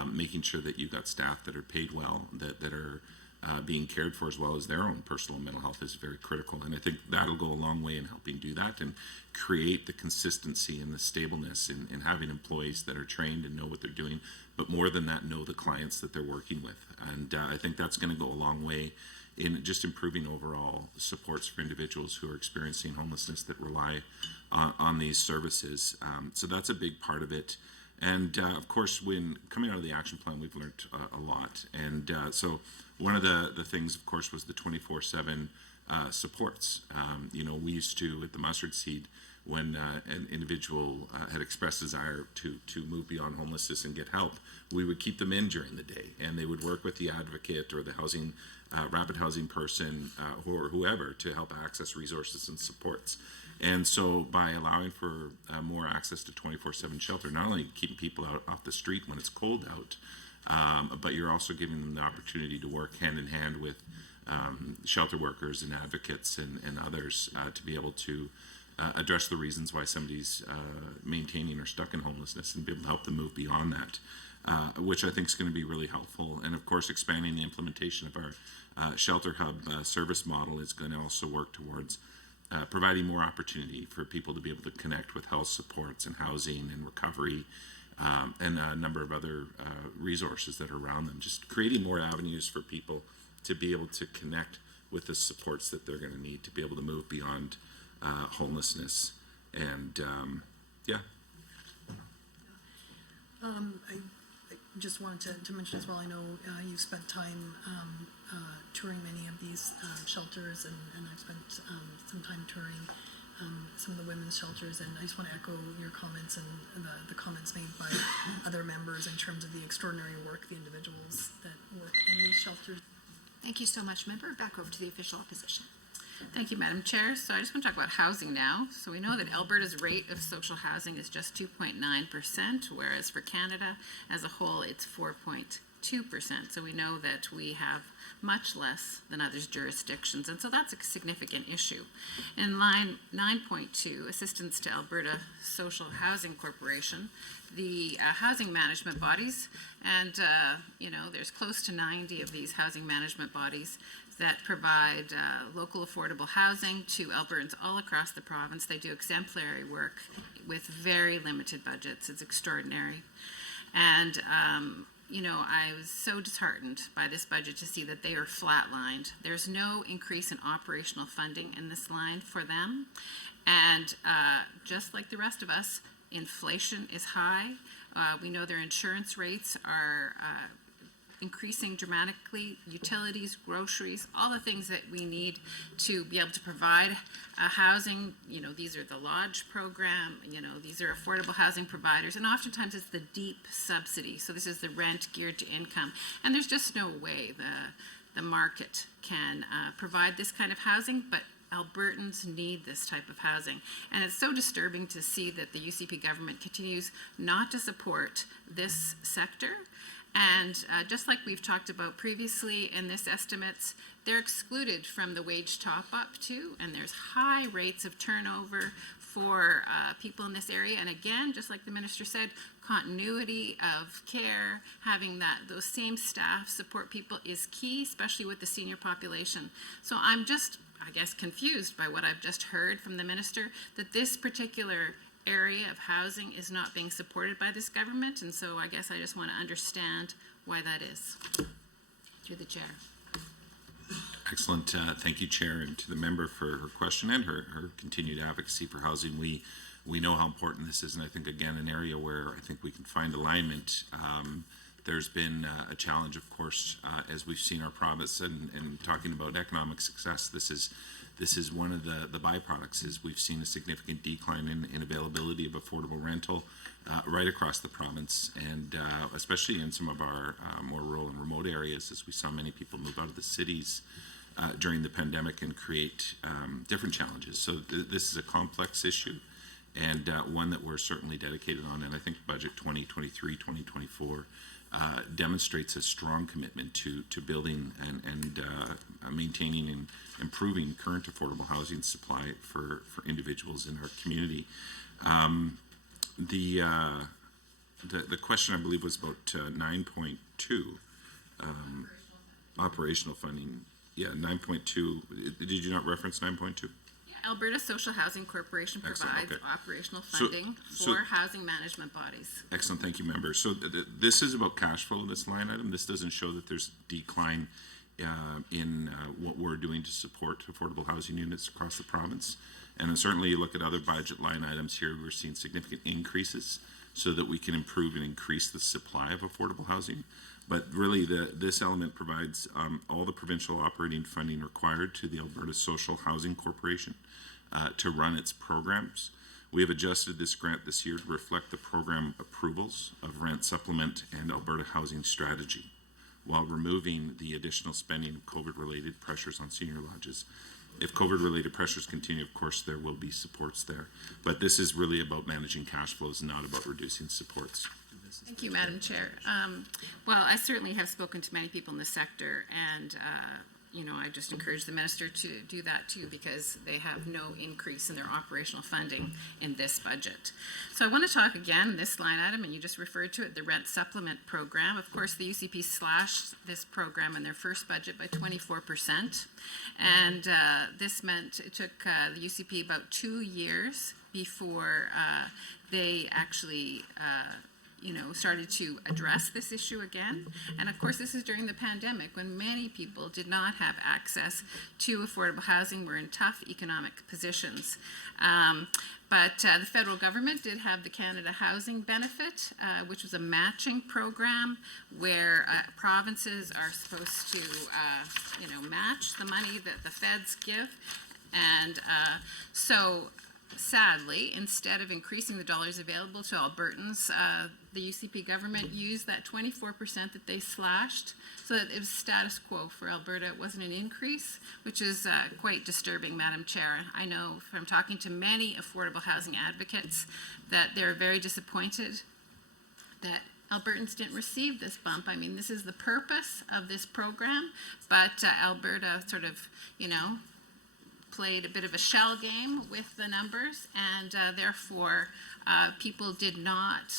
making sure that you've got staff that are paid well, that are being cared for, as well as their own personal mental health, is very critical. And I think that'll go a long way in helping do that and create the consistency and the stableness in having employees that are trained and know what they're doing, but more than that, know the clients that they're working with. And I think that's going to go a long way in just improving overall supports for individuals who are experiencing homelessness that rely on these services. So that's a big part of it. And of course, when coming out of the action plan, we've learned a lot. And so one of the things, of course, was the 24/7 supports. We used to, at the Mustard Seed, when an individual had expressed desire to move beyond homelessness and get help, we would keep them in during the day, and they would work with the advocate or the housing, rapid housing person or whoever to help access resources and supports. And so by allowing for more access to 24/7 shelter, not only keeping people out off the street when it's cold out, but you're also giving them the opportunity to work hand in hand with shelter workers and advocates and others to be able to address the reasons why somebody's maintaining or stuck in homelessness and be able to help them move beyond that, which I think is going to be really helpful. And of course, expanding the implementation of our Shelter Hub service model is going to also work towards providing more opportunity for people to be able to connect with health supports and housing and recovery and a number of other resources that are around them. Just creating more avenues for people to be able to connect with the supports that they're going to need to be able to move beyond homelessness. And yeah. I just wanted to mention as well, I know you've spent time touring many of these shelters, and I've spent some time touring some of the women's shelters, and I just want to echo your comments and the comments made by other members in terms of the extraordinary work the individuals that work in these shelters. Thank you so much, Member. Back over to the official opposition. Thank you, Madam Chair. So I just want to talk about housing now. So we know that Alberta's rate of social housing is just 2.9%, whereas for Canada as a whole, it's 4.2%. So we know that we have much less than other jurisdictions, and so that's a significant issue. In line 9.2, Assistance to Alberta Social Housing Corporation, the housing management bodies, and there's close to 90 of these housing management bodies that provide local affordable housing to Albertans all across the province. They do exemplary work with very limited budgets. It's extraordinary. And I was so disheartened by this budget to see that they are flatlined. There's no increase in operational funding in this line for them. And just like the rest of us, inflation is high. We know their insurance rates are increasing dramatically. Utilities, groceries, all the things that we need to be able to provide housing. These are the Lodge program, these are affordable housing providers, and oftentimes it's the deep subsidy. So this is the rent geared to income. And there's just no way the market can provide this kind of housing, but Albertans need this type of housing. And it's so disturbing to see that the UCP government continues not to support this sector. And just like we've talked about previously in this estimates, they're excluded from the wage top-up too, and there's high rates of turnover for people in this area. And again, just like the minister said, continuity of care, having those same staff support people is key, especially with the senior population. So I'm just, confused by what I've just heard from the minister, that this particular area of housing is not being supported by this government, and so I just want to understand why that is. Through the chair. Excellent. Thank you, Chair, and to the member for her question and her continued advocacy for housing. We know how important this is, and I think, again, an area where I think we can find alignment. There's been a challenge, of course, as we've seen our province and talking about economic success. This is one of the byproducts is we've seen a significant decline in availability of affordable rental right across the province, and especially in some of our more rural and remote areas, as we saw many people move out of the cities during the pandemic and create different challenges. So this is a complex issue, and one that we're certainly dedicated on, and I think Budget 2023-2024 demonstrates a strong commitment to building and maintaining and improving current affordable housing supply for individuals in our community. The question, I believe, was about 9.2 operational funding. Yeah, 9.2. Did you not reference 9.2? Alberta Social Housing Corporation provides operational funding for housing management bodies. Excellent, thank you, member. So this is about cash flow, this line item. This doesn't show that there's decline in what we're doing to support affordable housing units across the province. And then certainly you look at other budget line items here, we're seeing significant increases. so that we can improve and increase the supply of affordable housing. But really, this element provides all the provincial operating funding required to the Alberta Social Housing Corporation to run its programs. We have adjusted this grant this year to reflect the program approvals of Rent Supplement and Alberta Housing Strategy, while removing the additional spending of COVID-related pressures on senior lodges. If COVID-related pressures continue, of course, there will be supports there. But this is really about managing cash flows, not about reducing supports. Thank you, Madam Chair. Well, I certainly have spoken to many people in the sector, and I just encourage the minister to do that too, because they have no increase in their operational funding in this budget. So I want to talk again, this line item, and you just referred to it, the Rent Supplement Program. Of course, the UCP slashed this program in their first budget by 24%. And this meant it took the UCP about 2 years before they actually started to address this issue again. And of course, this is during the pandemic when many people did not have access to affordable housing, were in tough economic positions. But the federal government did have the Canada Housing Benefit, which was a matching program where provinces are supposed to, match the money that the feds give. And so sadly, instead of increasing the dollars available to Albertans, the UCP government used that 24% that they slashed so that it was status quo for Alberta. It wasn't an increase, which is quite disturbing, Madam Chair. I know from talking to many affordable housing advocates that they're very disappointed that Albertans didn't receive this bump. I mean, this is the purpose of this program, but Alberta sort of, played a bit of a shell game with the numbers, and therefore people did not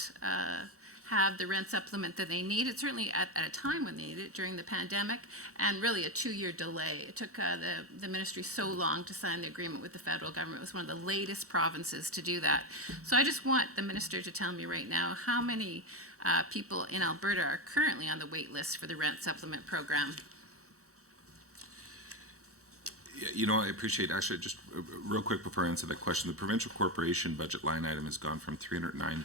have the rent supplement that they needed, certainly at a time when they needed it during the pandemic, and really a 2-year delay. It took the ministry so long to sign the agreement with the federal government. It was one of the latest provinces to do that. So I just want the minister to tell me right now how many people in Alberta are currently on the wait list for the rent supplement program. I appreciate, actually, just real quick before I answer that question, the provincial corporation budget line item has gone from 309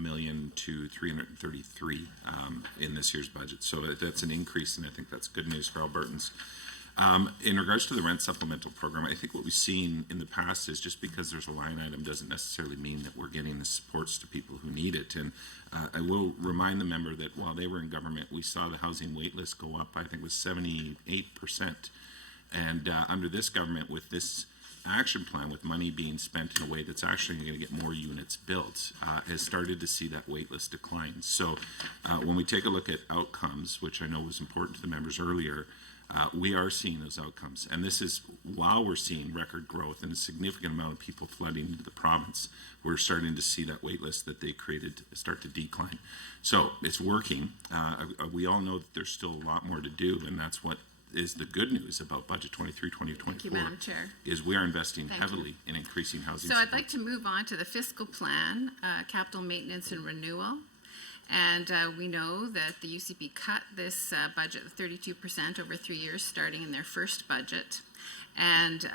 million to 333 in this year's budget. So that's an increase, and I think that's good news for Albertans. In regards to the rent supplemental program, I think what we've seen in the past is just because there's a line item doesn't necessarily mean that we're getting the supports to people who need it. And I will remind the member that while they were in government, we saw the housing wait list go up, I think it was 78%. And under this government, with this action plan, with money being spent in a way that's actually going to get more units built, has started to see that wait list decline. So when we take a look at outcomes, which I know was important to the members earlier, we are seeing those outcomes. And this is while we're seeing record growth and a significant amount of people flooding into the province, we're starting to see that wait list that they created start to decline. So it's working. We all know that there's still a lot more to do, and that's what is the good news about Budget 23-2024. Thank you, Madam Chair. Is we are investing heavily in increasing housing So support. I'd like to move on to the fiscal plan, capital maintenance and renewal. And we know that the UCP cut this budget 32% over 3 years, starting in their first budget. And,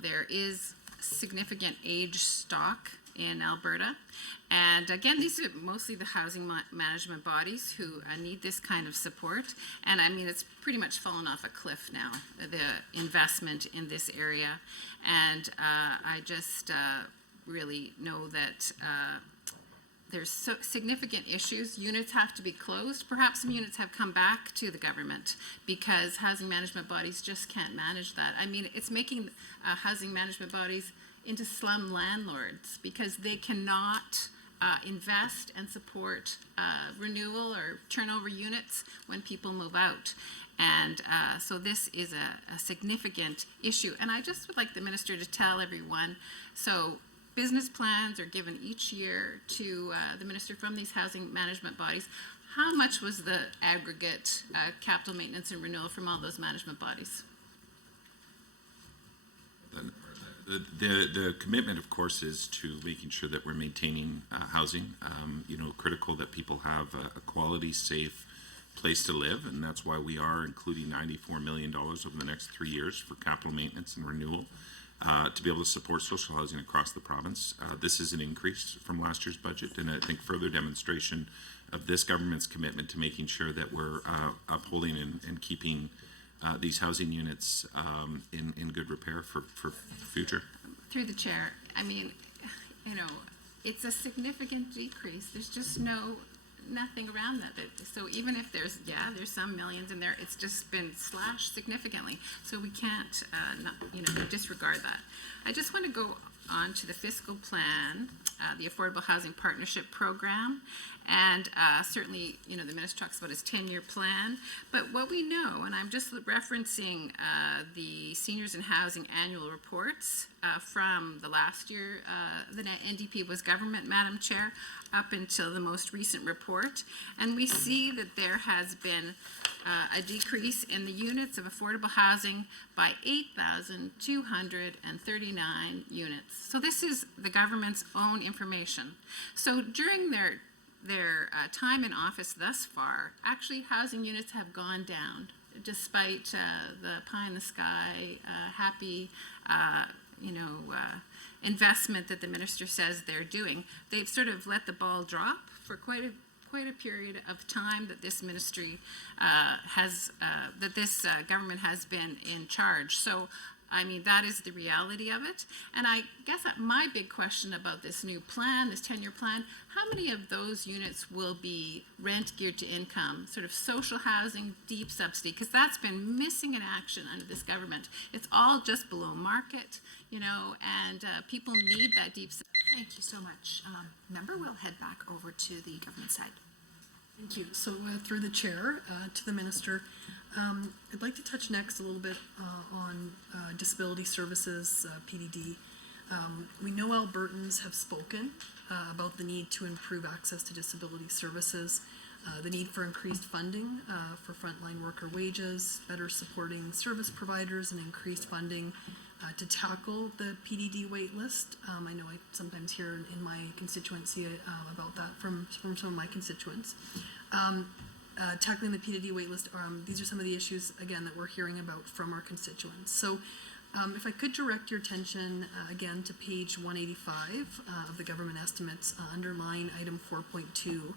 there is significant age stock in Alberta. And again, these are mostly the housing management bodies who need this kind of support. And I mean, it's pretty much fallen off a cliff now, the investment in this area. And I just really know that there's significant issues. Units have to be closed. Perhaps some units have come back to the government because housing management bodies just can't manage that. I mean, it's making housing management bodies into slum landlords because they cannot invest and support renewal or turnover units when people move out. And so this is a significant issue. And I just would like the minister to tell everyone, so business plans are given each year to the minister from these housing management bodies. How much was the aggregate capital maintenance and renewal from all those management bodies? The commitment, of course, is to making sure that we're maintaining housing, critical that people have a quality, safe place to live, and that's why we are including $94 million over the next 3 years for capital maintenance and renewal. to be able to support social housing across the province. This is an increase from last year's budget, and I think further demonstration of this government's commitment to making sure that we're upholding and keeping these housing units in good repair for future. Through the chair, I mean, you know, it's a significant decrease. There's just nothing around that. So even if there's some millions in there, it's just been slashed significantly. So we can't, disregard that. I just want to go on to the fiscal plan, the Affordable Housing Partnership Program. And certainly, you know, the minister talks about his 10-year plan. But what we know, and I'm just referencing the Seniors in Housing annual reports from the last year the NDP was government, Madam Chair, up until the most recent report. And we see that there has been a decrease in the units of affordable housing by 8,239 units. So this is the government's own information. So during their time in office thus far, actually housing units have gone down, despite the pie in the sky, happy, investment that the minister says they're doing. They've sort of let the ball drop for quite a period of time that this ministry government has been in charge. So, I mean, that is the reality of it. And I guess my big question about this new plan, this 10-year plan, how many of those units will be rent geared to income, sort of social housing, deep subsidy? Because that's been missing in action under this government. It's all just below market, you know, and people need that deep subsidy. Thank you so much. Member, we'll head back over to the government side. Thank you. So through the chair to the minister, I'd like to touch next a little bit on disability services, PDD. We know Albertans have spoken about the need to improve access to disability services, the need for increased funding for frontline worker wages, better supporting service providers, and increased funding to tackle the PDD wait list. I know I sometimes hear in my constituency about that from some of my constituents. Tackling the PDD wait list, these are some of the issues, again, that we're hearing about from our constituents. So if I could direct your attention again to page 185 of the government estimates, under line item 4.2,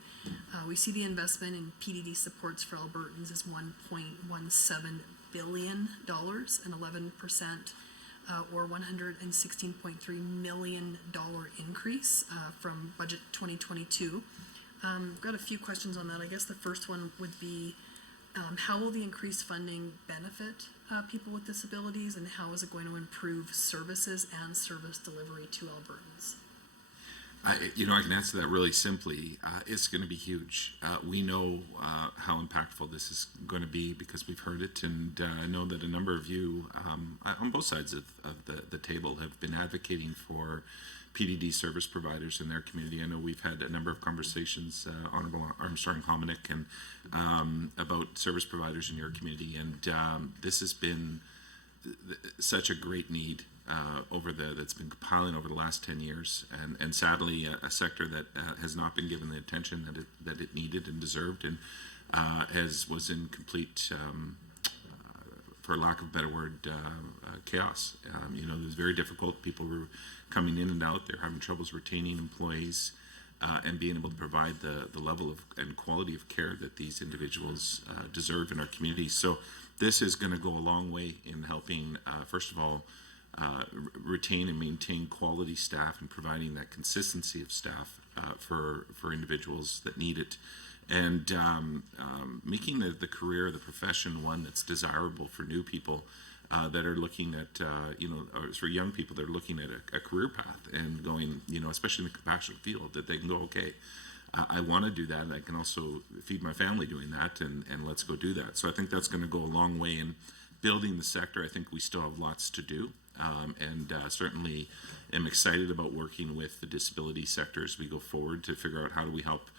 we see the investment in PDD supports for Albertans is $1.17 billion, an 11% or $116.3 million increase from budget 2022. I've got a few questions on that. I guess the first one would be, how will the increased funding benefit people with disabilities, and how is it going to improve services and service delivery to Albertans? I can answer that really simply. It's going to be huge. We know how impactful this is going to be because we've heard it, and I know that a number of you on both sides of the table have been advocating for PDD service providers in their community. I know we've had a number of conversations, Honourable Armstrong Hominick, and about service providers in your community, and this has been such a great need that's been compiling over the last 10 years, and sadly a sector that has not been given the attention that it needed and deserved, and was in complete, for lack of a better word, chaos. It was very difficult. People were coming in and out. They're having troubles retaining employees and being able to provide the level of and quality of care that these individuals deserve in our community. So this is going to go a long way in helping, first of all, retain and maintain quality staff and providing that consistency of staff for individuals that need it, and making the career, the profession, one that's desirable for new people that are looking at, or for young people that are looking at a career path and going, especially in the compassionate field, that they can go, okay, I want to do that, and I can also feed my family doing that, and let's go do that. So I think that's going to go a long way in building the sector. I think we still have lots to do. And certainly am excited about working with the disability sector as we go forward to figure out how do we help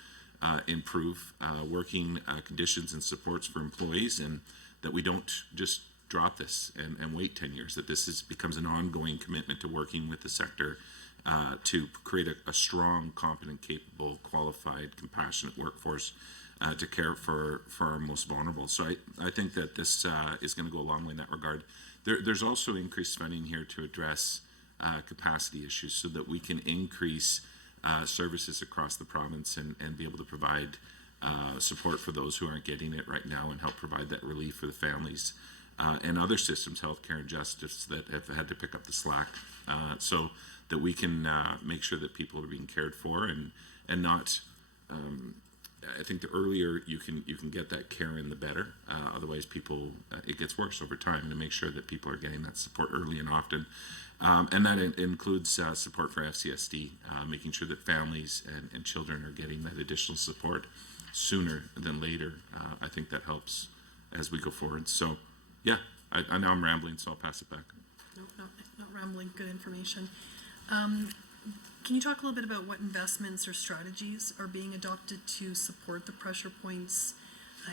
improve working conditions and supports for employees, and that we don't just drop this and wait 10 years, that this becomes an ongoing commitment to working with the sector to create a strong, competent, capable, qualified, compassionate workforce to care for our most vulnerable. So I think that this is going to go a long way in that regard. there's also increased funding here to address capacity issues so that we can increase services across the province and be able to provide support for those who aren't getting it right now and help provide that relief for the families and other systems, healthcare and justice, that have had to pick up the slack so that we can make sure that people are being cared for and not I think the earlier you can get that care in, the better. Otherwise, it gets worse over time, to make sure that people are getting that support early and often. And that includes support for FCSD, making sure that families and children are getting that additional support sooner than later. I think that helps as we go forward. So, yeah, I know I'm rambling, so I'll pass it back. No, not rambling, good information. Can you talk a little bit about what investments or strategies are being adopted to support the pressure points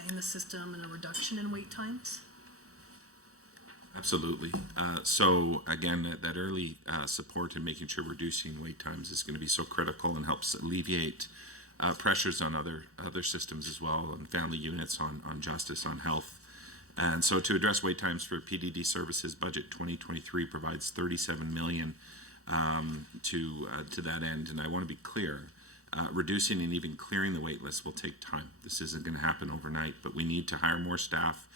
in the system and a reduction in wait times? Absolutely. So again, that early support and making sure reducing wait times is going to be so critical and helps alleviate pressures on other systems as well, on family units, on justice, on health. And so to address wait times for PDD services, budget 2023 provides $37 million to that end. And I want to be clear, reducing and even clearing the wait list will take time. This isn't going to happen overnight, but we need to hire more staff,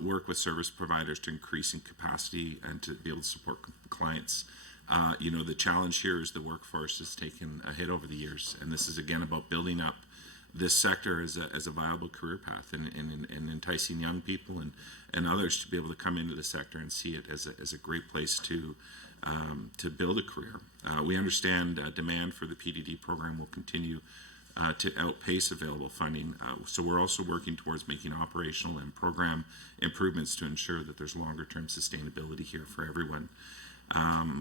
work with service providers to increase in capacity and to be able to support clients. The challenge here is the workforce has taken a hit over the years, and this is again about building up this sector as a viable career path and enticing young people and others to be able to come into the sector and see it as a great place to build a career. We understand demand for the PDD program will continue to outpace available funding. So we're also working towards making operational and program improvements to ensure that there's longer term sustainability here for everyone.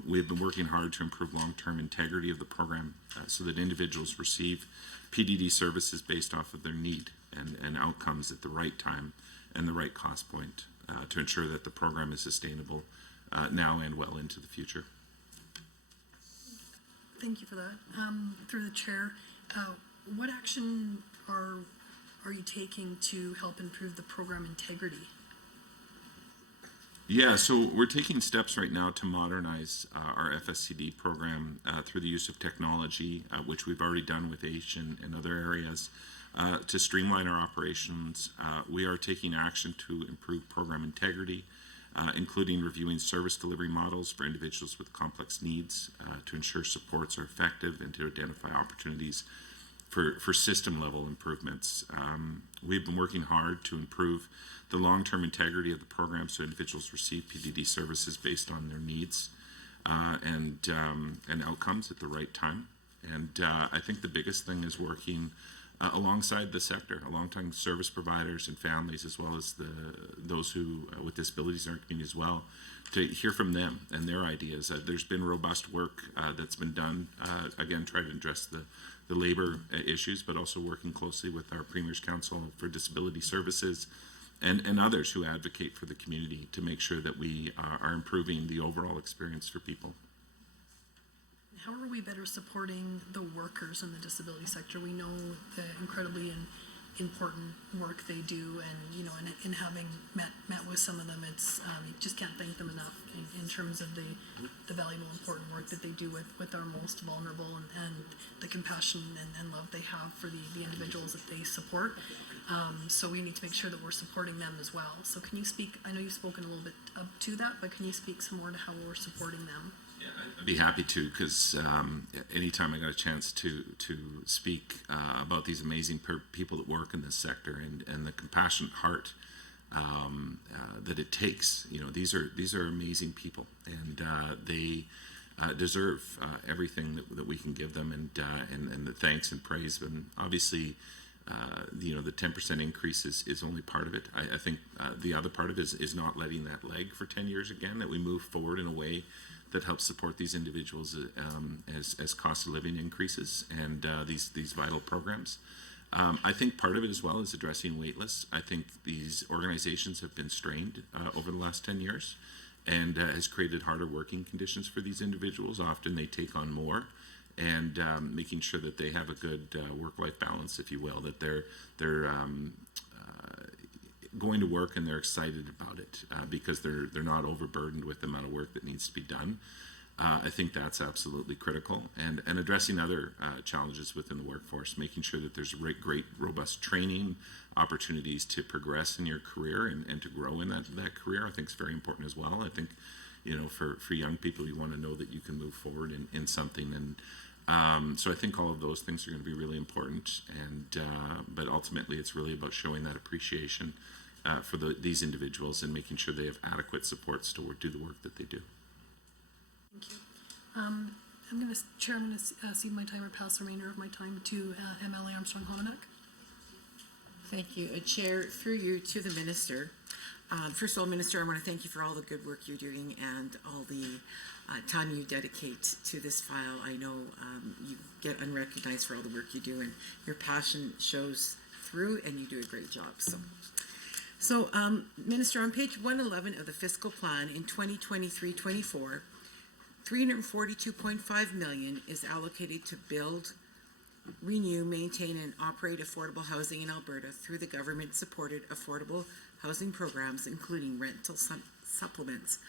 We've been working hard to improve long-term integrity of the program so that individuals receive PDD services based off of their need and outcomes at the right time and the right cost point to ensure that the program is sustainable now and well into the future. Thank you for that. Through the chair, what action are you taking to help improve the program integrity? Yeah, so we're taking steps right now to modernize our FSCD program through the use of technology, which we've already done with H and other areas, to streamline our operations. We are taking action to improve program integrity, including reviewing service delivery models for individuals with complex needs to ensure supports are effective and to identify opportunities for system level improvements. We've been working hard to improve the long-term integrity of the program so individuals receive PDD services based on their needs and outcomes at the right time. And I think the biggest thing is working alongside the sector, alongside service providers and families, as well as those who with disabilities in our community as well, to hear from them and their ideas. There's been robust work that's been done, again, trying to address the labor issues, but also working closely with our Premier's Council for Disability Services and others who advocate for the community to make sure that we are improving the overall experience for people. How are we better supporting the workers in the disability sector? We know the incredibly important work they do, and in having met with some of them, it's you just can't thank them enough in terms of the valuable, important work that they do with our most vulnerable and the compassion and love they have for the individuals that they support. So we need to make sure that we're supporting them as well. So can you speak? I know you've spoken a little bit to that, but can you speak some more to how we're supporting them? Yeah, I'd be happy to, because anytime I got a chance to speak about these amazing people that work in this sector and the compassionate heart that it takes, these are amazing people, and they deserve everything that we can give them, and the thanks and praise. And obviously, the 10% increase is only part of it. I think the other part of it is not letting that lag for 10 years again, that we move forward in a way that helps support these individuals as cost of living increases and these vital programs. I think part of it as well is addressing wait lists. I think these organizations have been strained over the last 10 years and has created harder working conditions for these individuals. Often they take on more, and making sure that they have a good work-life balance, if you will, that they're going to work and they're excited about it because they're not overburdened with the amount of work that needs to be done. I think that's absolutely critical, and addressing other challenges within the workforce, making sure that there's great robust training opportunities to progress in your career and to grow in that career, I think is very important as well. I think, for young people, you want to know that you can move forward in something, and so I think all of those things are going to be really important, but ultimately it's really about showing that appreciation for these individuals and making sure they have adequate supports to do the work that they do. Thank you. Chair, I'm going to cede my time or pass the remainder of my time to MLA Armstrong Homenack. Thank you. Chair, through you to the Minister. First of all, Minister, I want to thank you for all the good work you're doing and all the time you dedicate to this file. I know you get unrecognized for all the work you do, and your passion shows through, and you do a great job. So, Minister, on page 111 of the fiscal plan in 2023-24, $342.5 million is allocated to build, renew, maintain, and operate affordable housing in Alberta through the government-supported affordable housing programs, including rental supplements.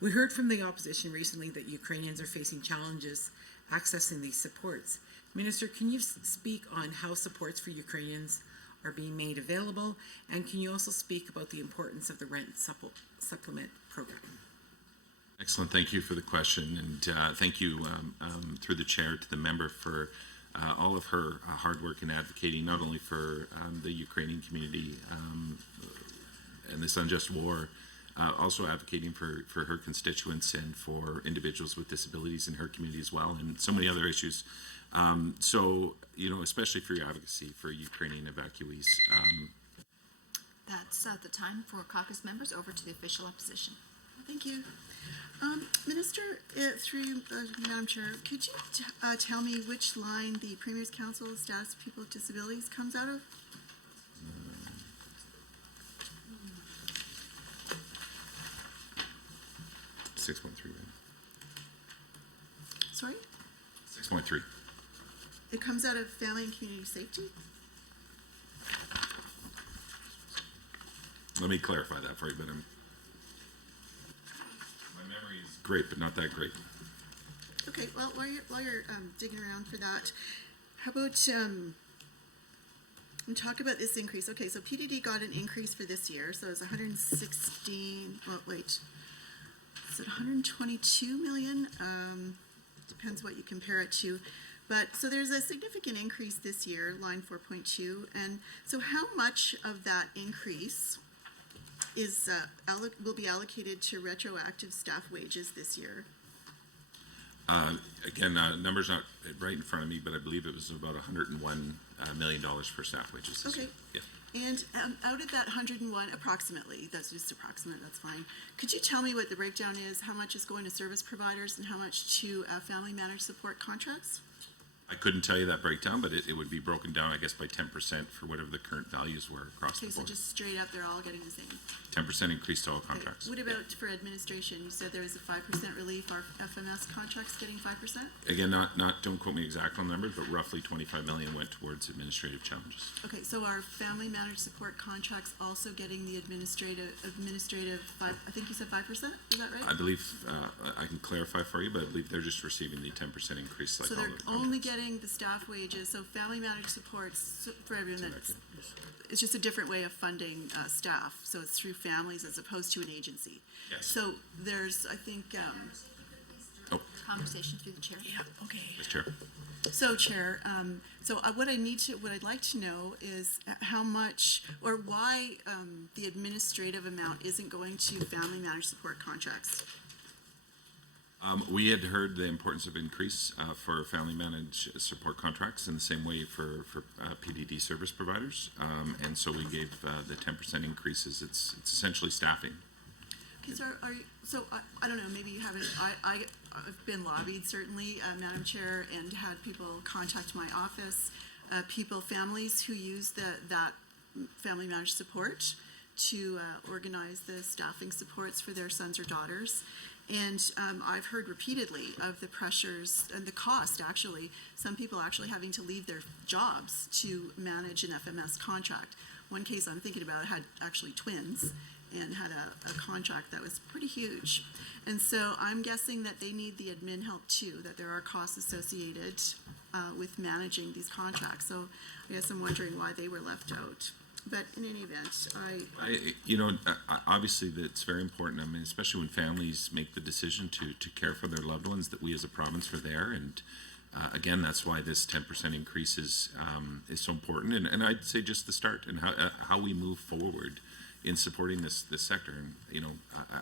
We heard from the opposition recently that Ukrainians are facing challenges accessing these supports. Minister, can you speak on how supports for Ukrainians are being made available, and can you also speak about the importance of the rent supplement program? Excellent. Thank you for the question, and thank you through the chair to the member for all of her hard work in advocating not only for the Ukrainian community and this unjust war, also advocating for her constituents and for individuals with disabilities in her community as well, and so many other issues. So, especially for your advocacy for Ukrainian evacuees. That's the time for caucus members. Over to the official opposition. Thank you. Minister, through you, Madam Chair, could you tell me which line the Premier's Council Status of People with Disabilities comes out of? $6.3. Sorry? 6.3. It comes out of Family and Community Safety? Let me clarify that for you, but my memory is great, but not that great. Okay, well, while you're digging around for that, how about we talk about this increase. Okay, so PDD got an increase for this year, so it's 116, well, wait, is it 122 million? Depends what you compare it to. But, so there's a significant increase this year, line 4.2, and so how much of that increase is will be allocated to retroactive staff wages this year? Again, numbers not right in front of me, but I believe it was about $101 million for staff wages this year. Yeah. And out of that 101, approximately, that's just approximate, that's fine. Could you tell me what the breakdown is, how much is going to service providers and how much to family managed support contracts? I couldn't tell you that breakdown, but it would be broken down, I guess, by 10% for whatever the current values were across the Okay, board. so just straight up, they're all getting the same. 10% increase to all contracts. What about for administration? You said there was a 5% relief. Are FMS contracts getting 5%? Again, don't quote me exact on numbers, but roughly 25 million went towards administrative challenges. Okay, so are family managed support contracts also getting the administrative 5, I think you said 5%, is that right? I believe, I can clarify for you, but I believe they're just receiving the 10% increase like So all they're the only contracts. getting the staff wages, so family managed supports for everyone it's just a different way of funding staff, so it's through families as opposed to an agency. Yes. So there's, I think, Conversation through the chair. yeah, okay. Mr. Chair. So, Chair, what I'd like to know is how much or why the administrative amount isn't going to family managed support contracts. We had heard the importance of increase for family managed support contracts in the same way for PDD service providers, and so we gave the 10% increases. It's essentially staffing. Okay, so I don't know, maybe you haven't, I've been lobbied certainly, Madam Chair, and had people contact my office, families who use that family managed support to organize the staffing supports for their sons or daughters. And I've heard repeatedly of the pressures and the cost, actually, some people actually having to leave their jobs to manage an FMS contract. One case I'm thinking about had actually twins and had a contract that was pretty huge. And so I'm guessing that they need the admin help too, that there are costs associated with managing these contracts. So I guess I'm wondering why they were left out. But in any event, Obviously, that's very important. I mean, especially when families make the decision to care for their loved ones, that we as a province are there. And again, that's why this 10% increase is so important. And I'd say just the start and how we move forward in supporting this sector. And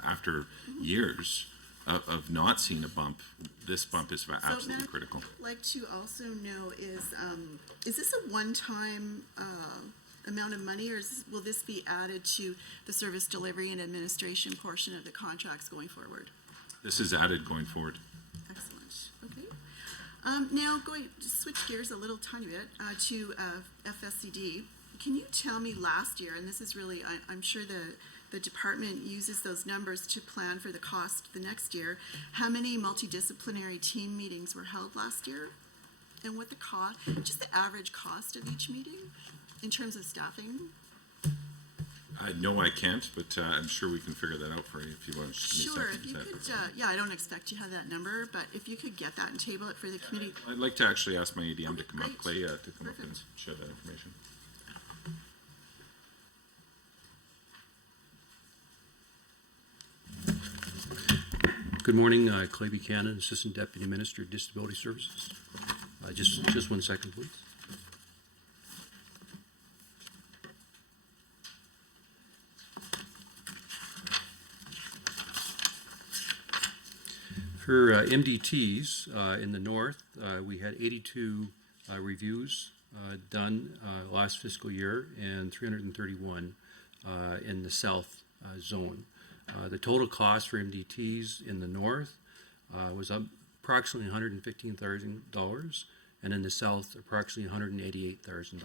after years of not seeing a bump, this bump is absolutely critical. I'd like to also know is this a one-time amount of money, or will this be added to the service delivery and administration portion of the contracts going forward? This is added going forward. Excellent. Okay. Now, going to switch gears a little tiny bit to FSCD. Can you tell me last year, and this is really, I'm sure the department uses those numbers to plan for the cost the next year, how many multidisciplinary team meetings were held last year? And what the cost, just the average cost of each meeting in terms of staffing? No, I can't, but I'm sure we can figure that out for you if you want to. Sure, if you could, yeah, I don't expect you have that number, but if you could get that and table it for the committee. I'd like to actually ask my ADM to come great. up, Clay, to come up and Perfect. share that information. Good morning, Clay Buchanan, Assistant Deputy Minister of Disability Services. Just 1 second, please. For MDTs in the north, we had 82 reviews done last fiscal year and 331 in the south zone. The total cost for MDTs in the north was approximately $115,000, and in the south, approximately $188,000.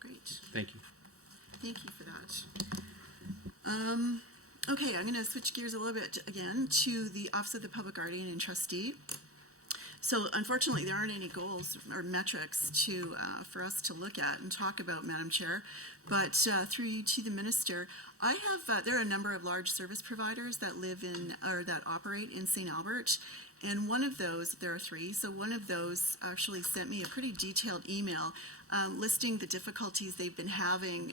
Great. Thank you. Thank you for that. Okay, I'm going to switch gears a little bit again to the Office of the Public Guardian and Trustee. So unfortunately, there aren't any goals or metrics for us to look at and talk about, Madam Chair. But through you to the Minister, there are a number of large service providers that live in or that operate in St. Albert. And one of those, there are 3, so one of those actually sent me a pretty detailed email listing the difficulties they've been having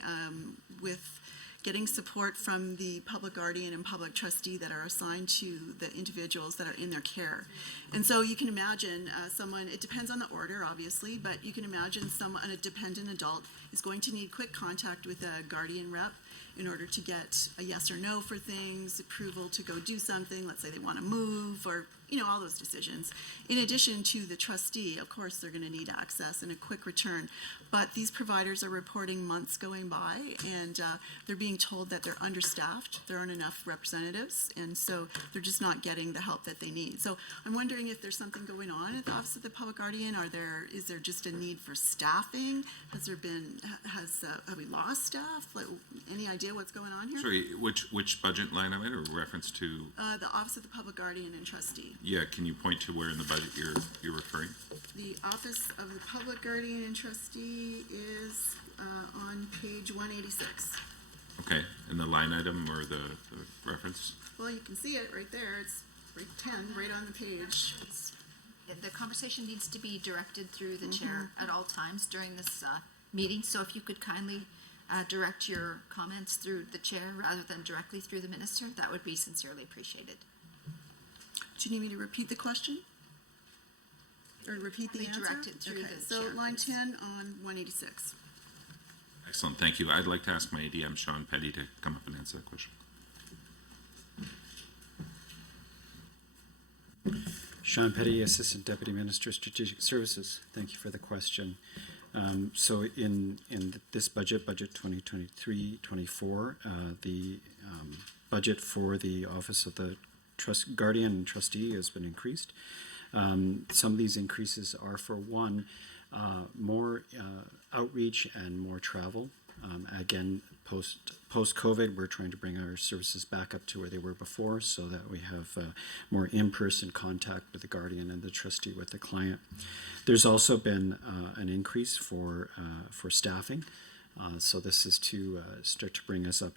with getting support from the public guardian and public trustee that are assigned to the individuals that are in their care. And so you can imagine someone, it depends on the order obviously, but you can imagine a dependent adult is going to need quick contact with a guardian rep in order to get a yes or no for things, approval to go do something, let's say they want to move, or all those decisions. In addition to the trustee, of course, they're going to need access and a quick return. But these providers are reporting months going by, and they're being told that they're understaffed, there aren't enough representatives, and so they're just not getting the help that they need. So I'm wondering if there's something going on at the Office of the Public Guardian. Is there just a need for staffing? Have we lost staff? Like, any idea what's going on here? Sorry, which budget line item or reference to? The Office of the Public Guardian and Trustee. Yeah, can you point to where in the budget you're referring? The Office of the Public Guardian and Trustee is on page 186. Okay, and the line item or the reference? Well, you can see it right there. It's right 10, right on the page. The conversation needs to be directed through the chair at all times during this meeting. So if you could kindly direct your comments through the chair rather than directly through the minister, that would be sincerely appreciated. Do you need me to repeat the question? Or repeat the answer? Direct it through the so chair, line please. 10 on 186. Excellent, thank you. I'd like to ask my ADM, Sean Petty, to come up and answer that question. Sean Petty, Assistant Deputy Minister, Strategic Services. Thank you for the question. So in this budget 2023-24, the budget for the Office of the Guardian and Trustee has been increased. Some of these increases are for one, more outreach and more travel Again, post-COVID, we're trying to bring our services back up to where they were before so that we have more in-person contact with the guardian and the trustee with the client. There's also been an increase for staffing. So this is to start to bring us up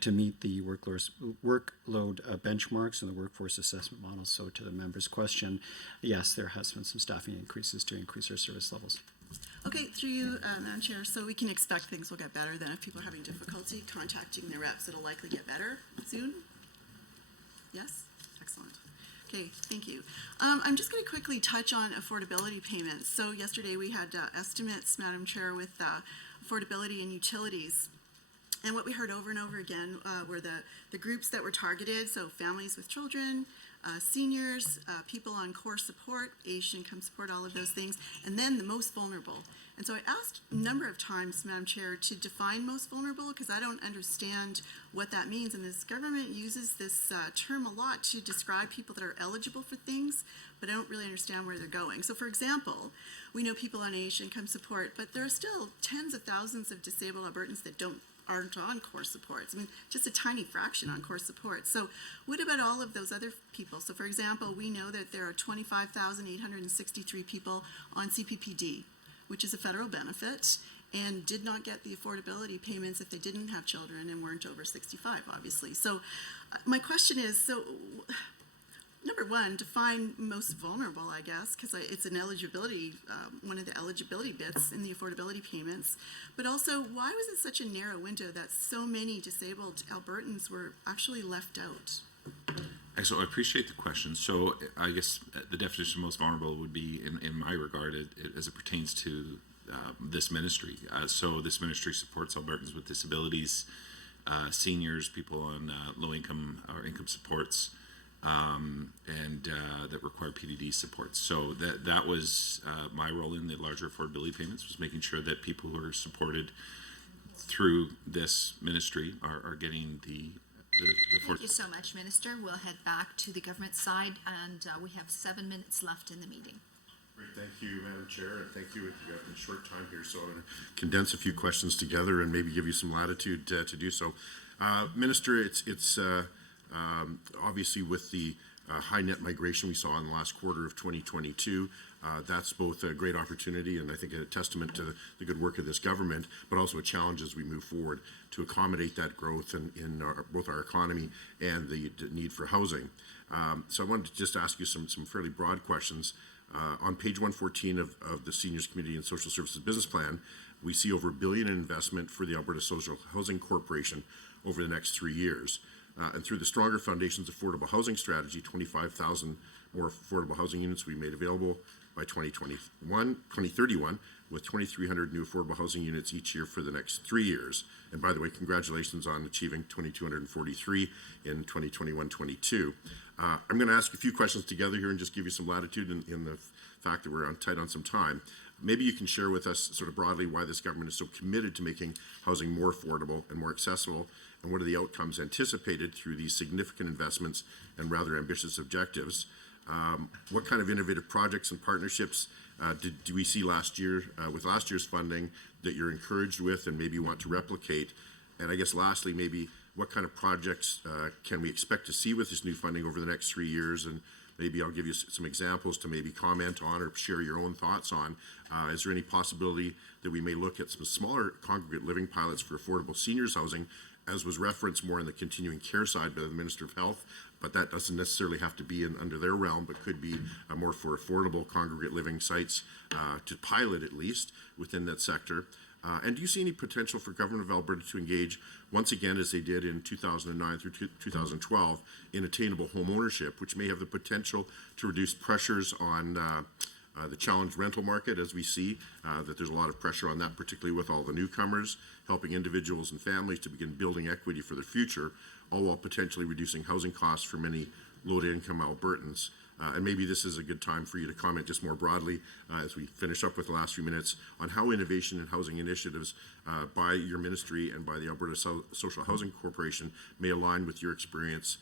to meet the workload benchmarks and the workforce assessment model. So to the member's question, yes, there has been some staffing increases to increase our service levels. Okay, through you, Madam Chair, so we can expect things will get better then. If people are having difficulty contacting their reps, it'll likely get better soon? Yes? Excellent. Okay, thank you. I'm just going to quickly touch on affordability payments. So yesterday we had estimates, Madam Chair, with affordability and utilities. And what we heard over and over again were the groups that were targeted, so families with children, seniors, people on core support, age income support, all of those things, and then the most vulnerable. And so I asked a number of times, Madam Chair, to define most vulnerable because I don't understand what that means. And this government uses this term a lot to describe people that are eligible for things, but I don't really understand where they're going. So for example, we know people on age income support, but there are still tens of thousands of disabled Albertans that aren't on core supports. I mean, just a tiny fraction on core support. So what about all of those other people? So for example, we know that there are 25,863 people on CPPD, which is a federal benefit, and did not get the affordability payments if they didn't have children and weren't over 65, obviously. So my question is, number one, define most vulnerable, I guess, because it's an eligibility, one of the eligibility bits in the affordability payments. But also, why was it such a narrow window that so many disabled Albertans were actually left out? So I appreciate the question. So I guess the definition of most vulnerable would be, in my regard, as it pertains to this ministry. So this ministry supports Albertans with disabilities, seniors, people on low income or income supports, and that require PDD supports. So that was my role in the larger affordability payments, was making sure that people who are supported through this ministry are getting the Thank you so much, Minister. We'll head back to the government side, and we have 7 minutes left in the meeting. Great, thank you, Madam Chair, and thank you. We've got a short time here, so I'm going to condense a few questions together and maybe give you some latitude to do so. Minister, it's obviously with the high net migration we saw in the last quarter of 2022, that's both a great opportunity and I think a testament to the good work of this government, but also a challenge as we move forward to accommodate that growth in both our economy and the need for housing. So I wanted to just ask you some fairly broad questions. On page 114 of the Seniors Community and Social Services Business Plan, we see over $1 billion in investment for the Alberta Social Housing Corporation over the next 3 years. And through the Stronger Foundations Affordable Housing Strategy, 25,000 more affordable housing units will be made available by 2031, with 2,300 new affordable housing units each year for the next 3 years. And by the way, congratulations on achieving 2,243 in 2021-22. I'm going to ask a few questions together here and just give you some latitude in the fact that we're tight on some time. Maybe you can share with us sort of broadly why this government is so committed to making housing more affordable and more accessible, and what are the outcomes anticipated through these significant investments and rather ambitious objectives. What kind of innovative projects and partnerships do we see last year with last year's funding that you're encouraged with and maybe want to replicate? And I guess lastly, maybe what kind of projects can we expect to see with this new funding over the next 3 years? And maybe I'll give you some examples to maybe comment on or share your own thoughts on. Is there any possibility that we may look at some smaller congregate living pilots for affordable seniors housing, as was referenced more in the continuing care side by the Minister of Health, but that doesn't necessarily have to be under their realm, but could be more for affordable congregate living sites to pilot at least within that sector. And do you see any potential for Government of Alberta to engage once again, as they did in 2009 through 2012, in attainable home ownership, which may have the potential to reduce pressures on the challenged rental market, as we see that there's a lot of pressure on that, particularly with all the newcomers, helping individuals and families to begin building equity for their future, all while potentially reducing housing costs for many low-to-income Albertans. And maybe this is a good time for you to comment just more broadly as we finish up with the last few minutes on how innovation and housing initiatives by your ministry and by the Alberta Social Housing Corporation may align with your experience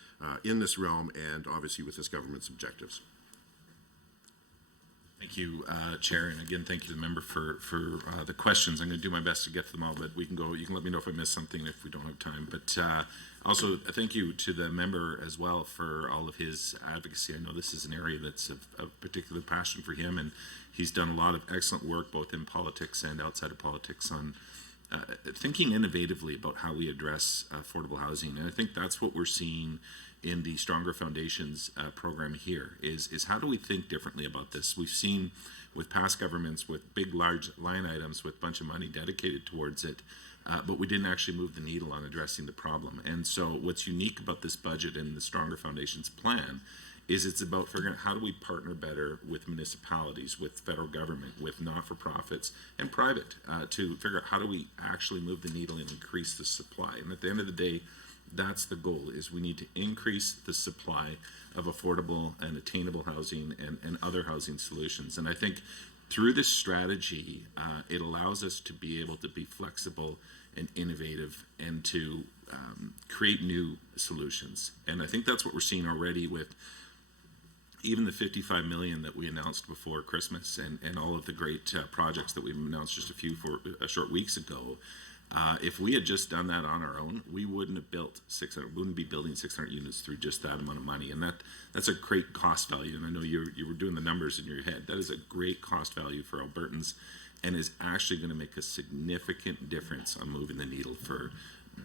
in this realm and obviously with this government's objectives. Thank Thank you, Chair, and again, thank you to the member for the questions. I'm going to do my best to get to them all, but we can go. You can let me know if I miss something if we don't have time. But also, thank you to the member as well for all of his advocacy. I know this is an area that's of particular passion for him, and he's done a lot of excellent work both in politics and outside of politics on thinking innovatively about how we address affordable housing. And I think that's what we're seeing in the Stronger Foundations program here is how do we think differently about this? We've seen with past governments with big, large line items with a bunch of money dedicated towards it, but we didn't actually move the needle on addressing the problem. And so what's unique about this budget and the Stronger Foundations plan is it's about figuring out how do we partner better with municipalities, with federal government, with not-for-profits, and private to figure out how do we actually move the needle and increase the supply. And at the end of the day, that's the goal, is we need to increase the supply of affordable and attainable housing and other housing solutions. And I think through this strategy, it allows us to be able to be flexible and innovative and to create new solutions. And I think that's what we're seeing already with even the $55 million that we announced before Christmas and all of the great projects that we announced just a few short weeks ago. If we had just done that on our own, we wouldn't have built 600. Wouldn't be building 600 units through just that amount of money, and that's a great cost value. And I know you were doing the numbers in your head. That is a great cost value for Albertans, and is actually going to make a significant difference on moving the needle for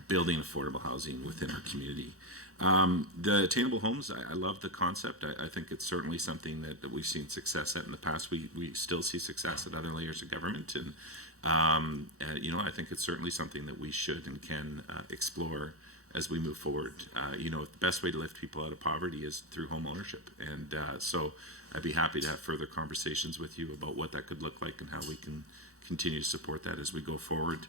building affordable housing within our community. The attainable homes, I love the concept. I think it's certainly something that we've seen success at in the past. We still see success at other layers of government, and I think it's certainly something that we should and can explore as we move forward. The best way to lift people out of poverty is through home ownership, and so I'd be happy to have further conversations with you about what that could look like and how we can continue to support that as we go forward.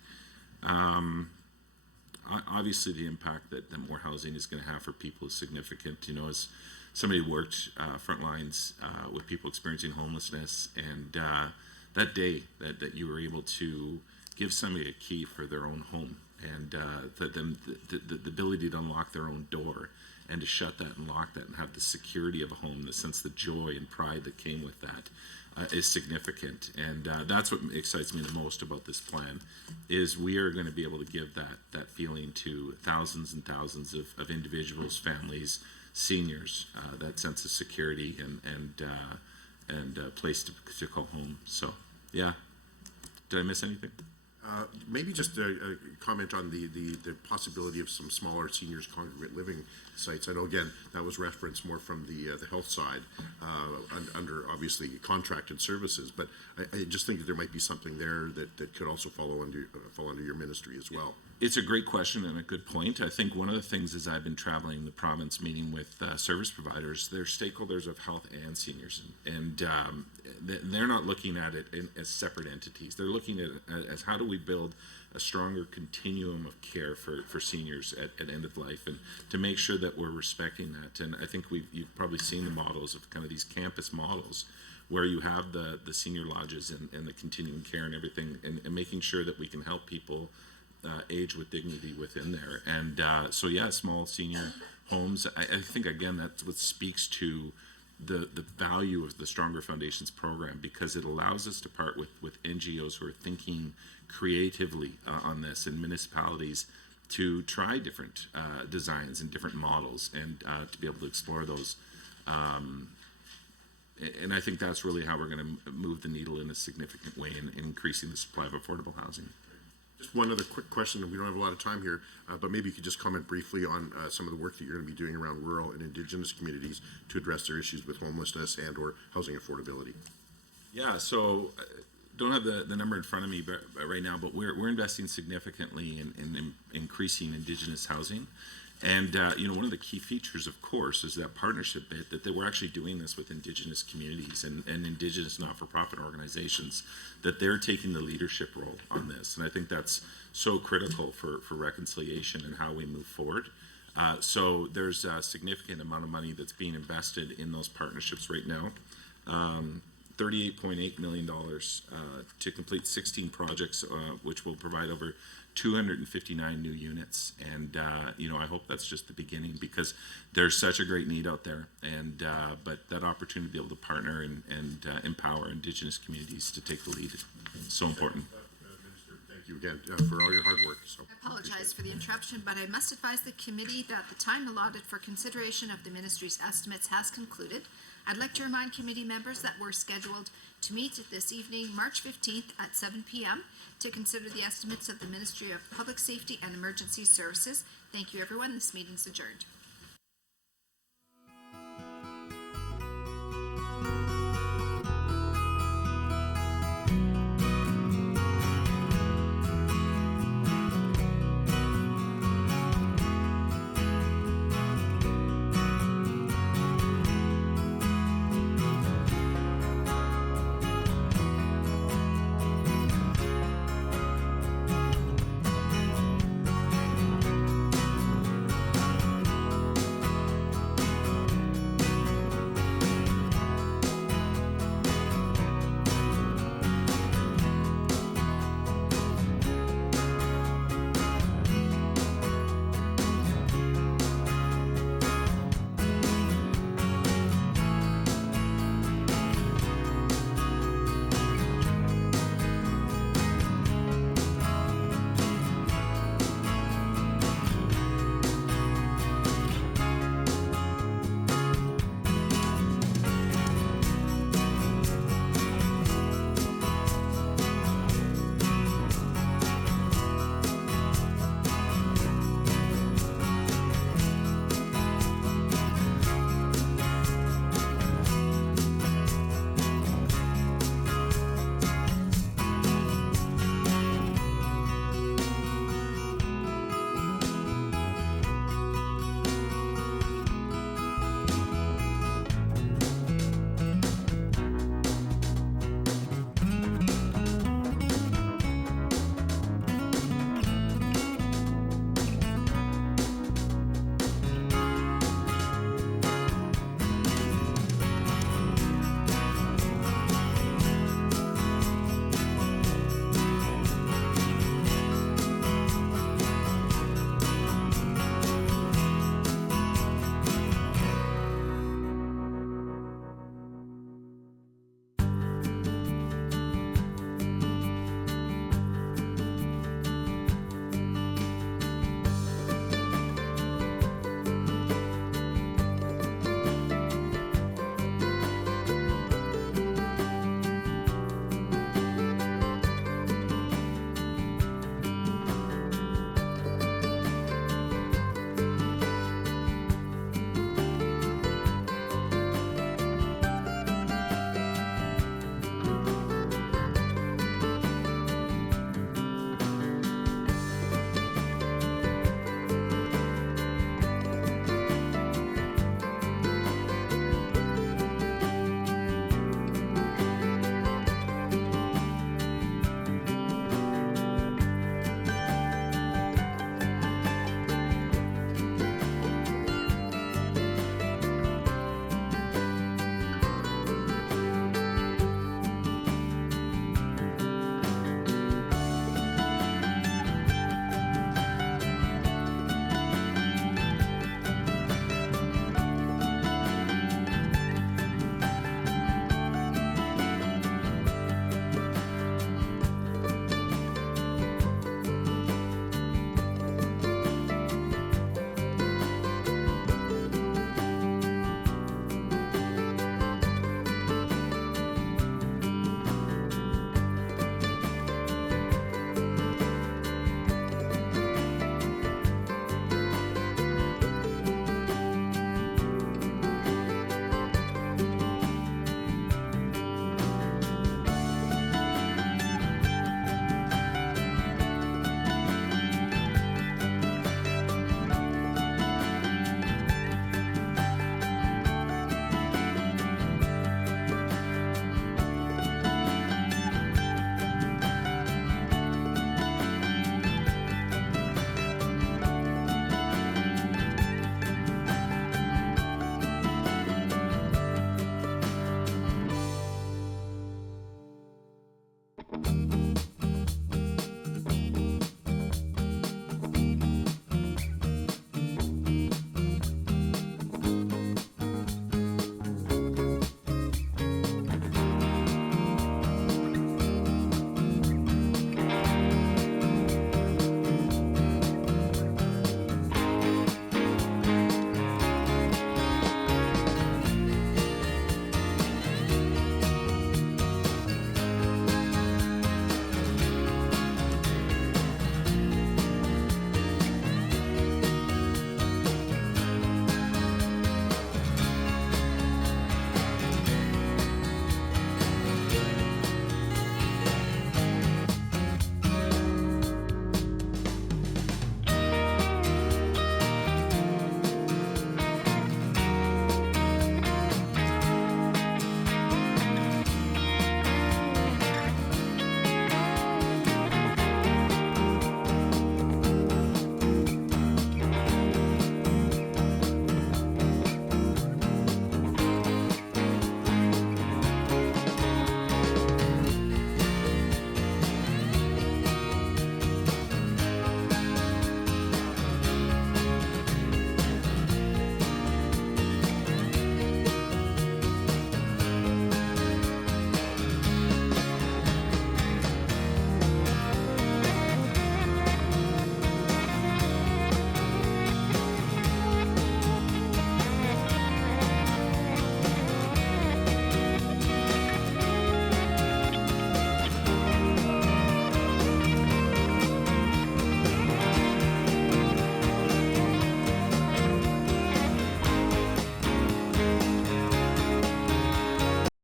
Obviously, the impact that more housing is going to have for people is significant. As somebody who worked front lines with people experiencing homelessness, and that day that you were able to give somebody a key for their own home, and the ability to unlock their own door and to shut that and lock that and have the security of a home, the sense of joy and pride that came with that is significant. And that's what excites me the most about this plan, is we are going to be able to give that feeling to thousands and thousands of individuals, families, seniors, that sense of security and a place to call home. So, yeah. Did I miss anything? Maybe just a comment on the possibility of some smaller seniors congregate living sites. I know, again, that was referenced more from the health side under obviously contracted services, but I just think that there might be something there that could also fall under your ministry as well. It's a great question and a good point. I think one of the things is I've been traveling the province meeting with service providers. They're stakeholders of health and seniors, and they're not looking at it as separate entities. They're looking at it as how do we build a stronger continuum of care for seniors at end of life, and to make sure that we're respecting that. And I think you've probably seen the models of kind of these campus models where you have the senior lodges and the continuing care and everything, and making sure that we can help people age with dignity within there. And so yeah, small senior homes, I think again that's what speaks to the value of the Stronger Foundations program, because it allows us to part with NGOs who are thinking creatively on this, and municipalities to try different designs and different models, and to be able to explore those. And I think that's really how we're going to move the needle in a significant way in increasing the supply of affordable housing. Just one other quick question, and we don't have a lot of time here, but maybe you could just comment briefly on some of the work that you're going to be doing around rural and Indigenous communities to address their issues with homelessness and or housing affordability. Yeah, so don't have the number in front of me right now, but we're investing significantly in increasing Indigenous housing. And one of the key features, of course, is that partnership bit, that we're actually doing this with Indigenous communities and Indigenous not-for-profit organizations, that they're taking the leadership role on this. And I think that's so critical for reconciliation and how we move forward. So there's a significant amount of money that's being invested in those partnerships right now. $38.8 million to complete 16 projects, which will provide over 259 new units. And, I hope that's just the beginning, because there's such a great need out there. And, but that opportunity to be able to partner and empower Indigenous communities to take the lead is so important. Minister, thank you again for all your hard work. So I apologize for the interruption, but I must advise the committee that the time allotted for consideration of the ministry's estimates has concluded. I'd like to remind committee members that we're scheduled to meet this evening, March 15th at 7 p.m. to consider the estimates of the Ministry of Public Safety and Emergency Services. Thank you, everyone. This meeting's adjourned. Thank you.